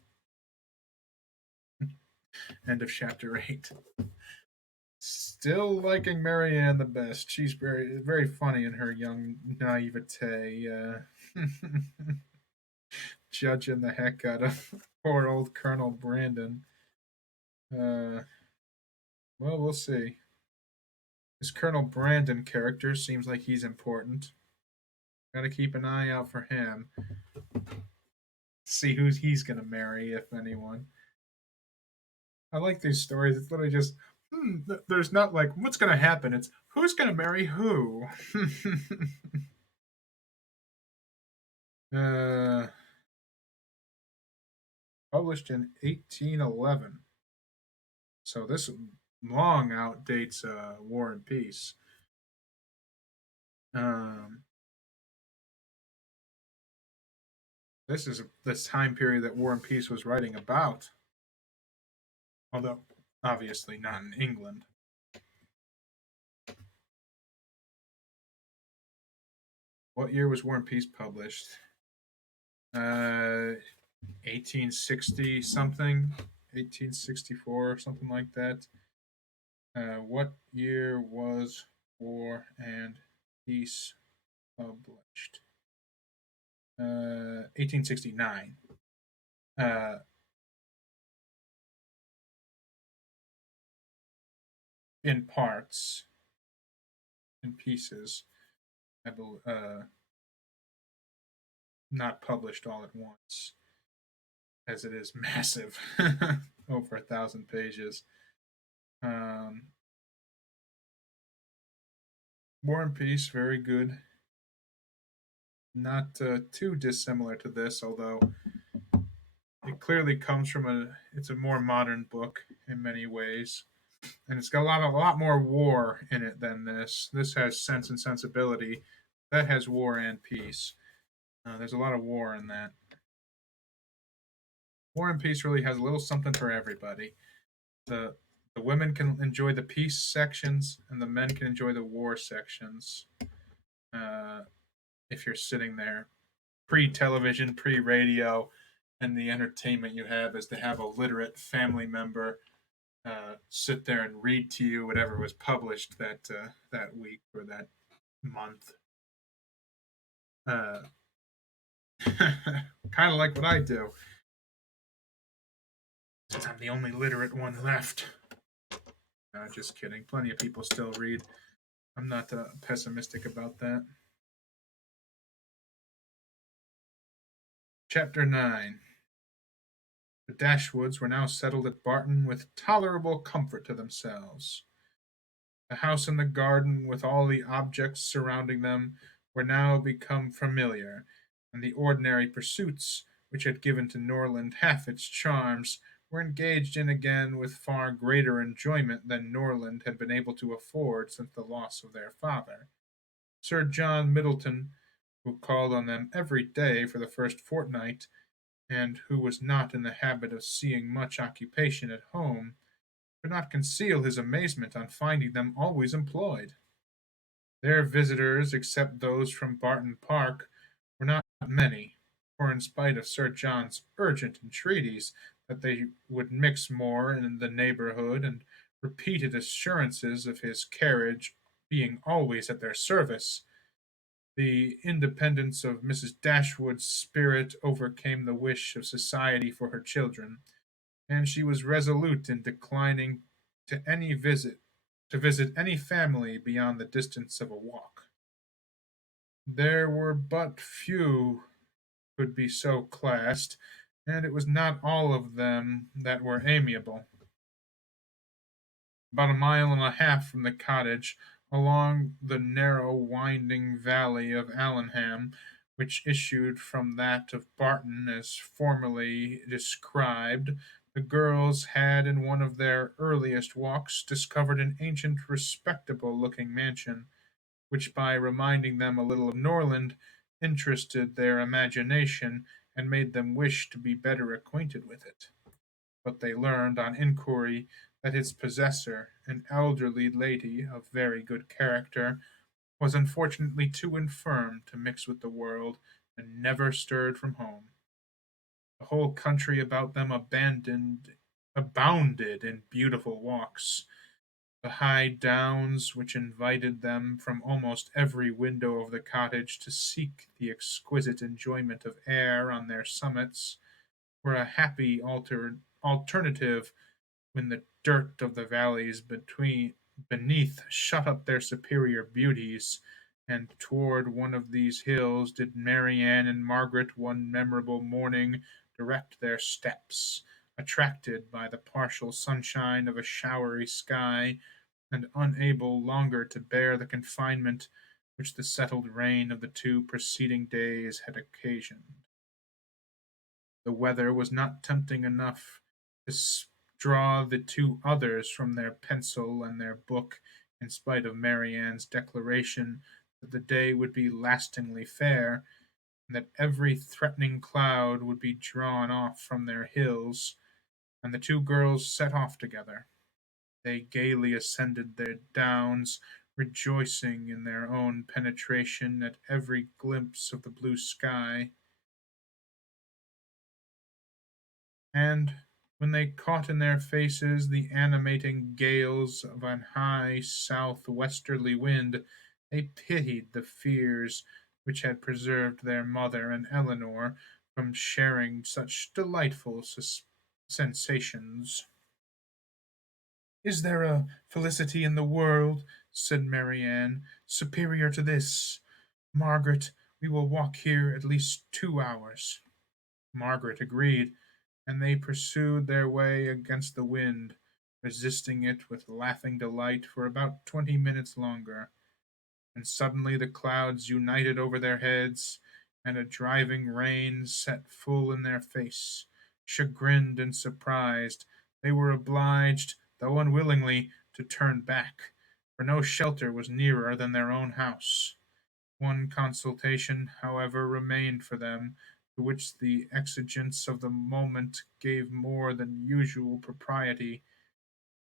End of chapter 8. Still liking Marianne the best. She's very funny in her young naivete, judging the heck out of poor old Colonel Brandon. Uh, well, we'll see. This Colonel Brandon character seems like he's important. Got to keep an eye out for him. See who he's gonna marry, if anyone. I like these stories. It's literally just there's not like what's gonna happen. It's who's gonna marry who. uh, published in 1811. So this long outdates War and Peace. Um, this is this time period that War and Peace was writing about, although obviously not in England. What year was War and Peace published? 1860 something, 1864, something like that. What year was War and Peace published? 1869. Uh, in parts, in pieces. I believe, not published all at once, as it is massive, over 1,000 pages. Um, War and Peace, very good. Not too dissimilar to this, although it clearly comes from it's a more modern book in many ways, and it's got a lot more war in it than this. This has Sense and Sensibility, that has War and Peace. There's a lot of war in that. War and Peace really has a little something for everybody. The the women can enjoy the peace sections, and the men can enjoy the war sections. Uh, if you're sitting there pre-television, pre-radio, and the entertainment you have is to have a literate family member sit there and read to you whatever was published that week or that month. Uh, kind of like what I do, since I'm the only literate one left. Just kidding. Plenty of people still read. I'm not pessimistic about that. Chapter 9. The Dashwoods were now settled at Barton with tolerable comfort to themselves. The house and the garden, with all the objects surrounding them, were now become familiar, and the ordinary pursuits which had given to Norland half its charms were engaged in again with far greater enjoyment than Norland had been able to afford since the loss of their father. Sir John Middleton, who called on them every day for the first fortnight, and who was not in the habit of seeing much occupation at home, could not conceal his amazement on finding them always employed. Their visitors, except those from Barton Park, were not many, for in spite of Sir John's urgent entreaties, that they would mix more in the neighborhood, and repeated assurances of his carriage being always at their service. The independence of Mrs. Dashwood's spirit overcame the wish of society for her children, and she was resolute in declining to any visit to visit any family beyond the distance of a walk. There were but few could be so classed, and it was not all of them that were amiable. About a mile and a half from the cottage, along the narrow winding valley of Allenham, which issued from that of Barton as formerly described, the girls had in one of their earliest walks discovered an ancient respectable looking mansion, which by reminding them a little of Norland interested their imagination and made them wish to be better acquainted with it. But they learned on inquiry that its possessor, an elderly lady of very good character, was unfortunately too infirm to mix with the world, and never stirred from home. The whole country about them abounded in beautiful walks. The high downs, which invited them from almost every window of the cottage to seek the exquisite enjoyment of air on their summits, were a happy alternative when the dirt of the valleys beneath shut up their superior beauties, and toward one of these hills did Marianne and Margaret one memorable morning direct their steps, attracted by the partial sunshine of a showery sky, and unable longer to bear the confinement which the settled rain of the two preceding days had occasioned. The weather was not tempting enough to draw the two others from their pencil and their book, in spite of Marianne's declaration that the day would be lastingly fair, and that every threatening cloud would be drawn off from their hills, and the two girls set off together. They gaily ascended their downs, rejoicing in their own penetration at every glimpse of the blue sky. And when they caught in their faces the animating gales of an high south-westerly wind, they pitied the fears which had preserved their mother and Eleanor from sharing such delightful sensations. "Is there a felicity in the world," said Marianne, "superior to this? Margaret, we will walk here at least 2 hours." Margaret agreed, and they pursued their way against the wind, resisting it with laughing delight for about 20 minutes longer. And suddenly the clouds united over their heads, and a driving rain set full in their face. Chagrined and surprised, they were obliged, though unwillingly, to turn back, for no shelter was nearer than their own house. One consultation, however, remained for them, to which the exigence of the moment gave more than usual propriety.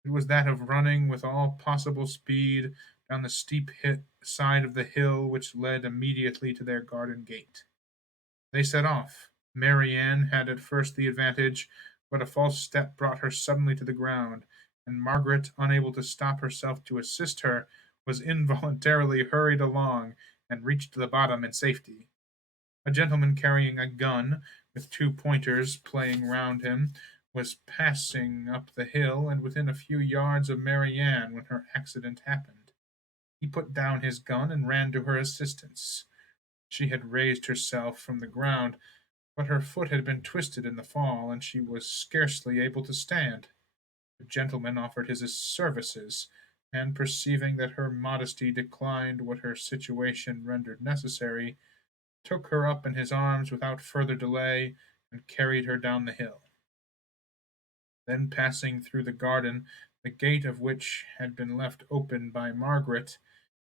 It was that of running with all possible speed down the steep side of the hill which led immediately to their garden gate. They set off. Marianne had at first the advantage, but a false step brought her suddenly to the ground, and Margaret, unable to stop herself to assist her, was involuntarily hurried along, and reached the bottom in safety. A gentleman carrying a gun, with two pointers playing round him, was passing up the hill and within a few yards of Marianne when her accident happened. He put down his gun and ran to her assistance. She had raised herself from the ground, but her foot had been twisted in the fall, and she was scarcely able to stand. The gentleman offered his services, and perceiving that her modesty declined what her situation rendered necessary, took her up in his arms without further delay, and carried her down the hill. Then passing through the garden, the gate of which had been left open by Margaret,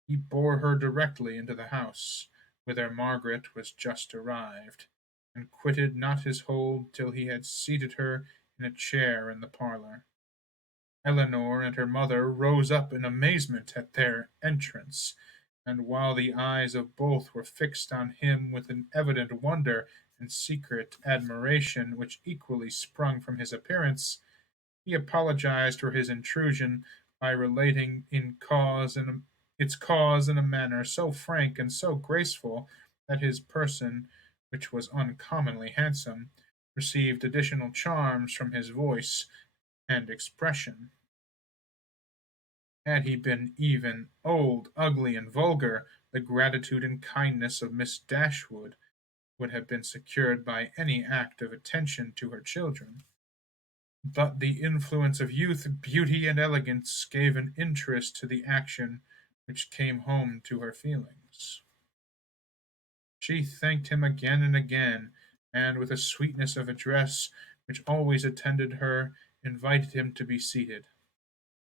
he bore her directly into the house, whither Margaret was just arrived, and quitted not his hold till he had seated her in a chair in the parlour. Eleanor and her mother rose up in amazement at their entrance, and while the eyes of both were fixed on him with an evident wonder and secret admiration which equally sprung from his appearance, he apologized for his intrusion by relating its cause in a manner so frank and so graceful that his person, which was uncommonly handsome, received additional charms from his voice and expression. Had he been even old, ugly, and vulgar, the gratitude and kindness of Miss Dashwood would have been secured by any act of attention to her children. But the influence of youth, beauty, and elegance gave an interest to the action which came home to her feelings. She thanked him again and again, and with a sweetness of address which always attended her, invited him to be seated.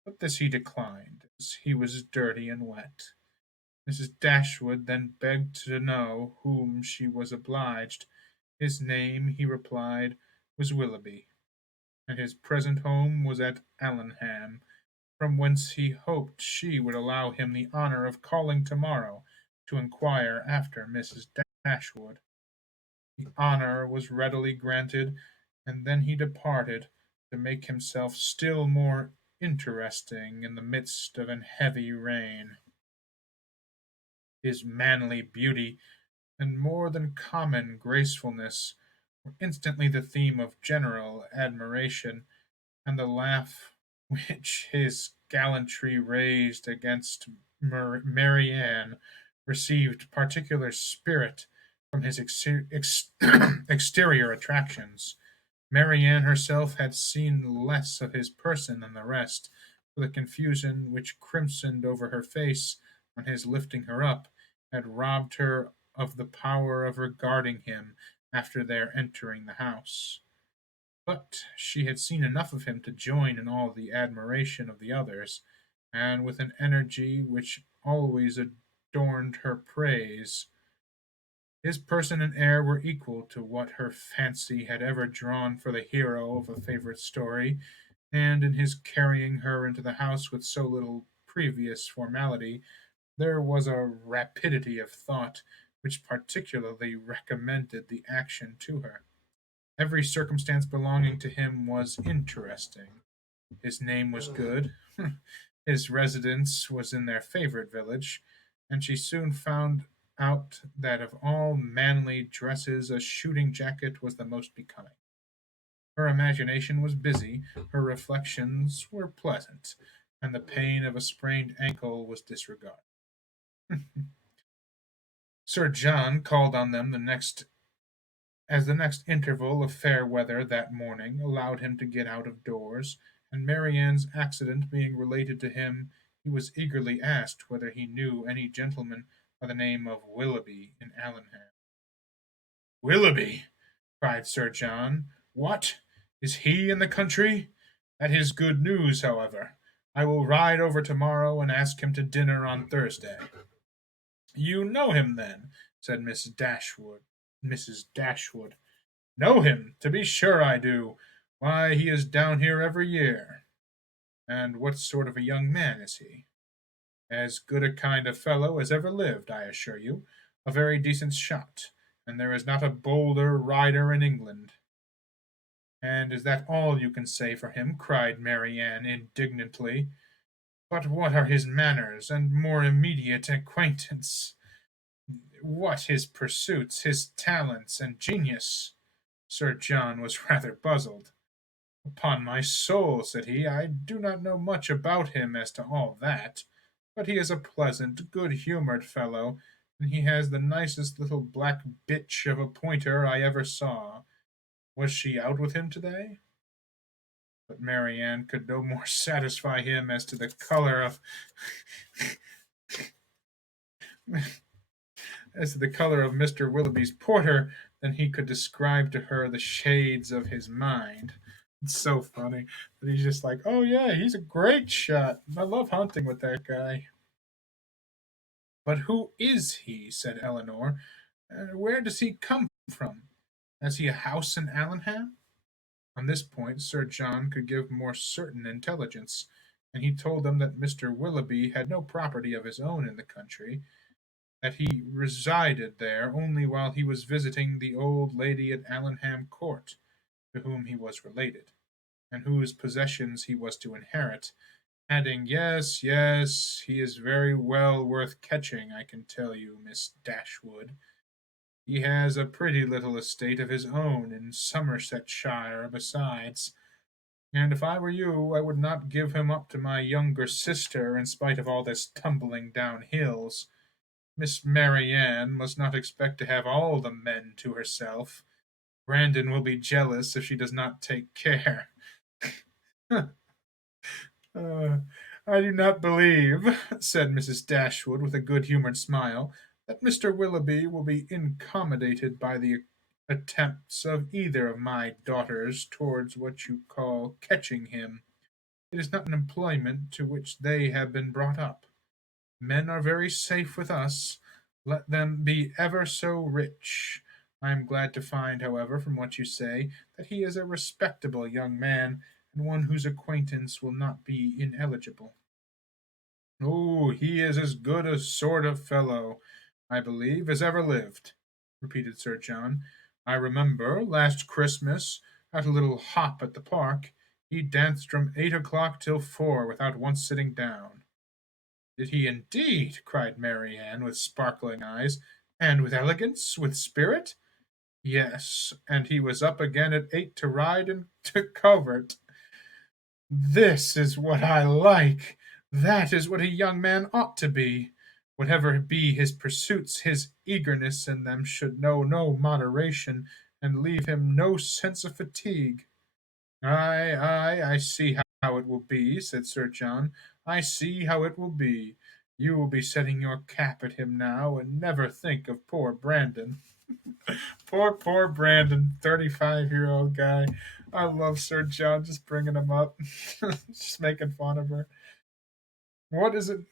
But this he declined, as he was dirty and wet. Mrs. Dashwood then begged to know whom she was obliged. His name, he replied, was Willoughby, and his present home was at Allenham, from whence he hoped she would allow him the honour of calling tomorrow to inquire after Mrs. Dashwood. The honour was readily granted, and then he departed to make himself still more interesting in the midst of an heavy rain. His manly beauty and more than common gracefulness were instantly the theme of general admiration, and the laugh which his gallantry raised against Marianne received particular spirit from his exterior attractions. Marianne herself had seen less of his person than the rest, for the confusion which crimsoned over her face on his lifting her up had robbed her of the power of regarding him after their entering the house. But she had seen enough of him to join in all the admiration of the others, and with an energy which always adorned her praise, his person and air were equal to what her fancy had ever drawn for the hero of a favorite story, and in his carrying her into the house with so little previous formality, there was a rapidity of thought which particularly recommended the action to her. Every circumstance belonging to him was interesting. His name was good. His residence was in their favorite village, and she soon found out that of all manly dresses a shooting jacket was the most becoming. Her imagination was busy, her reflections were pleasant, and the pain of a sprained ankle was disregarded. Sir John called on them the next interval of fair weather that morning allowed him to get out of doors, and Marianne's accident being related to him, he was eagerly asked whether he knew any gentleman by the name of Willoughby in Allenham. Willoughby! cried Sir John. What? Is he in the country? That is good news, however. I will ride over tomorrow and ask him to dinner on Thursday. You know him, then? Said Mrs. Dashwood. Know him? To be sure I do. Why, he is down here every year. And what sort of a young man is he? As good a kind of fellow as ever lived, I assure you. A very decent shot, and there is not a bolder rider in England. And is that all you can say for him? Cried Marianne indignantly. But what are his manners and more immediate acquaintance? What his pursuits, his talents and genius? Sir John was rather puzzled. Upon my soul, said he, I do not know much about him as to all that, but he is a pleasant, good-humored fellow, and he has the nicest little black bitch of a pointer I ever saw. Was she out with him today? But Marianne could no more satisfy him as to the color of Mr. Willoughby's porter than he could describe to her the shades of his mind. It's so funny that he's just like, oh yeah, he's a great shot. I love hunting with that guy. But who is he? Said Eleanor. Where does he come from? Has he a house in Allenham? On this point Sir John could give more certain intelligence, and he told them that Mr. Willoughby had no property of his own in the country, that he resided there only while he was visiting the old lady at Allenham Court, to whom he was related, and whose possessions he was to inherit, adding, "Yes, yes, he is very well worth catching, I can tell you, Miss Dashwood. He has a pretty little estate of his own in Somersetshire besides, and if I were you, I would not give him up to my younger sister in spite of all this tumbling down hills. Miss Marianne must not expect to have all the men to herself. Brandon will be jealous if she does not take care." Uh, "I do not believe," said Mrs. Dashwood with a good humored smile, "that Mr. Willoughby will be incommodated by the attempts of either of my daughters towards what you call catching him. It is not an employment to which they have been brought up. Men are very safe with us, let them be ever so rich. I am glad to find, however, from what you say, that he is a respectable young man, and one whose acquaintance will not be ineligible." "Oh, he is as good a sort of fellow, I believe, as ever lived," repeated Sir John. "I remember, last Christmas, at a little hop at the park, he danced from 8 o'clock till 4 without once sitting down." "Did he indeed?" cried Mary Ann, with sparkling eyes. "And with elegance, with spirit?" "Yes, and he was up again at 8 to ride into covert. This is what I like. That is what a young man ought to be. Whatever be his pursuits, his eagerness in them should know no moderation, and leave him no sense of fatigue." "Ay, ay, I see how it will be," said Sir John. "I see how it will be. You will be setting your cap at him now, and never think of poor Brandon." Poor Brandon, 35-year-old guy. I love Sir John just bringing him up, just making fun of her. "What is it?"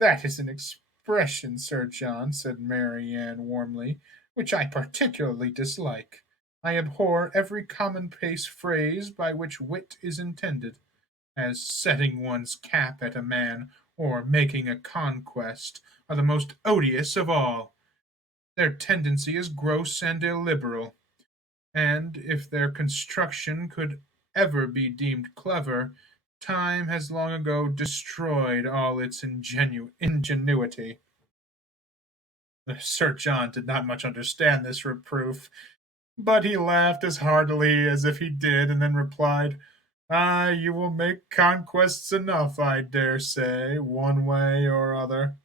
"That is an expression, Sir John," said Mary Ann warmly, "which I particularly dislike. I abhor every commonplace phrase by which wit is intended, as setting one's cap at a man or making a conquest are the most odious of all. Their tendency is gross and illiberal, and if their construction could ever be deemed clever, time has long ago destroyed all its ingenuity." Sir John did not much understand this reproof, but he laughed as heartily as if he did, and then replied, "Ah, you will make conquests enough, I dare say, one way or other.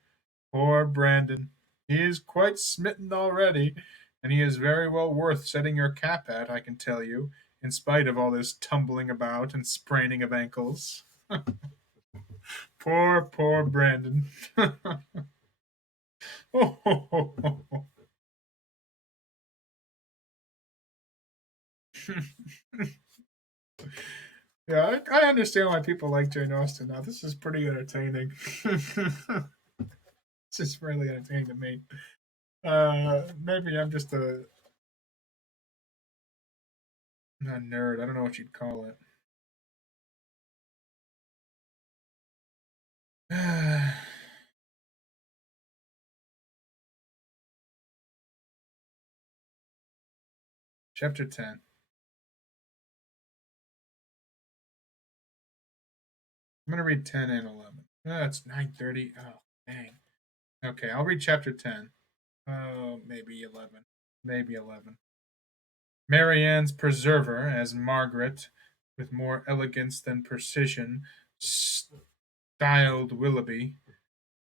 Poor Brandon! He is quite smitten already, and he is very well worth setting your cap at, I can tell you, in spite of all this tumbling about and spraining of ankles." Poor Brandon. Yeah, I understand why people like Jane Austen now. This is pretty entertaining. This is really entertaining to me. Maybe I'm just a nerd. I don't know what you'd call it. Chapter 10. I'm going to read 10 and 11. Oh, it's 9:30. Oh, dang. Okay, I'll read chapter 10. Oh, maybe 11. Maybe 11. Marianne's preserver, as Margaret, with more elegance than precision, styled Willoughby,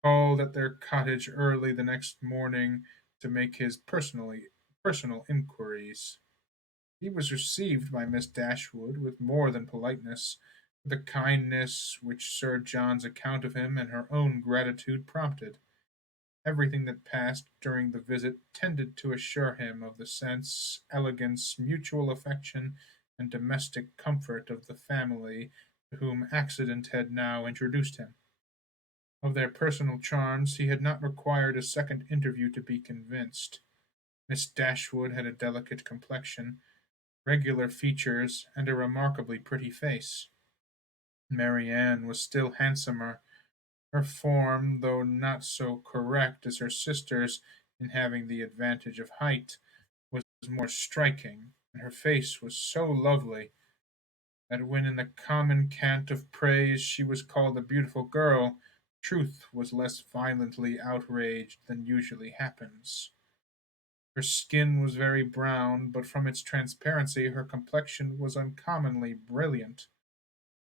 called at their cottage early the next morning to make his personal inquiries. He was received by Miss Dashwood with more than politeness, with a kindness which Sir John's account of him and her own gratitude prompted. Everything that passed during the visit tended to assure him of the sense, elegance, mutual affection, and domestic comfort of the family to whom accident had now introduced him. Of their personal charms he had not required a second interview to be convinced. Miss Dashwood had a delicate complexion, regular features, and a remarkably pretty face. Marianne was still handsomer, Her form, though not so correct as her sister's in having the advantage of height, was more striking, and her face was so lovely that when in the common cant of praise she was called a beautiful girl, truth was less violently outraged than usually happens. Her skin was very brown, but from its transparency her complexion was uncommonly brilliant.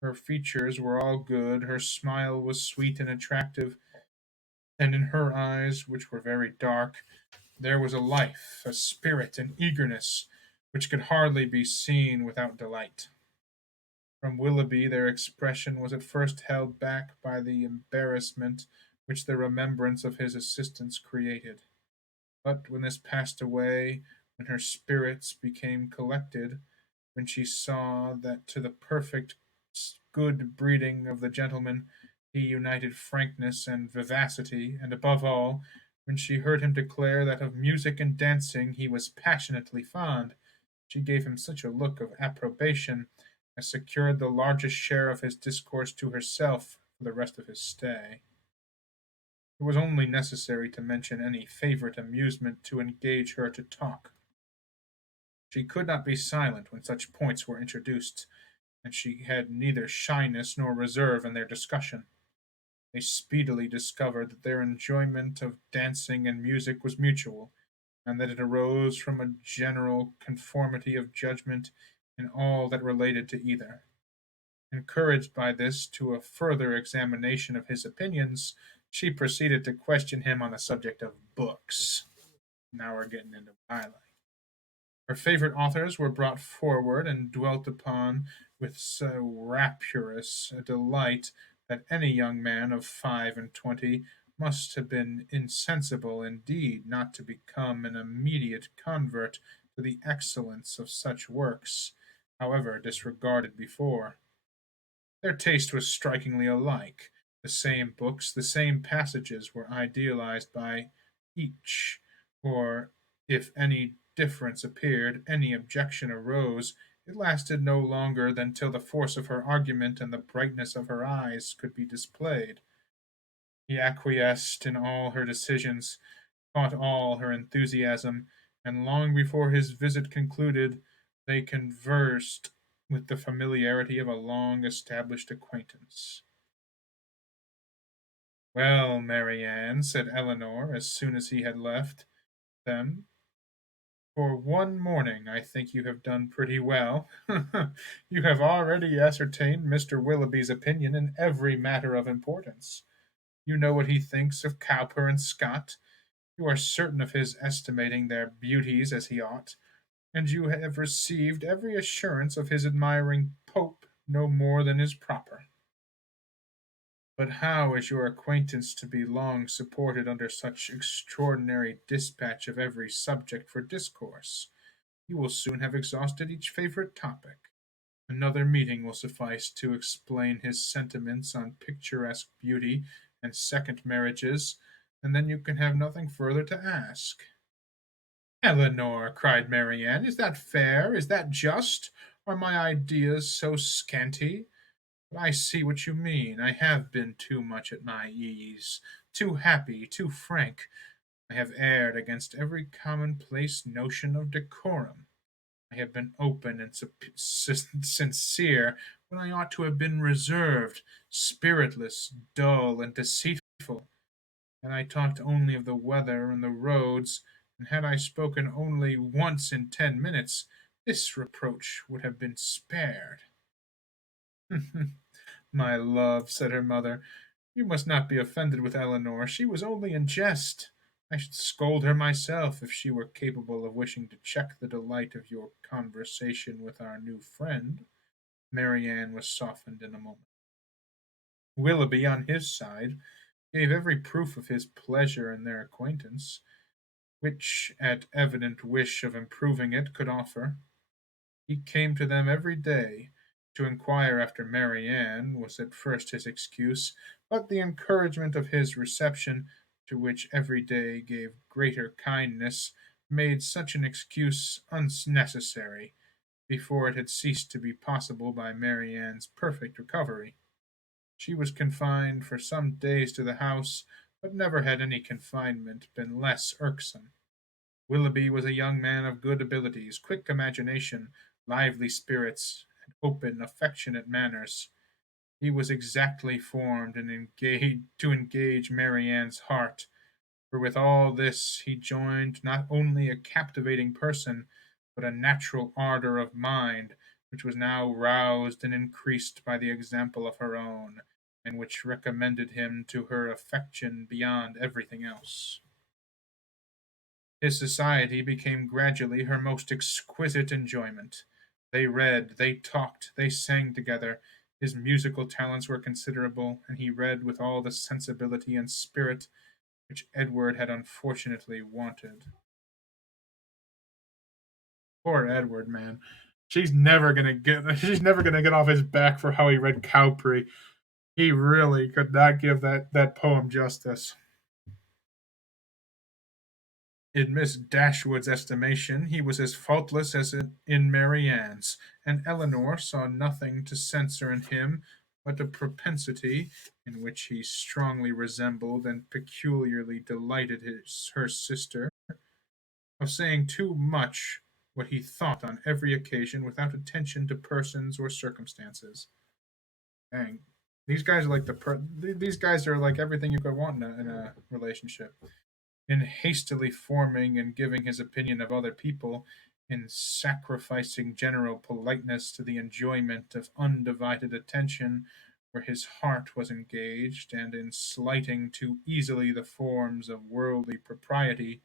Her features were all good, her smile was sweet and attractive, and in her eyes, which were very dark, there was a life, a spirit, an eagerness, which could hardly be seen without delight. From Willoughby their expression was at first held back by the embarrassment which the remembrance of his assistance created. But when this passed away, when her spirits became collected, when she saw that to the perfect good breeding of the gentleman he united frankness and vivacity, and above all, when she heard him declare that of music and dancing he was passionately fond, she gave him such a look of approbation as secured the largest share of his discourse to herself for the rest of his stay. It was only necessary to mention any favourite amusement to engage her to talk. She could not be silent when such points were introduced, and she had neither shyness nor reserve in their discussion. They speedily discovered that their enjoyment of dancing and music was mutual, and that it arose from a general conformity of judgment in all that related to either. Encouraged by this to a further examination of his opinions, she proceeded to question him on the subject of books. Now we're getting into what I like. Her favorite authors were brought forward and dwelt upon with so rapturous a delight that any young man of 5 and 20 must have been insensible indeed not to become an immediate convert to the excellence of such works, however disregarded before. Their taste was strikingly alike. The same books, the same passages were idealized by each, or if any difference appeared, any objection arose, it lasted no longer than till the force of her argument and the brightness of her eyes could be displayed. He acquiesced in all her decisions, caught all her enthusiasm, and long before his visit concluded, they conversed with the familiarity of a long established acquaintance. "Well, Marianne," said Eleanor, as soon as he had left them, "for one morning I think you have done pretty well. You have already ascertained Mr. Willoughby's opinion in every matter of importance. You know what he thinks of Cowper and Scott. You are certain of his estimating their beauties as he ought, and you have received every assurance of his admiring Pope no more than is proper. But how is your acquaintance to be long supported under such extraordinary dispatch of every subject for discourse? You will soon have exhausted each favourite topic. Another meeting will suffice to explain his sentiments on picturesque beauty and second marriages, and then you can have nothing further to ask." "Eleanor," cried Marianne, "is that fair? Is that just? Are my ideas so scanty? But I see what you mean. I have been too much at my ease, too happy, too frank. I have erred against every commonplace notion of decorum. I have been open and sincere when I ought to have been reserved, spiritless, dull, and deceitful. And I talked only of the weather and the roads, and had I spoken only once in 10 minutes, this reproach would have been spared." "My love," said her mother, "you must not be offended with Eleanor. She was only in jest. I should scold her myself if she were capable of wishing to check the delight of your conversation with our new friend." Marianne was softened in a moment. Willoughby, on his side, gave every proof of his pleasure in their acquaintance, which, at evident wish of improving it, could offer. He came to them every day. To inquire after Marianne was at first his excuse, but the encouragement of his reception, to which every day gave greater kindness, made such an excuse unnecessary, before it had ceased to be possible by Marianne's perfect recovery. She was confined for some days to the house, but never had any confinement been less irksome. Willoughby was a young man of good abilities, quick imagination, lively spirits, and open, affectionate manners. He was exactly formed and to engage Marianne's heart, for with all this he joined not only a captivating person, but a natural ardor of mind, which was now roused and increased by the example of her own, and which recommended him to her affection beyond everything else. His society became gradually her most exquisite enjoyment. They read, they talked, they sang together. His musical talents were considerable, and he read with all the sensibility and spirit which Edward had unfortunately wanted. Poor Edward, man. She's never gonna get off his back for how he read Cowpre. He really could not give that poem justice. In Miss Dashwood's estimation, he was as faultless as in Marianne's, and Eleanor saw nothing to censure in him but a propensity, in which he strongly resembled and peculiarly delighted her sister, of saying too much what he thought on every occasion without attention to persons or circumstances. Dang. These guys are like everything you could want in a relationship. In hastily forming and giving his opinion of other people, in sacrificing general politeness to the enjoyment of undivided attention where his heart was engaged, and in slighting too easily the forms of worldly propriety,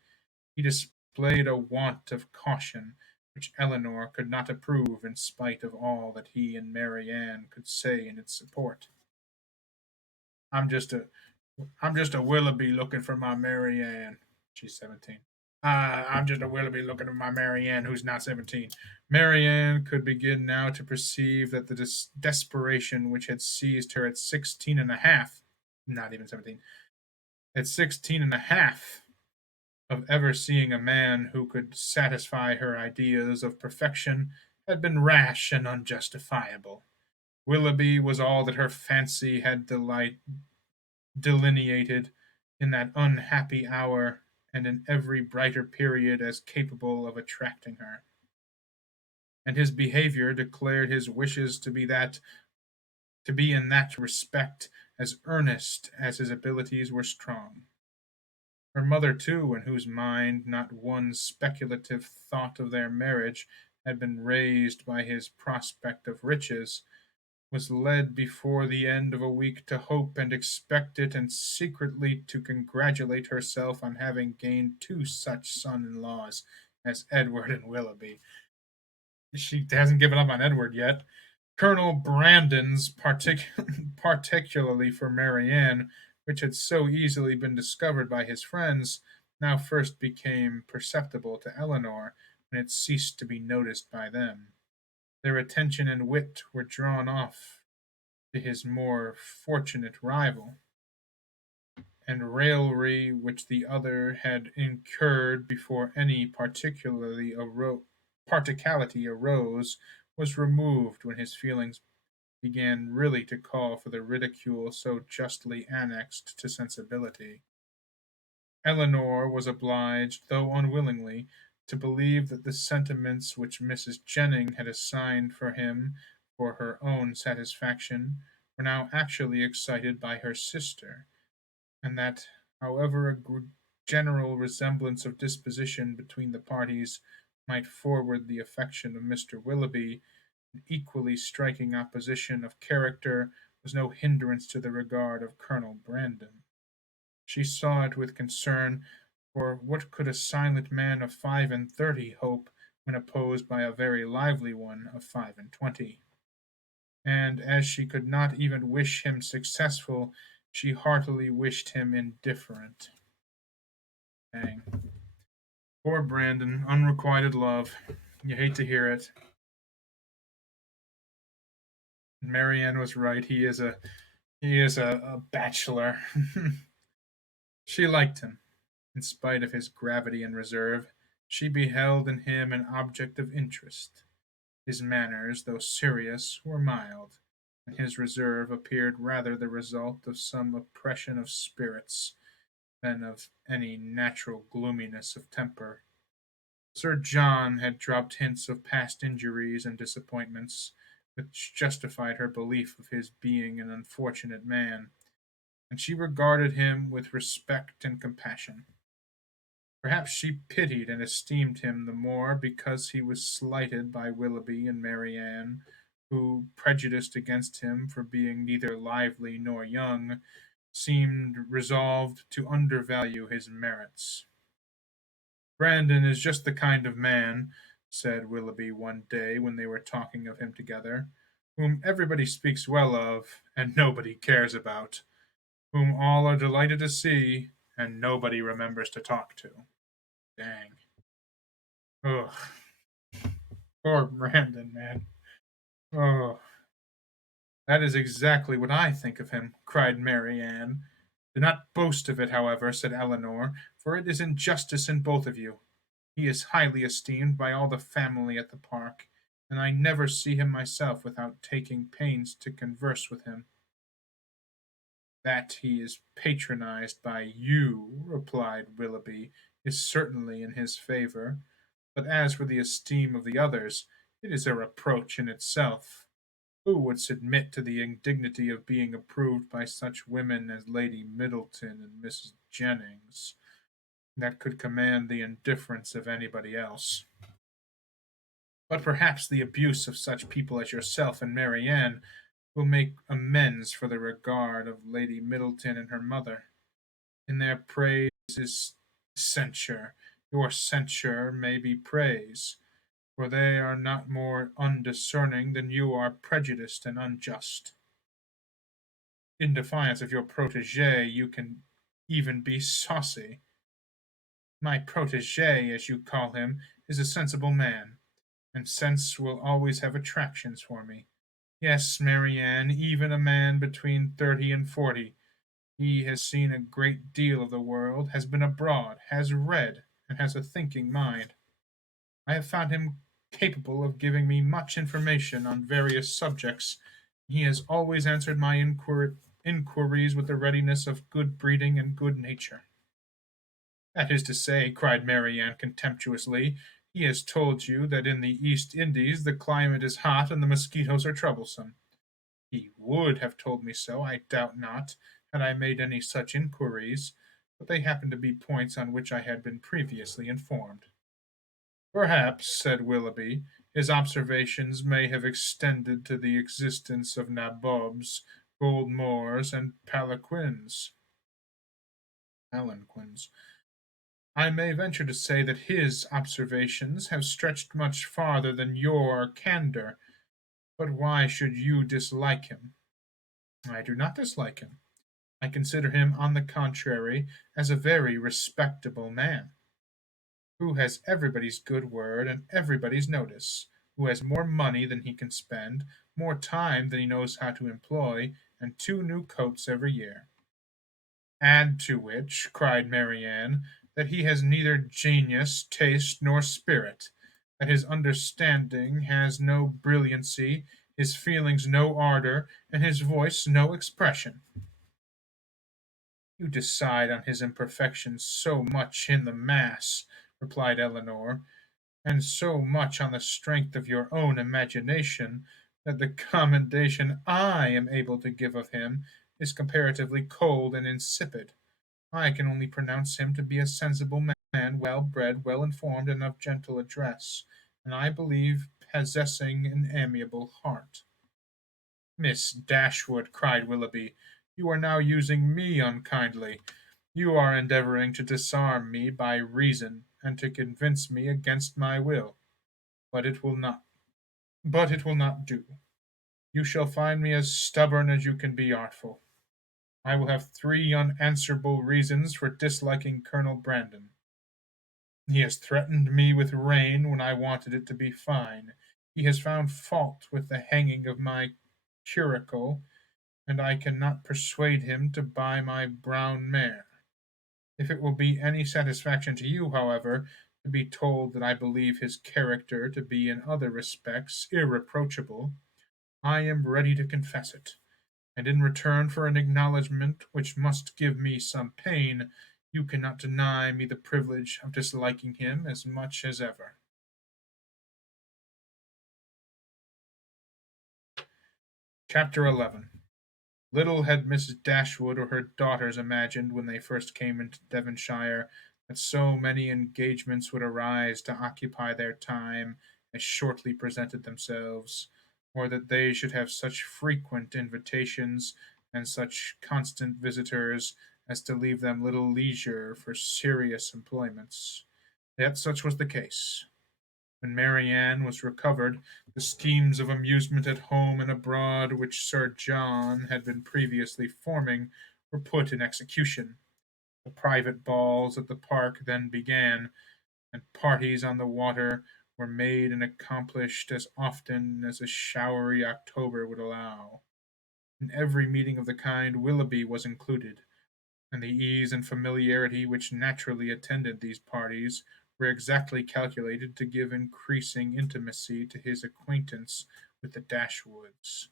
he displayed a want of caution which Eleanor could not approve in spite of all that he and Marianne could say in its support. I'm just a I'm just a Willoughby looking for my Marianne. She's 17. I'm just a Willoughby looking for my Marianne who's not 17. Marianne could begin now to perceive that the desperation which had seized her at 16 and a half, not even 17, at 16 and a half, of ever seeing a man who could satisfy her ideas of perfection had been rash and unjustifiable. Willoughby was all that her fancy had delineated in that unhappy hour, and in every brighter period as capable of attracting her. And his behavior declared his wishes to be in that respect as earnest as his abilities were strong. Her mother, too, in whose mind not one speculative thought of their marriage had been raised by his prospect of riches, was led before the end of a week to hope and expect it, and secretly to congratulate herself on having gained two such son in laws as Edward and Willoughby. She hasn't given up on Edward yet. Colonel Brandon's, particularly for Marianne, which had so easily been discovered by his friends, now first became perceptible to Eleanor when it ceased to be noticed by them. Their attention and wit were drawn off to his more fortunate rival, and raillery which the other had incurred before any particularity arose was removed when his feelings began really to call for the ridicule so justly annexed to sensibility. Eleanor was obliged, though unwillingly, to believe that the sentiments which Mrs. Jennings had assigned for him for her own satisfaction were now actually excited by her sister, and that, however a general resemblance of disposition between the parties might forward the affection of Mr. Willoughby, an equally striking opposition of character was no hindrance to the regard of Colonel Brandon. She saw it with concern, for what could a silent man of 5 and 30 hope when opposed by a very lively one of 5 and 20? And as she could not even wish him successful, she heartily wished him indifferent. Dang. Poor Brandon, unrequited love. You hate to hear it. Marianne was right. He is a bachelor. She liked him, in spite of his gravity and reserve. She beheld in him an object of interest. His manners, though serious, were mild, His reserve appeared rather the result of some oppression of spirits than of any natural gloominess of temper. Sir John had dropped hints of past injuries and disappointments, which justified her belief of his being an unfortunate man, and she regarded him with respect and compassion. Perhaps she pitied and esteemed him the more because he was slighted by Willoughby and Marianne, who, prejudiced against him for being neither lively nor young, seemed resolved to undervalue his merits. "Brandon is just the kind of man," said Willoughby one day when they were talking of him together, "whom everybody speaks well of, and nobody cares about, whom all are delighted to see, and nobody remembers to talk to." Dang. Ugh. Poor Brandon, man. Oh, that is exactly what I think of him, cried Mary Ann. Do not boast of it, however, said Eleanor, for it is injustice in both of you. He is highly esteemed by all the family at the park, and I never see him myself without taking pains to converse with him. That he is patronized by you, replied Willoughby, is certainly in his favour, but as for the esteem of the others, it is a reproach in itself. Who would submit to the indignity of being approved by such women as Lady Middleton and Mrs. Jennings, that could command the indifference of anybody else? But perhaps the abuse of such people as yourself and Marianne will make amends for the regard of Lady Middleton and her mother. In their praise is censure. Your censure may be praise, for they are not more undiscerning than you are prejudiced and unjust. In defiance of your protege, you can even be saucy. My protege, as you call him, is a sensible man, and sense will always have attractions for me. Yes, Marianne, even a man between 30 and 40. He has seen a great deal of the world, has been abroad, has read, and has a thinking mind. I have found him capable of giving me much information on various subjects. He has always answered my inquiries with the readiness of good breeding and good nature. That is to say, cried Marianne contemptuously, he has told you that in the East Indies the climate is hot and the mosquitoes are troublesome. He would have told me so, I doubt not, had I made any such inquiries, but they happened to be points on which I had been previously informed. Perhaps, said Willoughby, his observations may have extended to the existence of nabobs, gold moors, and palanquins. I may venture to say that his observations have stretched much farther than your candour. But why should you dislike him? I do not dislike him. I consider him, on the contrary, as a very respectable man, who has everybody's good word and everybody's notice, who has more money than he can spend, more time than he knows how to employ, and 2 new coats every year. Add to which, cried Marianne, that he has neither genius, taste, nor spirit, that his understanding has no brilliancy, his feelings no ardor, and his voice no expression. You decide on his imperfections so much in the mass, replied Eleanor, and so much on the strength of your own imagination, that the commendation I am able to give of him is comparatively cold and insipid. I can only pronounce him to be a sensible man, well bred, well informed, and of gentle address, and I believe possessing an amiable heart. Miss Dashwood, cried Willoughby, you are now using me unkindly. You are endeavouring to disarm me by reason, and to convince me against my will. But it will not. But it will not do. You shall find me as stubborn as you can be artful. I will have 3 unanswerable reasons for disliking Colonel Brandon. He has threatened me with rain when I wanted it to be fine. He has found fault with the hanging of my curricle, and I cannot persuade him to buy my brown mare. If it will be any satisfaction to you, however, to be told that I believe his character to be in other respects irreproachable, I am ready to confess it, and in return for an acknowledgment which must give me some pain, you cannot deny me the privilege of disliking him as much as ever. Chapter 11. Little had Mrs. Dashwood or her daughters imagined when they first came into Devonshire that so many engagements would arise to occupy their time as shortly presented themselves, or that they should have such frequent invitations and such constant visitors as to leave them little leisure for serious employments. Yet such was the case. When Marianne was recovered, the schemes of amusement at home and abroad which Sir John had been previously forming were put in execution. The private balls at the park then began, and parties on the water were made and accomplished as often as a showery October would allow. In every meeting of the kind Willoughby was included, and the ease and familiarity which naturally attended these parties were exactly calculated to give increasing intimacy to his acquaintance with the Dashwoods,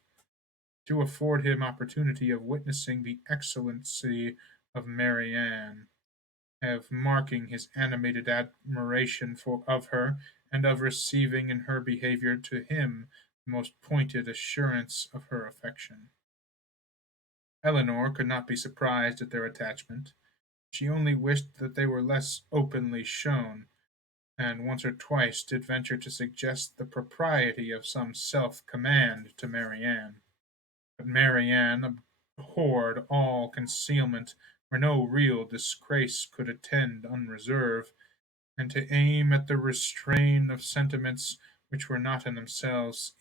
to afford him opportunity of witnessing the excellency of Marianne, of marking his animated admiration of her, and of receiving in her behaviour to him the most pointed assurance of her affection. Eleanor could not be surprised at their attachment. She only wished that they were less openly shown, and once or twice did venture to suggest the propriety of some self-command to Marianne. But Marianne abhorred all concealment where no real disgrace could attend unreserve, and to aim at the restraint of sentiments which were not in themselves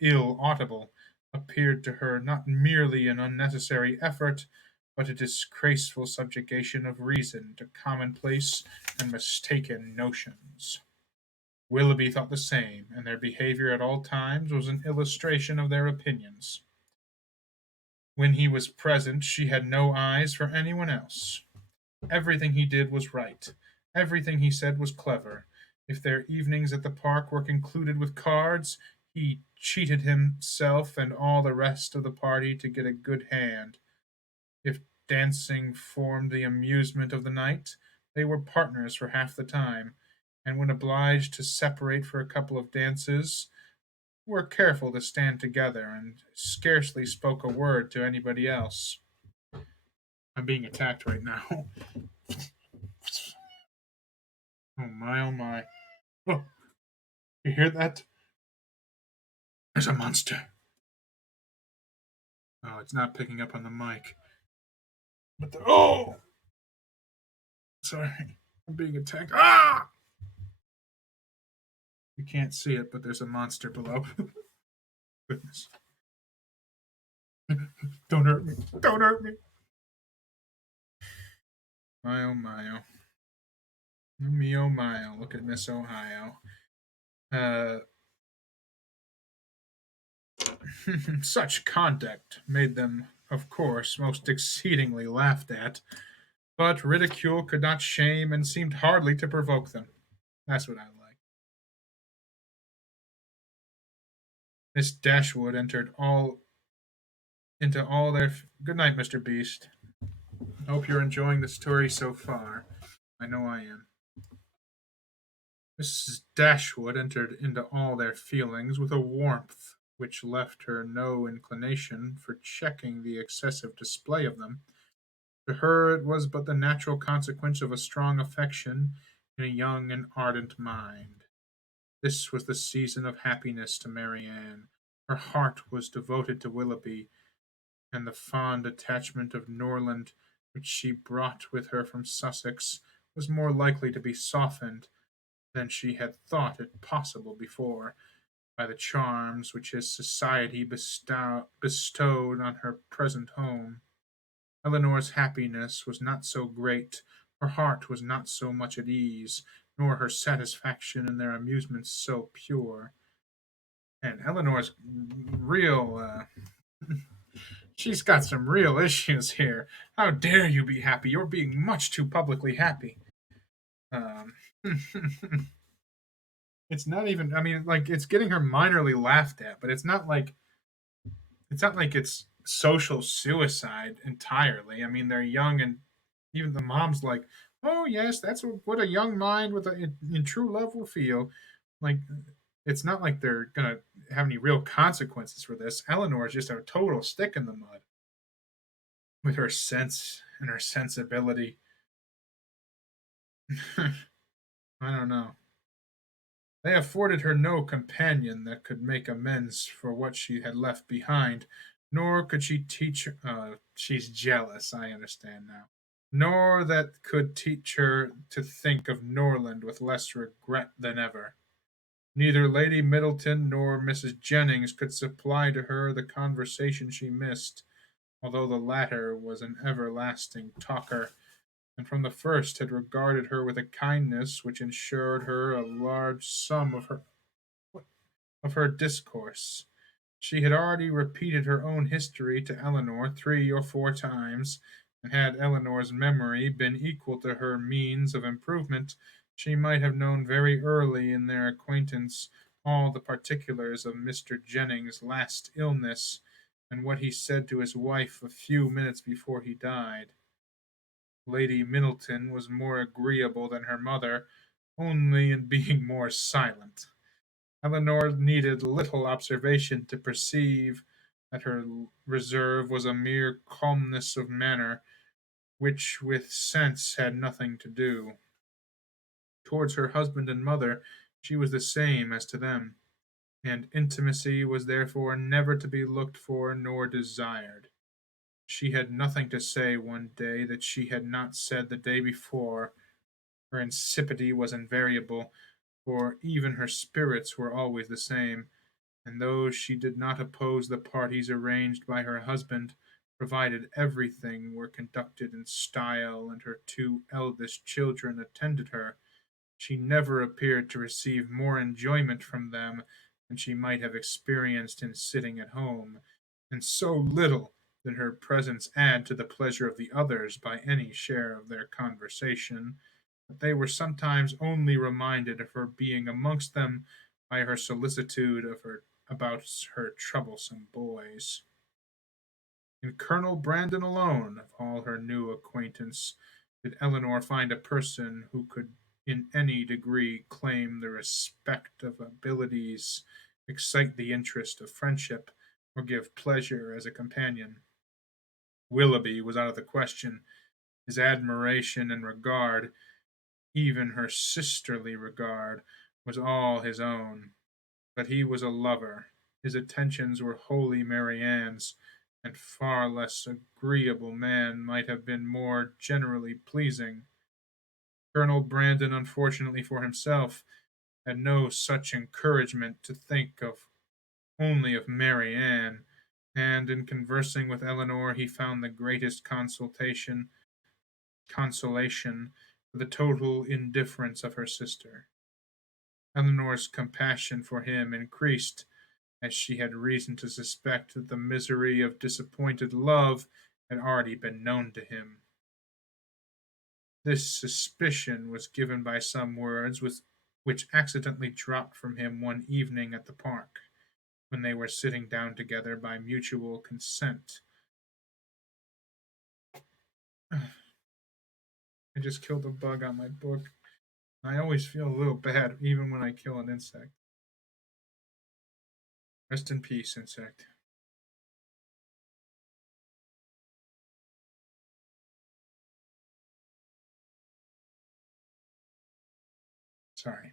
ill audible appeared to her not merely an unnecessary effort, but a disgraceful subjugation of reason to commonplace and mistaken notions. Willoughby thought the same, and their behaviour at all times was an illustration of their opinions. When he was present, she had no eyes for anyone else. Everything he did was right. Everything he said was clever. If their evenings at the park were concluded with cards, he cheated himself and all the rest of the party to get a good hand. If dancing formed the amusement of the night, they were partners for half the time, and when obliged to separate for a couple of dances, were careful to stand together and scarcely spoke a word to anybody else. I'm being attacked right now. Oh my, oh my. Oh, you hear that? There's a monster. Oh, it's not picking up on the mic. But oh, sorry, I'm being attacked. Ah! You can't see it, but there's a monster below. Goodness. Don't hurt me. Don't hurt me. My oh my oh. Me oh my oh. Look at Miss Ohio. Uh, such conduct made them, of course, most exceedingly laughed at, but ridicule could not shame and seemed hardly to provoke them. That's what I like. Miss Dashwood entered all into all their. Good night, Mr. Beast. Hope you're enjoying the story so far. I know I am. Mrs. Dashwood entered into all their feelings with a warmth which left her no inclination for checking the excessive display of them. To her it was but the natural consequence of a strong affection in a young and ardent mind. This was the season of happiness to Marianne. Her heart was devoted to Willoughby, and the fond attachment of Norland, which she brought with her from Sussex, was more likely to be softened than she had thought it possible before, by the charms which his society bestowed on her present home. Eleanor's happiness was not so great, her heart was not so much at ease, nor her satisfaction in their amusements so pure. And Eleanor's real, she's got some real issues here. How dare you be happy? You're being much too publicly happy. Um, it's not even, I mean, like, it's getting her minorly laughed at, but it's not like It's not like it's social suicide entirely. I mean, they're young, and even the mom's like, "Oh yes, that's what a young mind with in true love will feel." Like, it's not like they're gonna have any real consequences for this. Eleanor is just a total stick in the mud with her sense and her sensibility. I don't know. They afforded her no companion that could make amends for what she had left behind, nor could she teach. She's jealous, I understand now. Nor that could teach her to think of Norland with less regret than ever. Neither Lady Middleton nor Mrs. Jennings could supply to her the conversation she missed, although the latter was an everlasting talker, and from the first had regarded her with a kindness which ensured her a large sum of her discourse. She had already repeated her own history to Eleanor 3 or 4 times, and had Eleanor's memory been equal to her means of improvement, she might have known very early in their acquaintance all the particulars of Mr. Jennings' last illness, and what he said to his wife a few minutes before he died. Lady Middleton was more agreeable than her mother, only in being more silent. Eleanor needed little observation to perceive that her reserve was a mere calmness of manner, which with sense had nothing to do. Towards her husband and mother she was the same as to them, and intimacy was therefore never to be looked for nor desired. She had nothing to say one day that she had not said the day before. Her insipidity was invariable, for even her spirits were always the same, and though she did not oppose the parties arranged by her husband, provided everything were conducted in style and her 2 eldest children attended her, she never appeared to receive more enjoyment from them than she might have experienced in sitting at home, and so little did her presence add to the pleasure of the others by any share of their conversation, that they were sometimes only reminded of her being amongst them by her solicitude of her about her troublesome boys. In Colonel Brandon alone, of all her new acquaintance, did Eleanor find a person who could in any degree claim the respect of abilities, excite the interest of friendship, or give pleasure as a companion. Willoughby was out of the question. His admiration and regard, even her sisterly regard, was all his own. But he was a lover. His attentions were wholly Marianne's, and far less agreeable man might have been more generally pleasing. Colonel Brandon, unfortunately for himself, had no such encouragement to think of only of Marianne, and in conversing with Eleanor he found the greatest consolation for the total indifference of her sister. Eleanor's compassion for him increased, as she had reason to suspect that the misery of disappointed love had already been known to him. This suspicion was given by some words which accidentally dropped from him one evening at the park, when they were sitting down together by mutual consent. I just killed a bug on my book. I always feel a little bad, even when I kill an insect. Rest in peace, insect. Sorry.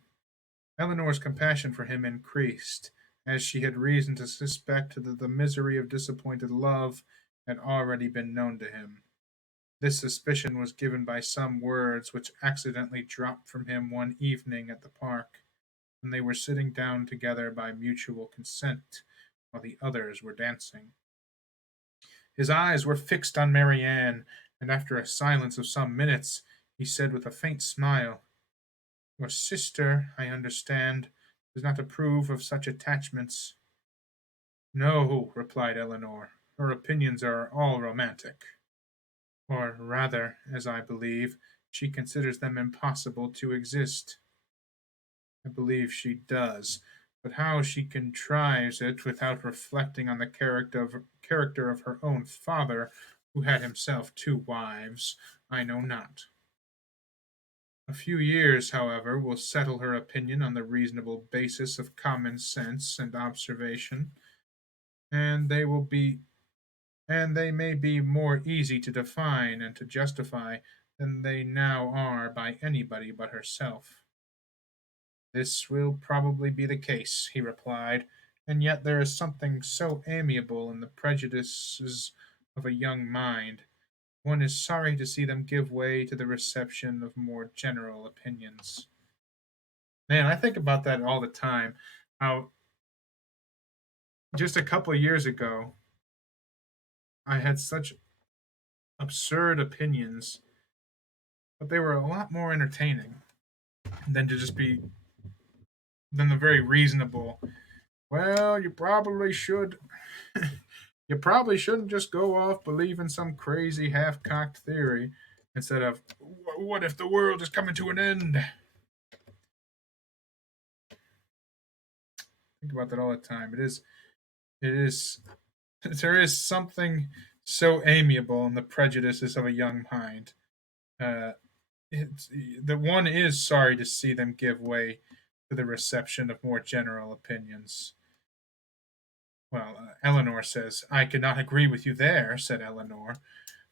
Eleanor's compassion for him increased, as she had reason to suspect that the misery of disappointed love had already been known to him. This suspicion was given by some words which accidentally dropped from him one evening at the park, when they were sitting down together by mutual consent, while the others were dancing. His eyes were fixed on Marianne, and after a silence of some minutes, he said with a faint smile, "Your sister, I understand, does not approve of such attachments." "No," replied Eleanor, "her opinions are all romantic. Or rather, as I believe, she considers them impossible to exist." "I believe she does. but how she contrives it without reflecting on the character of her own father, who had himself two wives, I know not. A few years, however, will settle her opinion on the reasonable basis of common sense and observation, and they may be more easy to define and to justify than they now are by anybody but herself. This will probably be the case, he replied, and yet there is something so amiable in the prejudices of a young mind, one is sorry to see them give way to the reception of more general opinions. Man, I think about that all the time. How just a couple of years ago, I had such absurd opinions, but they were a lot more entertaining than to just be than the very reasonable. Well, you probably shouldn't just go off believing some crazy half-cocked theory instead of what if the world is coming to an end? Think about that all the time. It is there is something so amiable in the prejudices of a young mind. Uh, it's, the one is sorry to see them give way to the reception of more general opinions. Well, Eleanor says, I cannot agree with you there, said Eleanor.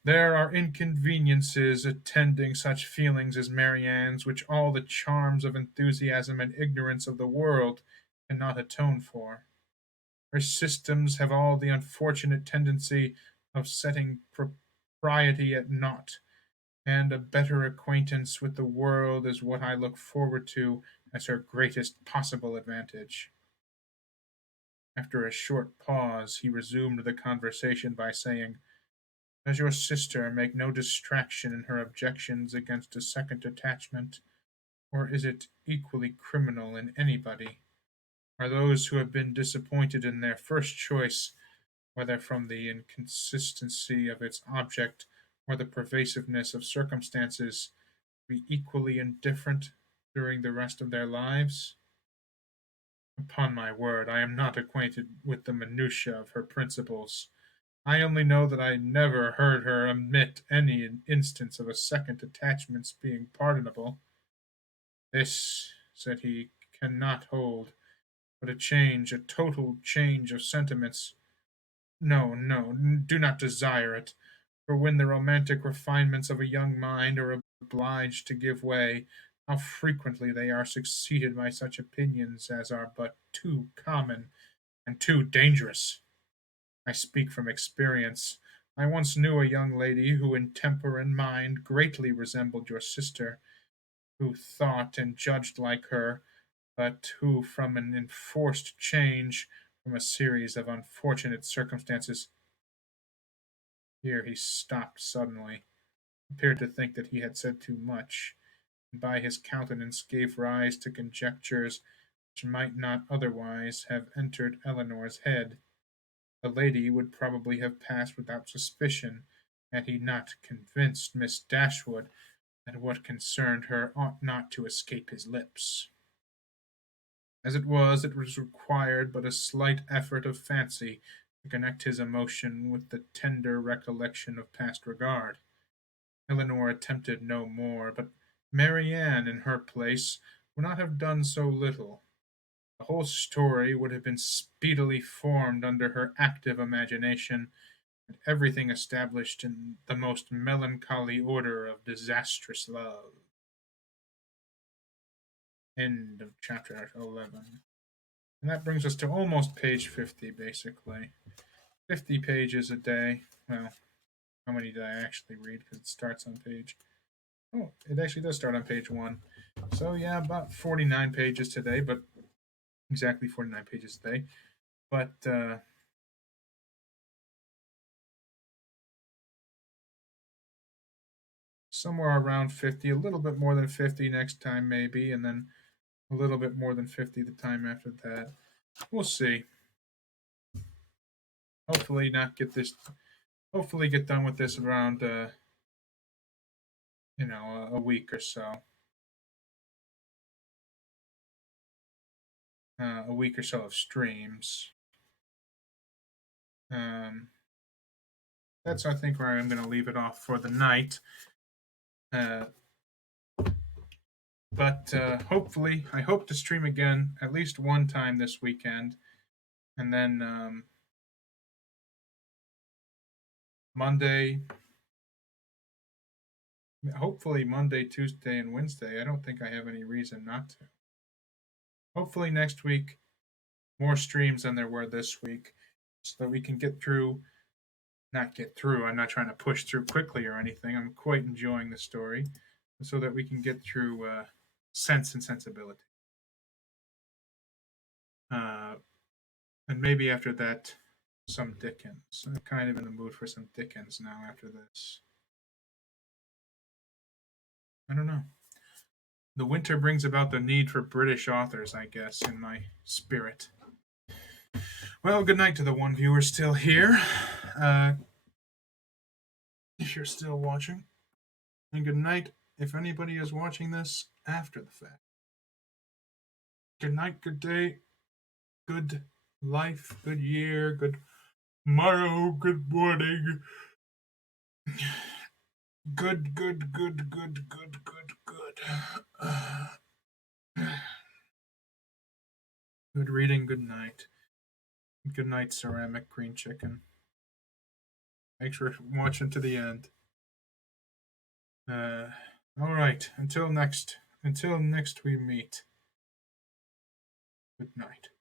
There are inconveniences attending such feelings as Marianne's which all the charms of enthusiasm and ignorance of the world cannot atone for. Her systems have all the unfortunate tendency of setting propriety at naught, and a better acquaintance with the world is what I look forward to as her greatest possible advantage. After a short pause, he resumed the conversation by saying, Does your sister make no distraction in her objections against a second attachment, or is it equally criminal in anybody? Are those who have been disappointed in their first choice, whether from the inconsistency of its object or the pervasiveness of circumstances, be equally indifferent during the rest of their lives? Upon my word, I am not acquainted with the minutiae of her principles. I only know that I never heard her admit any instance of a second attachment's being pardonable. This, said he, cannot hold, but a total change of sentiments. No, no, do not desire it, for when the romantic refinements of a young mind are obliged to give way, how frequently they are succeeded by such opinions as are but too common and too dangerous. I speak from experience. I once knew a young lady who in temper and mind greatly resembled your sister, who thought and judged like her, but who from an enforced change, from a series of unfortunate circumstances. Here he stopped suddenly, appeared to think that he had said too much, and by his countenance gave rise to conjectures which might not otherwise have entered Eleanor's head. The lady would probably have passed without suspicion had he not convinced Miss Dashwood that what concerned her ought not to escape his lips. As it was required but a slight effort of fancy to connect his emotion with the tender recollection of past regard. Eleanor attempted no more, but Marianne, in her place, would not have done so little. The whole story would have been speedily formed under her active imagination, and everything established in the most melancholy order of disastrous love. End of chapter 11. And that brings us to almost page 50, basically. 50 pages a day. Well, how many did I actually read? Because it starts on page. Oh, it actually does start on page 1. So, yeah, about 49 pages today, but exactly 49 pages today. But, somewhere around 50, a little bit more than 50 next time, maybe, and then a little bit more than 50 the time after that. We'll see. Hopefully, not get this. Hopefully, get done with this around, a week or so. a week or so of streams. Um, that's, I think, where I'm going to leave it off for the night. Uh, but hopefully, I hope to stream again at least one time this weekend. And then Monday, hopefully Monday, Tuesday, and Wednesday. I don't think I have any reason not to. Hopefully next week, more streams than there were this week, so that we can get through. Not get through. I'm not trying to push through quickly or anything. I'm quite enjoying the story, so that we can get through Sense and Sensibility. And maybe after that, some Dickens. I'm kind of in the mood for some Dickens now after this. I don't know. The winter brings about the need for British authors, I guess, in my spirit. Well, good night to the one viewer still here. If you're still watching. And good night if anybody is watching this after the fact. Good night, good day, good life, good year, good morrow, good morning. Good, good, good, good, good, good, good. Good reading, good night. Good night, ceramic green chicken. Thanks for watching to the end. All right. Until next we meet. Good night.